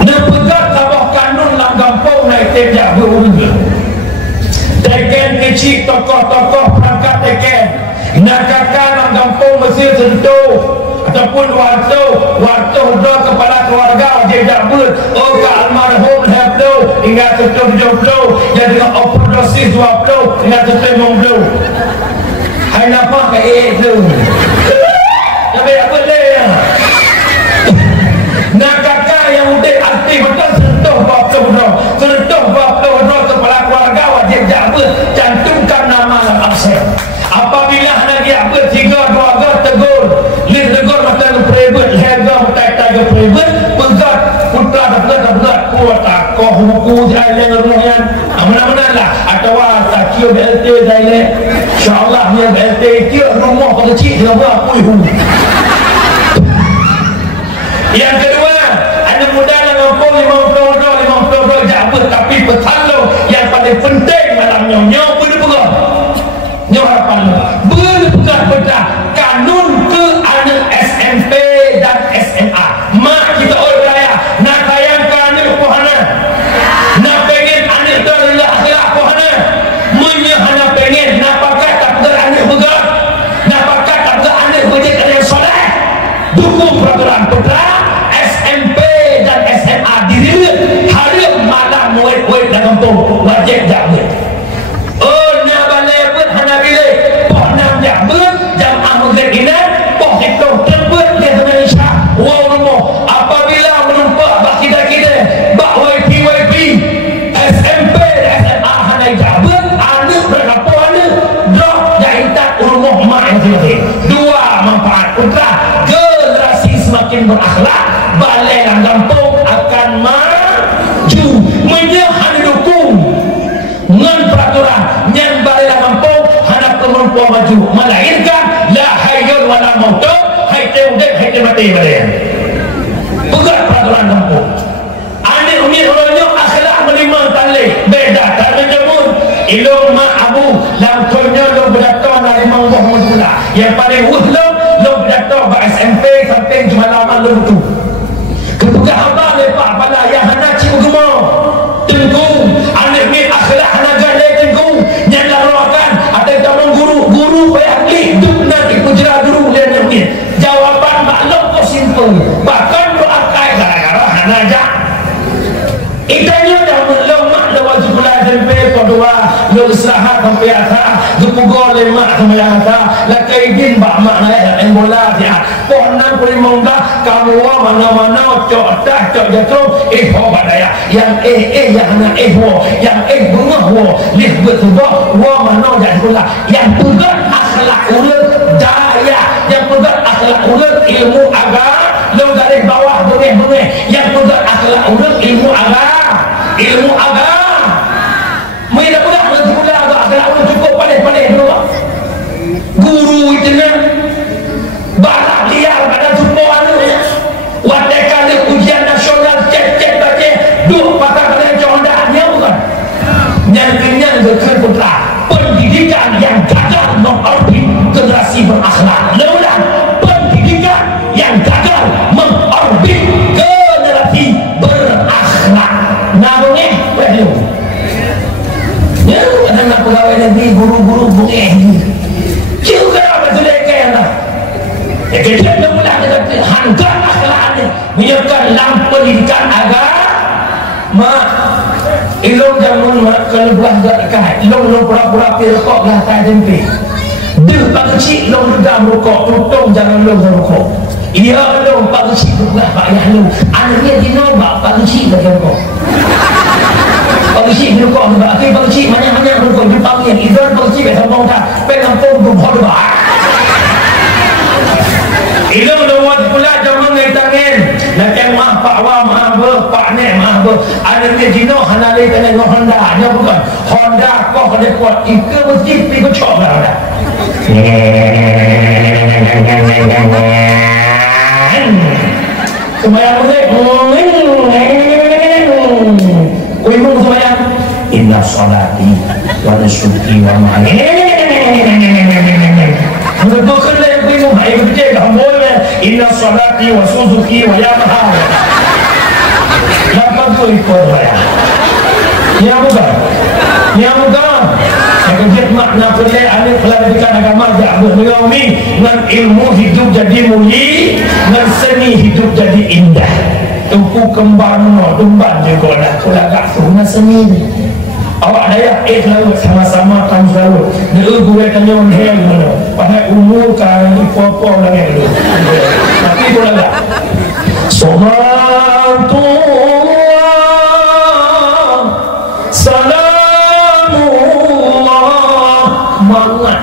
dia pegat sabah kanun dalam kampung naik tejak berurga teken kecil tokoh-tokoh perangkat teken nak kakak dalam kampung Mesir Sentuh ataupun waktu dah kepala keluarga tejak ber ke almarhum Hebdo hingga Sentuh 70 yang dengan operasi 20 hingga Sentuh 50 hai nampak ke itu tapi apa dia nak kakak yang udah aktif betul Sentuh 20 kepala keluarga wajib jaga cantumkan nama dalam absen apabila lagi apa 3 keluarga tegur lih tegur macam private harga macam private pegat putra tak berat kuat takoh buku jalan ruhian mana-mana lah atau tak kira BLT jalan insyaAllah dia BLT kira rumah kecil dia berapa yang kedua ada muda yang ngampung 50 jabut tapi petalo yang paling penting dalam nyonya berpegang nyonya harapan berpegang kanun ke anak SMP dan SMA mak kita orang raya nak tayangkan anak pohana nak pengen anak tu adalah akhirat pohana menyahana pengen nak pakai tak betul anak begang nak pakai tak betul anak berjaya yang soleh dukung peraturan putra SMP dan SMA diri hari malam murid-murid dan kampung wajib jaga nak balai pun hana bilik poh 6 jaga jamaah maghrib inan poh itu terbut dia dengan isya wow rumah apabila menumpak bak kita bak YP SMP dan SMA hana jaga anak berkampung anak drop jahitan rumah mak yang masing-masing dua manfaat putra generasi semakin berakhlak balai dan kampung akan maju menyahan dukung dengan peraturan yang balai dan kampung hendak kemampuan maju melahirkan la hayyun wala mautun hai teudet hai mati balai pegat peraturan kampung anik umi orangnya akhlak menerima talih beda tak menjemur ilmu mak abu lampunya lo berdatang dari mangboh mula yang paling uhlum lo berdatang ke SMP sampai jumalaman lo betul kebuka abang lepak pada yang hana cik ugama tengku anak ni akhlak hana gale tengku yang laruakan ada tamang guru bayakli duk nanti pujera guru yang ni jawapan maklum kau simple bahkan doa kai gara-gara hana ajak itanya dah belum mak lo wajib belajar sampai kedua lo istirahat sampai atas dipugol lemak sampai atas lah kaidin bak mak naik yang bola dia pohon perimongga kamu mana-mana cok dah cok jatuh ho badaya yang yang nak ho yang bunga ho lih bersubah wa mana dah sekolah yang pegat akhlak ulet daya yang pegat akhlak ulet ilmu agama lo dari bawah bengeh yang pegat akhlak ulet ilmu agama mereka pula akhlak ulet cukup pandai dulu guru itu nak balak liar pada semua anunya wadai kali ujian nasional cek baca duk patah kalian jondaknya bukan yang kenyang berkata putra pendidikan yang gagal mengorbit generasi berakhlak leulang pendidikan yang gagal mengorbit generasi berakhlak namanya wahyu ya anak pegawai negeri guru-guru bungeh juga apa selekan lah kejap dia mula dengan hanggar akhlaknya menyebabkan dalam pendidikan agama ilmu jamun kalau belah dekat ilmu pura-pura pergi rokok belah tak jempi dia pak kecil ilmu dalam rokok tutung jangan ilmu dalam rokok iya ilmu pak kecil belah pak ayah ilmu anaknya dinobak pak kecil lagi rokok pak kecil di rokok sebab pak kecil banyak-banyak rokok di panggian ibarat pak kecil biasa ngomong tak pengampung berbodoh ilmu lewat pula jaman ngai tangan nak yang mah Pak Wah mah ber, Pak Nek mah ber. Ada dia jino hanalai kena dengan Honda, nya bukan. Honda kau kena kuat ika mesti pi ko chok lah dah. Sembahyang boleh. Kuimu sembahyang. Inna salati wa nusuki wa ma'ani. Betul lah yang kuimu. Hai betul dah boleh. Inna salati wa suzuki wa yamaha. Lepas tu ikut saya. Ya bukan. Ya bukan. Yang makna pelai alif peladikan agama ja'bud mengaumi dengan ilmu hidup jadi mulia, dengan seni hidup jadi indah. Tumpu kembang no tumban juga dah kulagak sungai seni. Awak dayak lalu sama-sama kamu selalu. Dia gue tanya orang mana. Pada umur kan ipo-ipo lagi dulu. Tapi kulagak. Salatu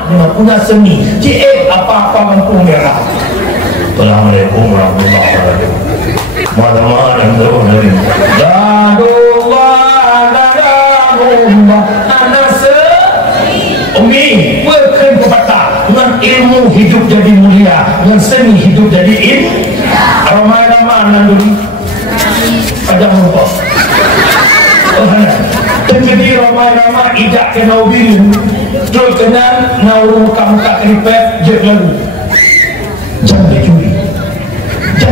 dengan punya seni apa-apa mampu merah. Assalamualaikum warahmatullahi wabarakatuh. Mana-mana dari dadullah anase umi berken kepada dengan ilmu hidup jadi mulia, dengan seni hidup jadi ramai-ramai dulu pada lupa. Terjadi ramai-ramai ijak kena biru terus kena nauru muka-muka keripet je lalu. Jangan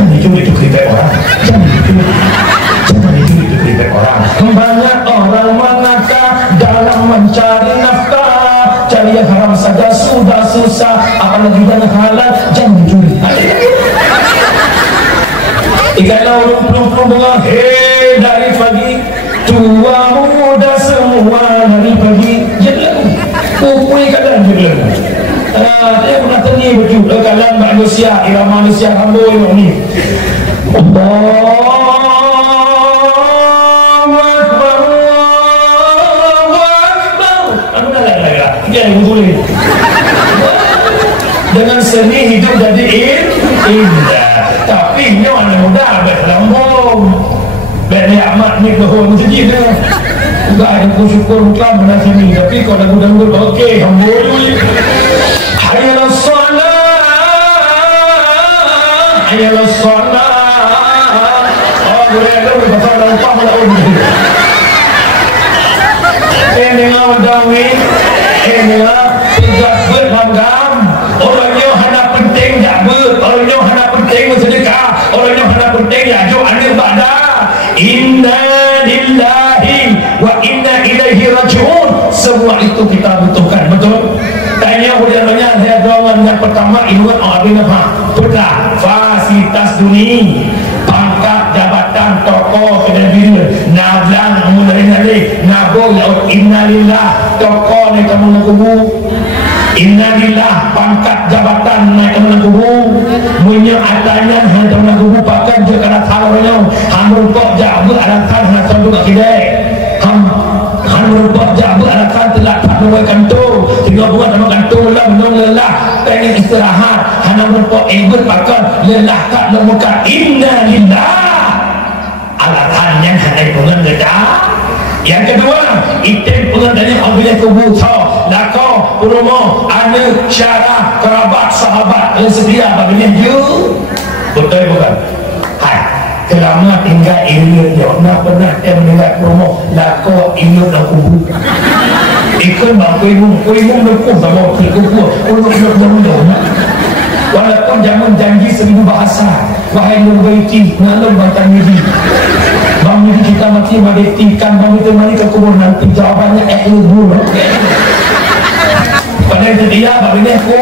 dicuri itu keripet orang. Jangan dicuri itu keripet orang. Banyak orang mengangkat dalam mencari nafkah, cari yang haram saja sudah susah, apalagi dengan halal. Jangan dicuri. Ikalah orang bunga dari pagi tua muda semua dari pagi jelang kupui kadang jelang dia pernah tanya betul kalan manusia irama manusia hamboi ni Allahu Akbar Allahu Akbar aku dah lah jangan boleh dengan seni hidup jadi indah tapi ni orang muda berlambung Bani amat ni kehon jadi dah. Enggak ada syukur mutlak menasimi tapi kalau lagu-lagu okey hamboi. Hayya salat. Hayya salat. Oh boleh lu pasal lupa melaun. Ini ngadawi. Ini tidak berham-ham. Orangnya hendak penting tak ber. Orangnya hendak penting bersedekah. Orangnya hendak penting ya jo anil badan. Inna lillahi wa inna ilaihi raji'un. Semua itu kita butuhkan, betul? Tanya udaranya saya doang yang pertama ingat ada apa? Betul. Fasilitas dunia, pangkat jabatan tokoh kediri, nablang mulai nabo ya inna lillah tokoh ni kamu kubu. Inna lillah pangkat jabatan naik ke kubu punya atanya hanya ke kubu pakai je kana thalanya hamrumpok jabu arakan hanya satu kedai hamrumpok jabu arakan telah pakai kantor tinggal buat nama kantor lah menung lelah pengen istirahat hanya hamrumpok ikut pakai lelah kat lemuka inna lillah alatannya hanya pengen gedak. Yang kedua, item pengadanya apabila kubu tau, lako, perumo, anak, syarah, kerabat, sahabat, yang sedia apabila you, betul bukan? Hai, kelama tinggal ilut dia, nak pernah dia meninggal perumo, lako, ilut dan kubu. Ikut bang kuimu lekuk sama kubu, uluk. Walaupun jangan janji 1000 bahasa, wahai nurbaiti, ngalur batang diri. Bang ini kita mati madetikan bang itu mari ke kubur nanti jawabannya dulu. Pada itu dia bang ini aku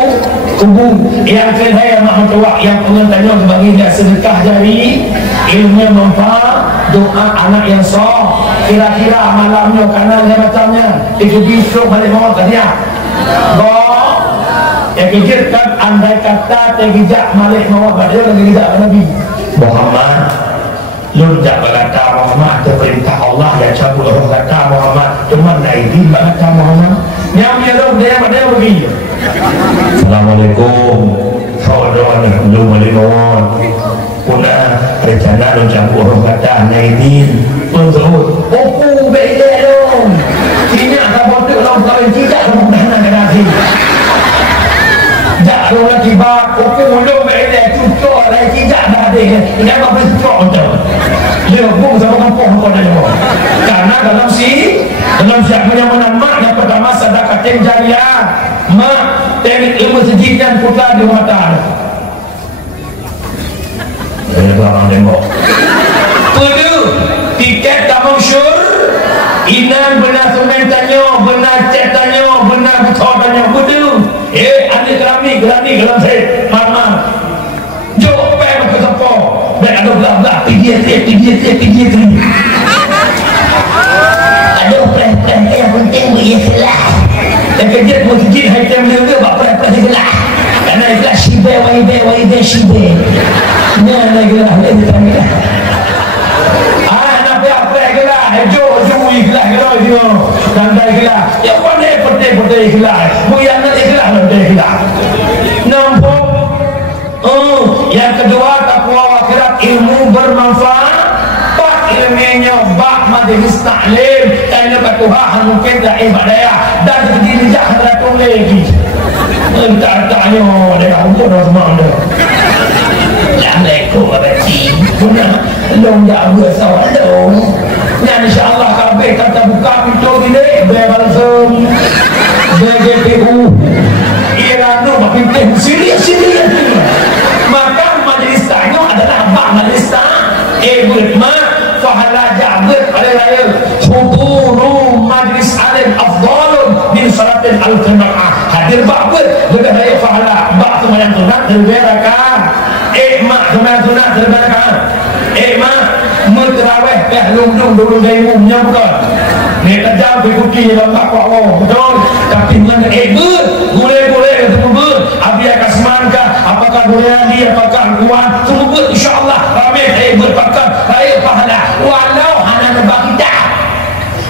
kubur yang kedua yang tua yang pengantarnya sebagai dia sedekah jari ilmu manfaat doa anak yang soleh kira-kira malamnya kanannya macamnya itu besok balik mau ke dia. Yang kejirkan andai kata tegijak malik mau ke dia lagi tidak Nabi Muhammad. Lu tak berkata Muhammad itu perintah Allah yang cabut orang kata Muhammad cuma naibin berkata Muhammad yang dia begini. Assalamualaikum saudara belum melimon punah rencana lu campur orang kata naidin untuk oku beda dong ini akan bodoh orang kawin tidak orang dana kenapa tak ada lagi bak oku mulu beda cucuk lagi tidak ada ini apa cucuk untuk dia pun sama kampung kau dah karena dalam siapnya menamak yang pertama sedekah jariyah mak teknik ilmu masjid dan putra di mata ini orang tembok kedua tiket tamang syur inan benar semen tanya benar cek tanya benar betul tanya kedua ada kerami dalam saya mama jauh pergi ke sepo dan ada belah-belah tinggi ada perang yang penting ikhlas dan kerja masjid haitam dia buat perang ikhlas karena ikhlas syibe wa syibe nah ikhlas dia tanya nak apa ikhlas jo ikhlas dia dan ikhlas ya pandai ikhlas bukan ikhlas dan ikhlas nombor yang kedua takwa akhirat ilmu bermanfaat ilmunya bak majlis taklim dan lepas Tuhan mungkin tak ibadah dan berdiri jahat datang lagi tak tanya dia untuk semua anda Assalamualaikum abadi guna long jaga sawal dong dan insyaAllah kabeh kata buka pintu gini bebalsem BGPU Iranu makin serius maka majlis taklim adalah bak majlis taklim fahala ja'bir alaihi huduru majlis alim afdalun min salatin al-jama'ah hadir ba'bir bedah raya fahala ba' semayang sunat terberakah mak semayang sunat terberakah mak mentraweh lung dulu dari umumnya bukan ni kejam berkuki dalam takwa Allah betul tapi dengan boleh semua abi akasmankah apakah boleh adi apakah kuat semua insyaAllah ramai berpakat baik pahala walau hana bagi tak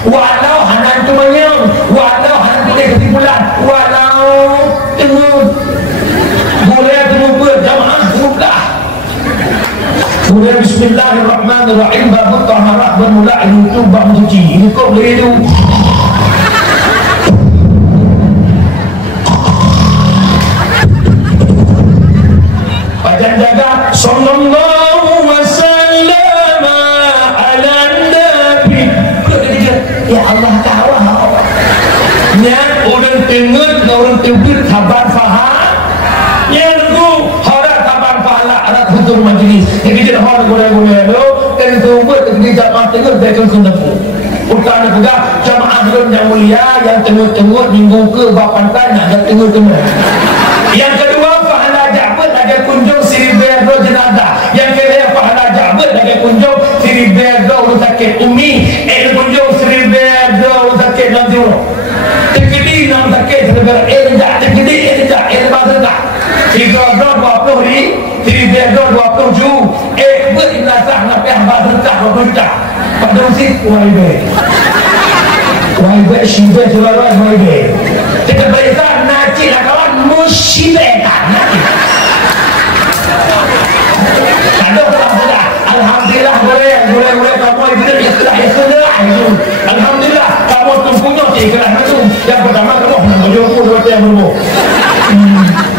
walau hana tumayang walau hana boleh kesimpulan walau tengok boleh tengok berjamaah semudah boleh bismillahirrahmanirrahim babu taharah bermula itu bab suci ini kok boleh itu badan jaga sallallahu wasallam ala nabi ya Allah tahu niat orang tengok orang tengok sabar faham yang tu harap sabar pahala harap hutur majlis jadi dia harap guna-guna tu dan tunggu ketika jamaah tengok betul kundapu utama juga jamaah belum yang mulia yang tengok minggu ke bapantai nak tengok yang kedua pahala jabut ada kunjung siri berdo jenazah yang kedua pahala jabut ada kunjung siri berdo urus sakit umi kunjung siri berdo urus sakit nazur tekedi nam sakit sebenarnya tekedi bahasa tiga dua 20 ni siri berdo 27 buat jenazah nak yang bahasa 20 pada usit YB syibah jualan YB kita berikan najib lah kawan musyibetan alhamdulillah boleh kamu itu ikhlas alhamdulillah kamu tumpunya ikhlas itu yang pertama kamu menjauh dua yang berumur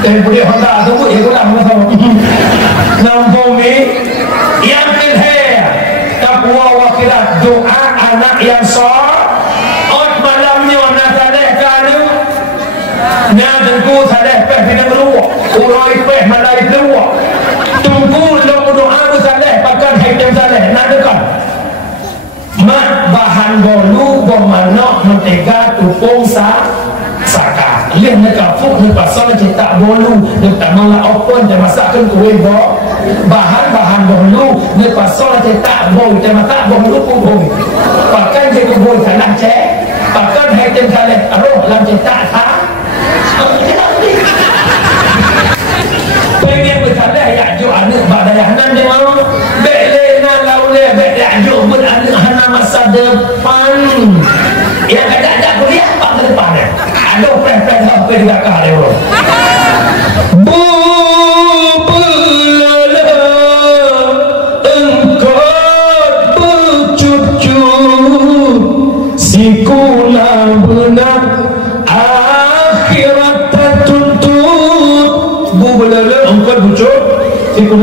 boleh honda tunggu ikhlas nombor ni yang kedua takwa wakillah doa anak yang sah nak tunggu salah peh tidak keluar urai peh malai keluar tunggu lo doa salah pakai haitam salah nak dekat mak bahan bolu bomano mentega tupung saka lihat nak kapuk nak pasal cetak bolu nak malah open dan masakkan kuih bo bahan bolu nak pasal cetak bolu dan masak bolu pun pakai je kuih salah cek pakai haitam salah roh lam cetak pengen bersalah ya jo anak badai hanan dia mau belena laule bedak jo pun anak hanan masa depan yang ada kuliah pak depan ada prepare sampai di belakang dia bro bu belala engkau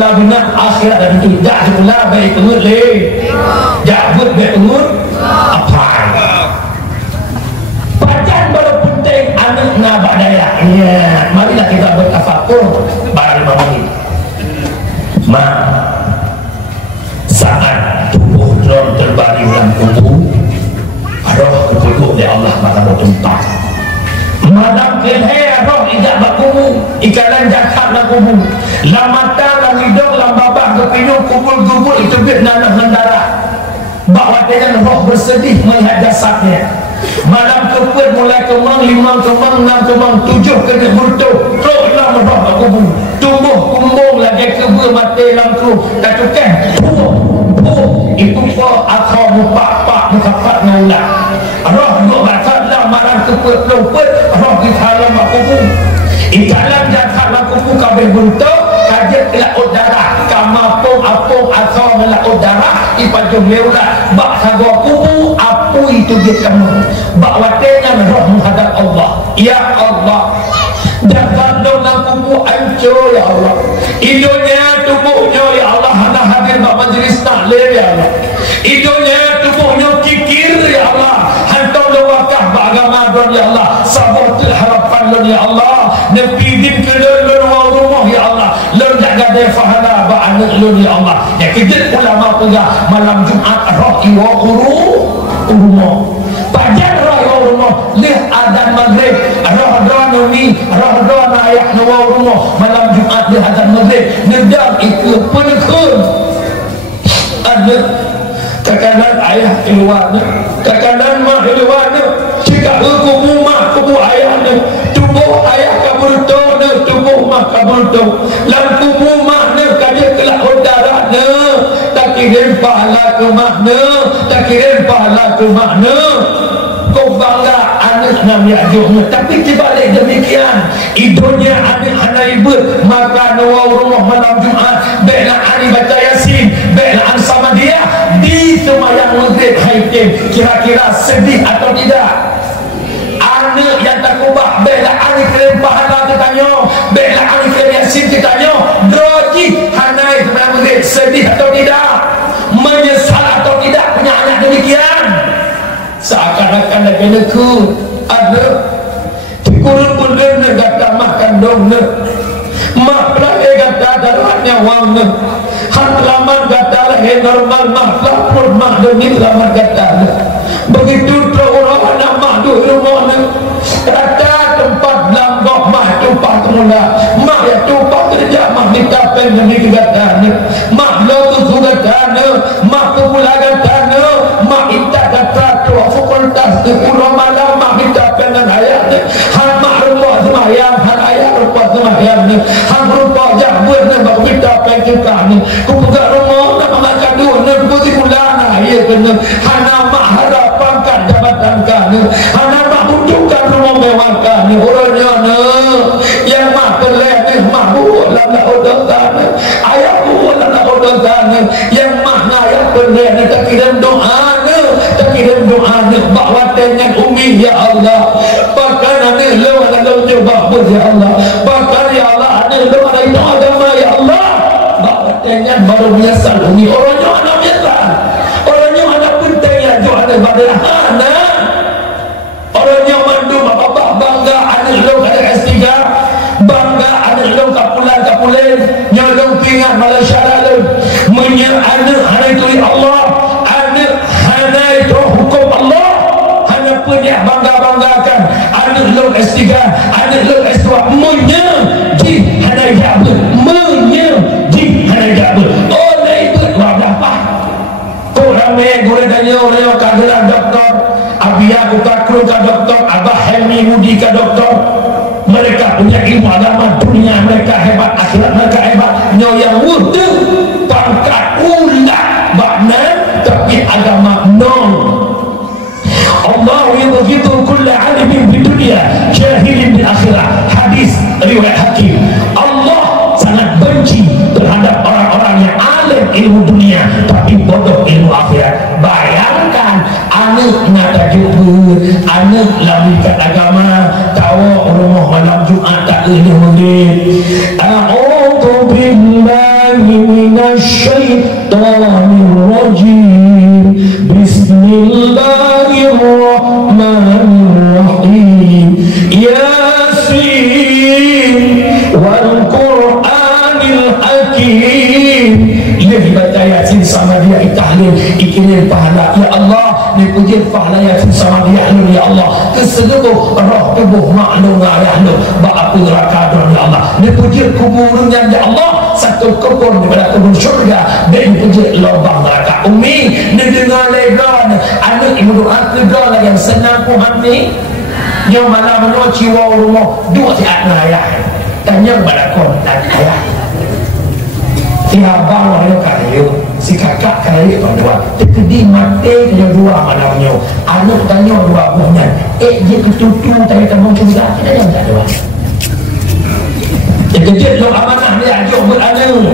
pula bina akhirat dan itu jak pula baik tengut le jak buat baik tengut apa pacan baru penting anak nabak daya ya marilah kita bertafakur barang ini ma saat tubuh dron terbalik dalam tubuh roh kepeguk di Allah maka bertumpah madam kelhe roh tidak berkubu ikalan jahat dan kubu lam mata lam hidung lam babak kepinung kubul-kubul itu bit nanah mendarah bahawa dengan roh bersedih melihat jasadnya malam keput mulai kemang 5 kemang 6 kemang 7 kena bertuh roh lam roh berkubu tumbuh kumbung lagi kebur mati lam kru katukan itu kau akal mupak-pak mukapat ngaulah roh duk bakat lah marang keput luput roh di dalam makubu ikalan jahat makubu kabeh buntuk kajet laut darah kamapung apung akal melaut darah ipajum leulah bak sagwa kubu apu itu dia kamu bak watengan roh menghadap Allah ya Allah jagat dalam kubu hancur ya Allah hidupnya tubuhnya ya Allah hendak hadir bak majlis taklim ya Allah hidupnya tubuhnya kikir ya Allah hantar lewakah beragama don ya Allah sabatul harapan don ya Allah nepidin ke lon rumah ya Allah lon jaga dia fahala ba anak lon ya Allah ya kejut ulama pegah malam Jumat roh iwa rumah pajan roh rumah lih adan maghrib roh doa ni roh doa ayat nawa rumah malam Jumat lih adan maghrib nedam ikut penekun ada kekanan ayah keluarnya kekanan mak keluarnya jika kubu mak kubu ayahnya tubuh ayah kabulto tubuh mak kabulto lam kubu makna kaja kelak udaranya tak kirim pahala ke makna tak kirim pahala ke makna kau bangga anak nam yajuhnya tapi dibalik demikian idonya anak anak ibu maka nawa rumah malam Jumat bela ani baca yasin bela an sama dia di semayang maghrib haitim kira-kira sedih atau tidak anak yang tak ubah bela ani kirim pahala kita nyo bela ani kirim yasin kita nyo droji hanai semayang maghrib sedih atau tidak menyesal atau tidak punya anak demikian seakan-akan lagi neku ada dikurung pun dia kata makan dong mak lagi kata darahnya wang hak lamar kata lagi normal mak lapor mak demi lamar kata begitu orang nak mak tu rumah kata tempat langgok mak tumpah semula mak ya tumpah kerja mak minta pen demi kata mak lo tu kata mak pula kata mak minta kata fakultas di pulau malam mak minta dengan ayatnya hang mak rupa semayang hang ayat rupa semayang hang rupa jabut dan mak minta pencukan ku pegang rumah nak makan dua nak putih bulan ya kena hana mak harapankan jabatan kan hana mak tunjukkan rumah mewah kan orangnya yang mak teleh mak buat lah nak odotan ayat buat lah nak odotan yang mak ayat teleh tak kira doa kirim doa bahawa dengan umi ya Allah bahkan ada lu ada coba bos ya Allah bahkan ya Allah ada lu ada itu agama ya Allah bahawa dengan baru menyesal umi orangnya ada menyesal orangnya ada penting ya jo ada badal hana orangnya mandu bapak bangga ada lu ada S3 bangga ada lu kapulan nyolong pingat Malaysia lalu menyerah anak hari itu Allah itu hukum Allah hanya punya bangga-banggakan anak lu S3 anak lu S2 menyaji hanya jabut menyaji hanya jabut oleh itu wadah apa kurang gula danya orang kagelan doktor abia buka kru ka doktor abah Helmi Mudi ka doktor mereka punya ilmu agama dunia mereka hebat akhirat mereka hebat nyoyang wudu pangkat ulah makna tapi agama non Allah yubghidu kulla alimin di dunia jahilin di akhirat hadis riwayat Hakim Allah sangat benci terhadap orang-orang yang alim ilmu dunia tapi bodoh ilmu akhirat bayangkan anak nak jubur anak lamikat agama tahu rumah malam Jumat tak ilmu maghrib a'udzu billahi billahi minasyaitonirrajim. Bismillahirrahmanirrahim. Yasin wal Qur'anil Hakim. Dia baca Yasin sama dia tahlil ikirin pahala. Ya Allah, ni puji pahala Yasin sama dia ahlul ya Allah. Keseluruh roh tubuh maklum ahlul ba'apu rakadun ya Allah. Ni puji kuburnya ya Allah, satu kubur daripada kubur syurga. Dan puji lubang neraka. Umi ni dengar legon anak ibu doa kedua yang senang Tuhan ni. Yang mana menurut jiwa rumah dua sihat ayah. Tanya kepada kontak ayah. Tiap bawah dia kayu, si kakak kayu dua. Terkedi mati dia dua malamnya. Anak tanya dua buahnya. Dia ketutu tanya kamu juga. Kita jangan tak dua. Kejut lo amanah dia ajuk beranak.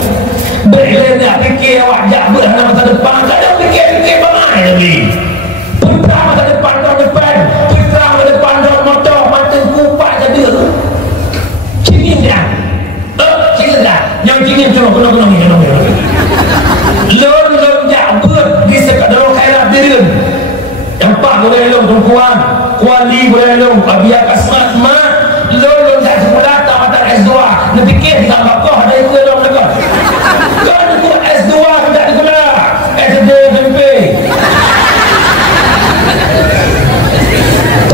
Berilah dia fikir wajah beranak masa depan. Tak ada fikir-fikir bangai lagi. Putra masa depan tahun depan. Putra masa depan tahun motor. Mata kupat jadi. Cingin dia. Cingin dah. Yang cingin cuma kena-kena ni. Lon jabut di sekat dalam khairat diri. Yang pak boleh long perempuan. Kuali boleh long. Abiak asmat mak. Lon tak semua datang mata S2. Dia fikir dengan bapak ada ikut long dekat. Kau ikut S2 tak diguna. SD SMP.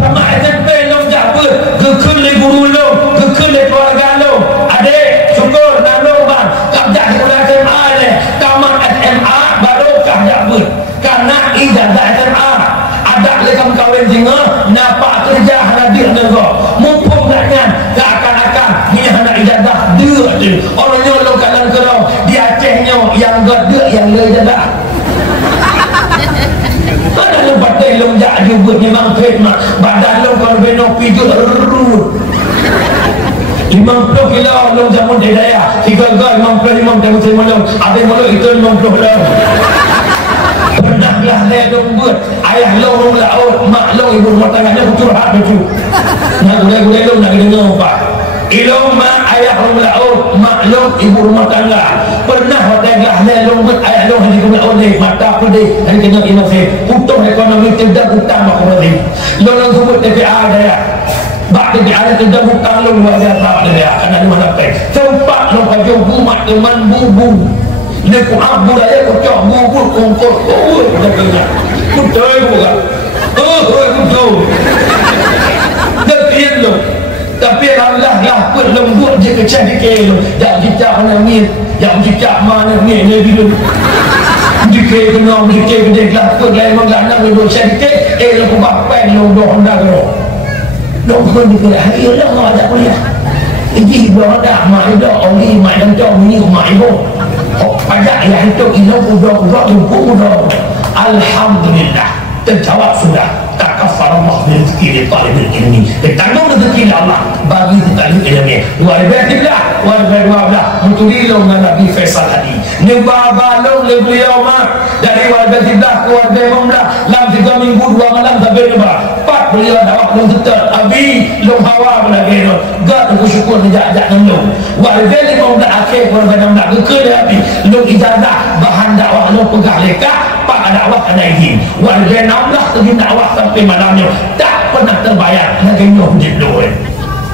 Tamat SMP long jabut. Kekul le guru long. Kekul le keluarga long. Adik syukur nak long bang. Kau tak diguna SMA ni. Tamat SMA baru kau jabut. Karena ijazah SMA. Ada lekam kahwin singa. Nampak kerja hadir negara. Mumpung taknya. Tak akan-akan. Ini anak ijazah. Dia tu. Orangnya long kanan kerau. Di Acehnya. Yang gede yang le ijazah. Mana long pakai long jak jubut memang khidmat. Badan long kalau benok pijut. 50 kilo long jamun hidayah. 3 gal 50 jamun semalong. Ada malu itu 50 long. Pernahlah saya long buat. Ayah long long laut. Mak long ibu rumah tangganya curhat lucu. Nak gulai-gulai long nak dengar apa. Ilong mak ayah long laut. Mak long ibu rumah tangga. Pernah hotellah saya long buat. Ayah long hari kena oleh. Mata pedih. Dan kena kena saya. Putus ekonomi tidak hutang mak pedih. Long long sebut TPA daya. Bak dia ada tidak hutang long luar biasa dia. Kerana di mana teh. Sempat long kajau bumat teman bubu. Dia ku abu daya ku cok bubu kongkos. Dia kena. Betul juga. Betul. Dia kian long. Tapi Allah lah pun lembut je kecil dikir lo. Jangan cicak mana ni. Jangan cicak mana ni. Ni dulu. Dikir kena. Dikir gede lah pun. Lain mengganang dulu. Saya dikir. Lo ku bapak lo. Dah hendak lo. Dah pun dikir. Hari lah nak ajak kuliah. Ini dah hendak. Mak dah. Oli mak dan cok. Ini mak ibu. Pajak yang itu. Ini udah. Udah. Alhamdulillah. Terjawab sudah. Tak kafar Allah rezeki di talibul ilmi. Ditanggung rezeki Allah bagi talibul ilmi. Luar biasa, luar biasa. Mutulilong na Nabi Faisal tadi. Ni babalong le beliau mah dari luar biasa keluar bemlah. Lam 3 minggu 2 malam sampai rumah. Pak beliau dakwah long tetap. Abi long hawa lagi no. Gad aku syukur ajak nang. Luar biasa long dak akhir luar biasa dak ke Abi. Long ijazah bahan dakwah long pegang lekah. Pak dakwah ada izin. Luar biasa Allah pergi dakwah sampai malamnya tak pernah terbayar lagi nyuhjid duit.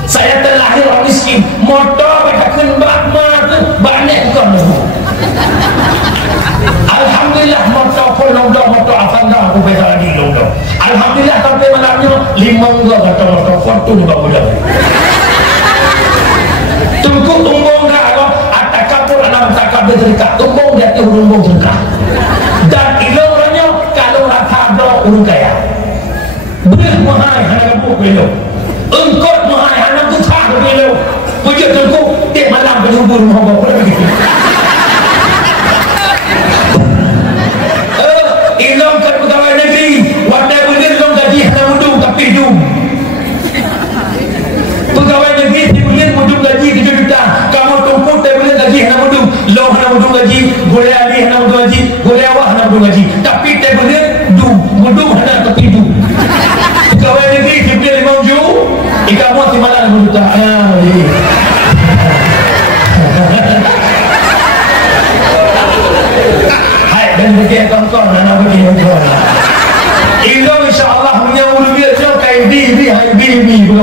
Saya terlahir orang miskin. Motor mereka kembak mata banyak bukan dulu. Alhamdulillah motor pun longdok. Motor Avanda aku beza lagi longdok. Alhamdulillah sampai malamnya 5 gak kata motor Fortune juga mudah. Tunggu tumbung dah aku. Atakapur anak takap berterikat. Tumbung dia tu tumbung cerita. Dan ilmu orangnya kalau rata ada urung kaya. Benih mahal anak kampung belo. Engkau mahal anak tu tak belo. Pujuk tengku tiap malam berhubung rumah bapak begitu. Ilmu kan pegawai negeri. Wadai benih long gaji anak mudung tapi hidung. Pegawai negeri di benih mudung gaji 3 juta. Kamu tunggu tiap benih gaji anak mudung. Long anak mudung gaji. Goleh ali anak mudung gaji. Goleh awak anak mudung gaji. Tapi tiap benih mudung anak tapi hidung. Pegawai negeri dibeli 5 juta. Ikan muat 5 juta. dan pergi kongkong nak pergi kongkong. Itu insya-Allah punya ulil dia kayak bibi begitu.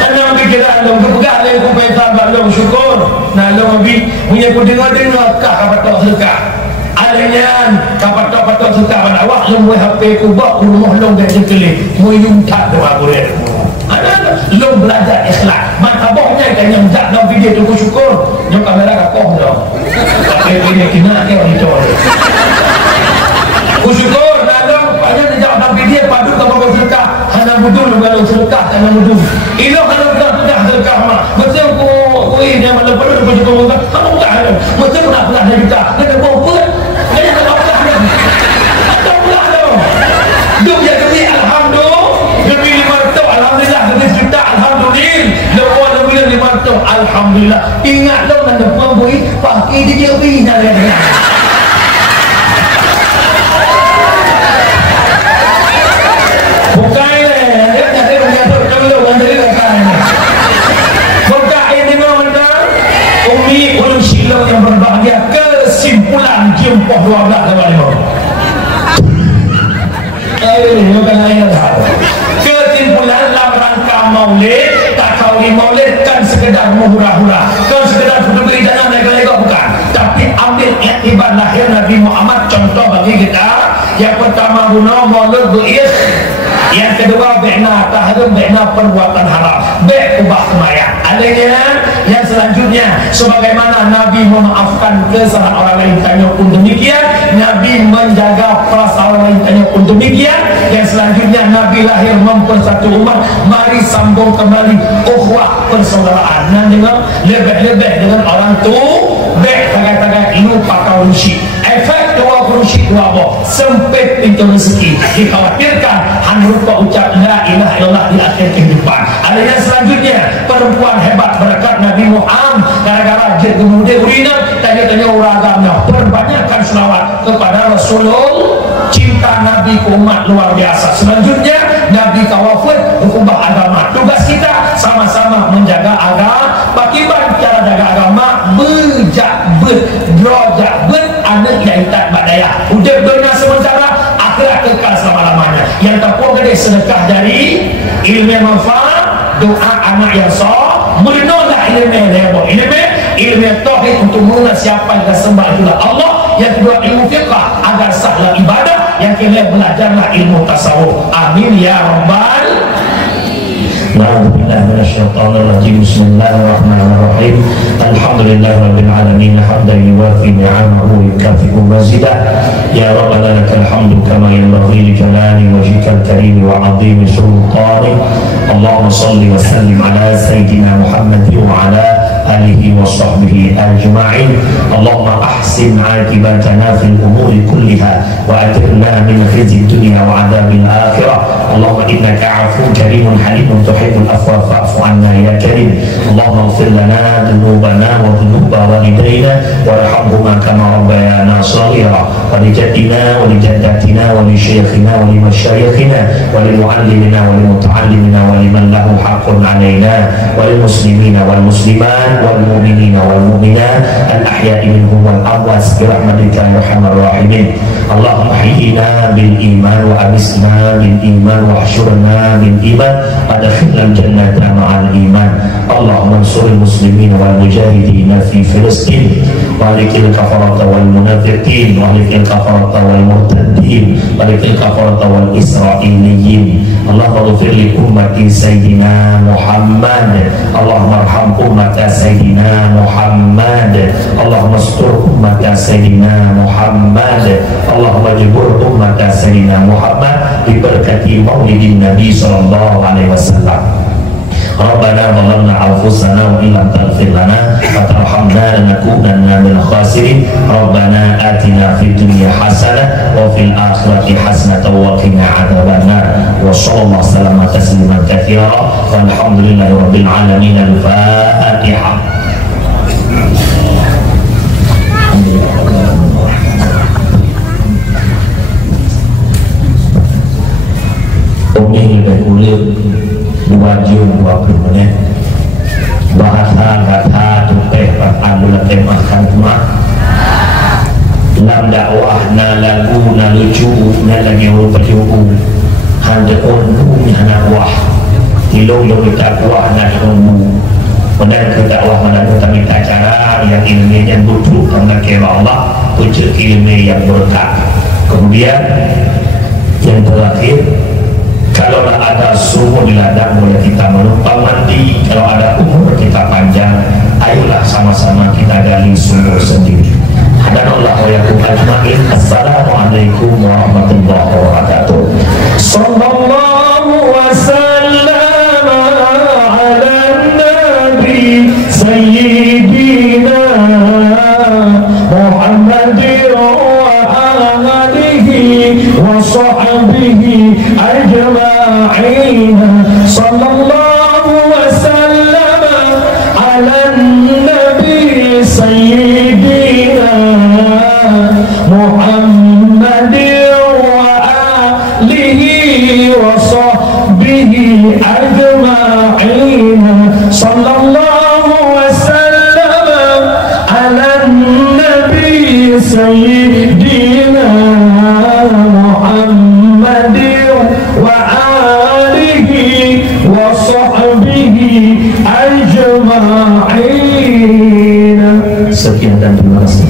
Karena kira lo kepegang le ko peta lo syukur. Nah lo bi punya ku dengar kah kapatok sedekah. Adanya kapatok sedekah pada awak lo buat HP ku buat rumah lo dah sekali. Mu yumtak doa boleh. Ada lo belajar ikhlas. Matabahnya kan yang tak dalam video tu ku syukur. Yang kamera kapoh dah. Tapi dia kena ke orang itu. Ku syukur dalam banyak dia dalam video padu kapatok sedekah. Hana budul kalau sedekah hana budul. Ilo kalau sudah sedekah mah. Betul ku ini yang mana perlu ku syukur kan. Kamu tak ada. Betul nak pula dia kita. Kena bawa pun. Kena bawa pun. Atau pula tu. Duk ya demi alhamdulillah. Demi 5 tahun alhamdulillah demi juta alhamdulillah. Lepas demi 5 tahun alhamdulillah. Ingat lo nak depan bui pakai dia bini dah. Yang berbahagia kesimpulan jumpa 12 kali kesimpulan dalam rangka maulid tak kauli maulid kan sekedar menghura-hura kan sekedar beri dana lega-lega bukan tapi ambil iktibar lahir Nabi Muhammad contoh bagi kita yang pertama guna maulid du'is yang kedua bi'na tahrim bi'na perbuatan haram ubah kemayang adanya yang selanjutnya sebagaimana Nabi memaafkan kesalahan orang lain tanya pun demikian Nabi menjaga perasaan orang lain tanya pun demikian yang selanjutnya Nabi lahir mempersatu umat mari sambung kembali ukhuwah persaudaraan dan dengan lebih-lebih dengan orang tu baik tagay-tagay lupa kaurusi efek dua kurusi dua boh sempit pintu rezeki dikhawatirkan hanya lupa ucap la ilaha illallah di akhir kehidupan ada yang selanjutnya perempuan hebat berkat Nabi Muhammad gara-gara dia kemudian urina tanya-tanya orang agama perbanyakkan selawat kepada Rasulullah cinta Nabi ke umat luar biasa selanjutnya Nabi kawafat ubah agama tugas kita sama-sama menjaga agama bagaimana cara jaga agama berjabet anak yang tak berdaya udah dunia sementara akhirat kekal selama-lamanya yang terpuang dari sedekah dari ilmu yang manfaat doa anak yang sah merenunglah ilmu yang heboh ilmu yang tauhid untuk mengenal siapa yang kita sembah itulah Allah yang kedua ilmu fiqah agar sahlah ibadah yang ketiga belajarlah ilmu tasawuf amin ya rabbal أعوذ بالله من الشيطان الرجيم بسم الله الرحمن الرحيم الحمد لله رب العالمين حمدا يوافي نعمه ويكافئ مزيدا يا ربنا لك الحمد كما ينبغي لجلال وجهك الكريم وعظيم سلطانك اللهم صل وسلم على سيدنا محمد وعلى آله وصحبه أجمعين اللهم أحسن عاقبتنا في الأمور كلها وأجرنا من خزي الدنيا وعذاب الآخرة اللهم إنك عفو كريم حليم تحب العفو فاعف عنا يا كريم اللهم اغفر لنا ذنوبنا وذنوب والدينا وارحمهما كما ربيانا صغيرا ولجدنا ولجداتنا ولشيخنا ولمشايخنا ولمعلمنا ولمتعلمنا ولمن له حق علينا وللمسلمين والمسلمات والمؤمنين والمؤمنات الأحياء منهم والأموات برحمتك يا أرحم الراحمين اللهم احينا بالإيمان وأمسنا بالإيمان واحشرنا بالإيمان وادخلنا الجنة مع الإيمان اللهم انصر المسلمين والمجاهدين في فلسطين واهلك الكفرة والمنافقين واهلك الكفرة والمرتدين واهلك الكفرة والإسرائيليين اللهم اغفر لأمة سيدنا محمد اللهم ارحم أمة سيدنا محمد اللهم استر أمة سيدنا محمد اللهم اجبر أمة سيدنا محمد ببركة مولد النبي صلى الله عليه وسلم ربنا ظلمنا أنفسنا وإن لم تغفر لنا وترحمنا لنكونن من الخاسرين ربنا آتنا في الدنيا حسنة وفي الآخرة حسنة وقنا عذاب النار وصلى الله وسلم تسليما كثيرا والحمد لله رب العالمين الفاتحة Umi lebih kulit 2 jam 20 menit bahasa kata tupeh anu lagi makan cuma lam dakwah na lagu na lucu na lagi berjuku handa onku ni anak wah ilong kita kuah na ilmu benar ke dakwah mana kita minta cara yang ilmu yang duduk karena kira Allah tujuh ilmu yang berkah. Kemudian yang terakhir, kalau ada sumur di ladang boleh kita menumpang mandi, kalau ada umur kita panjang, ayolah sama-sama kita gali sumur sendiri. Hadanallah wa yakum ajma'in. Assalamualaikum warahmatullahi wabarakatuh. Sallallahu wasallam ala nabi sayyidina Muhammadin wa alihi wa sahbihi ajma'in. Sallallahu wasallam ala nabi sayyidina Muhammadin wa alihi wa sahbihi ajma'in. Sallallahu wasallam ala nabi sayyidina Muhammadin wa alihi wa sahbihi ajma'in. Sekian dan terima kasih.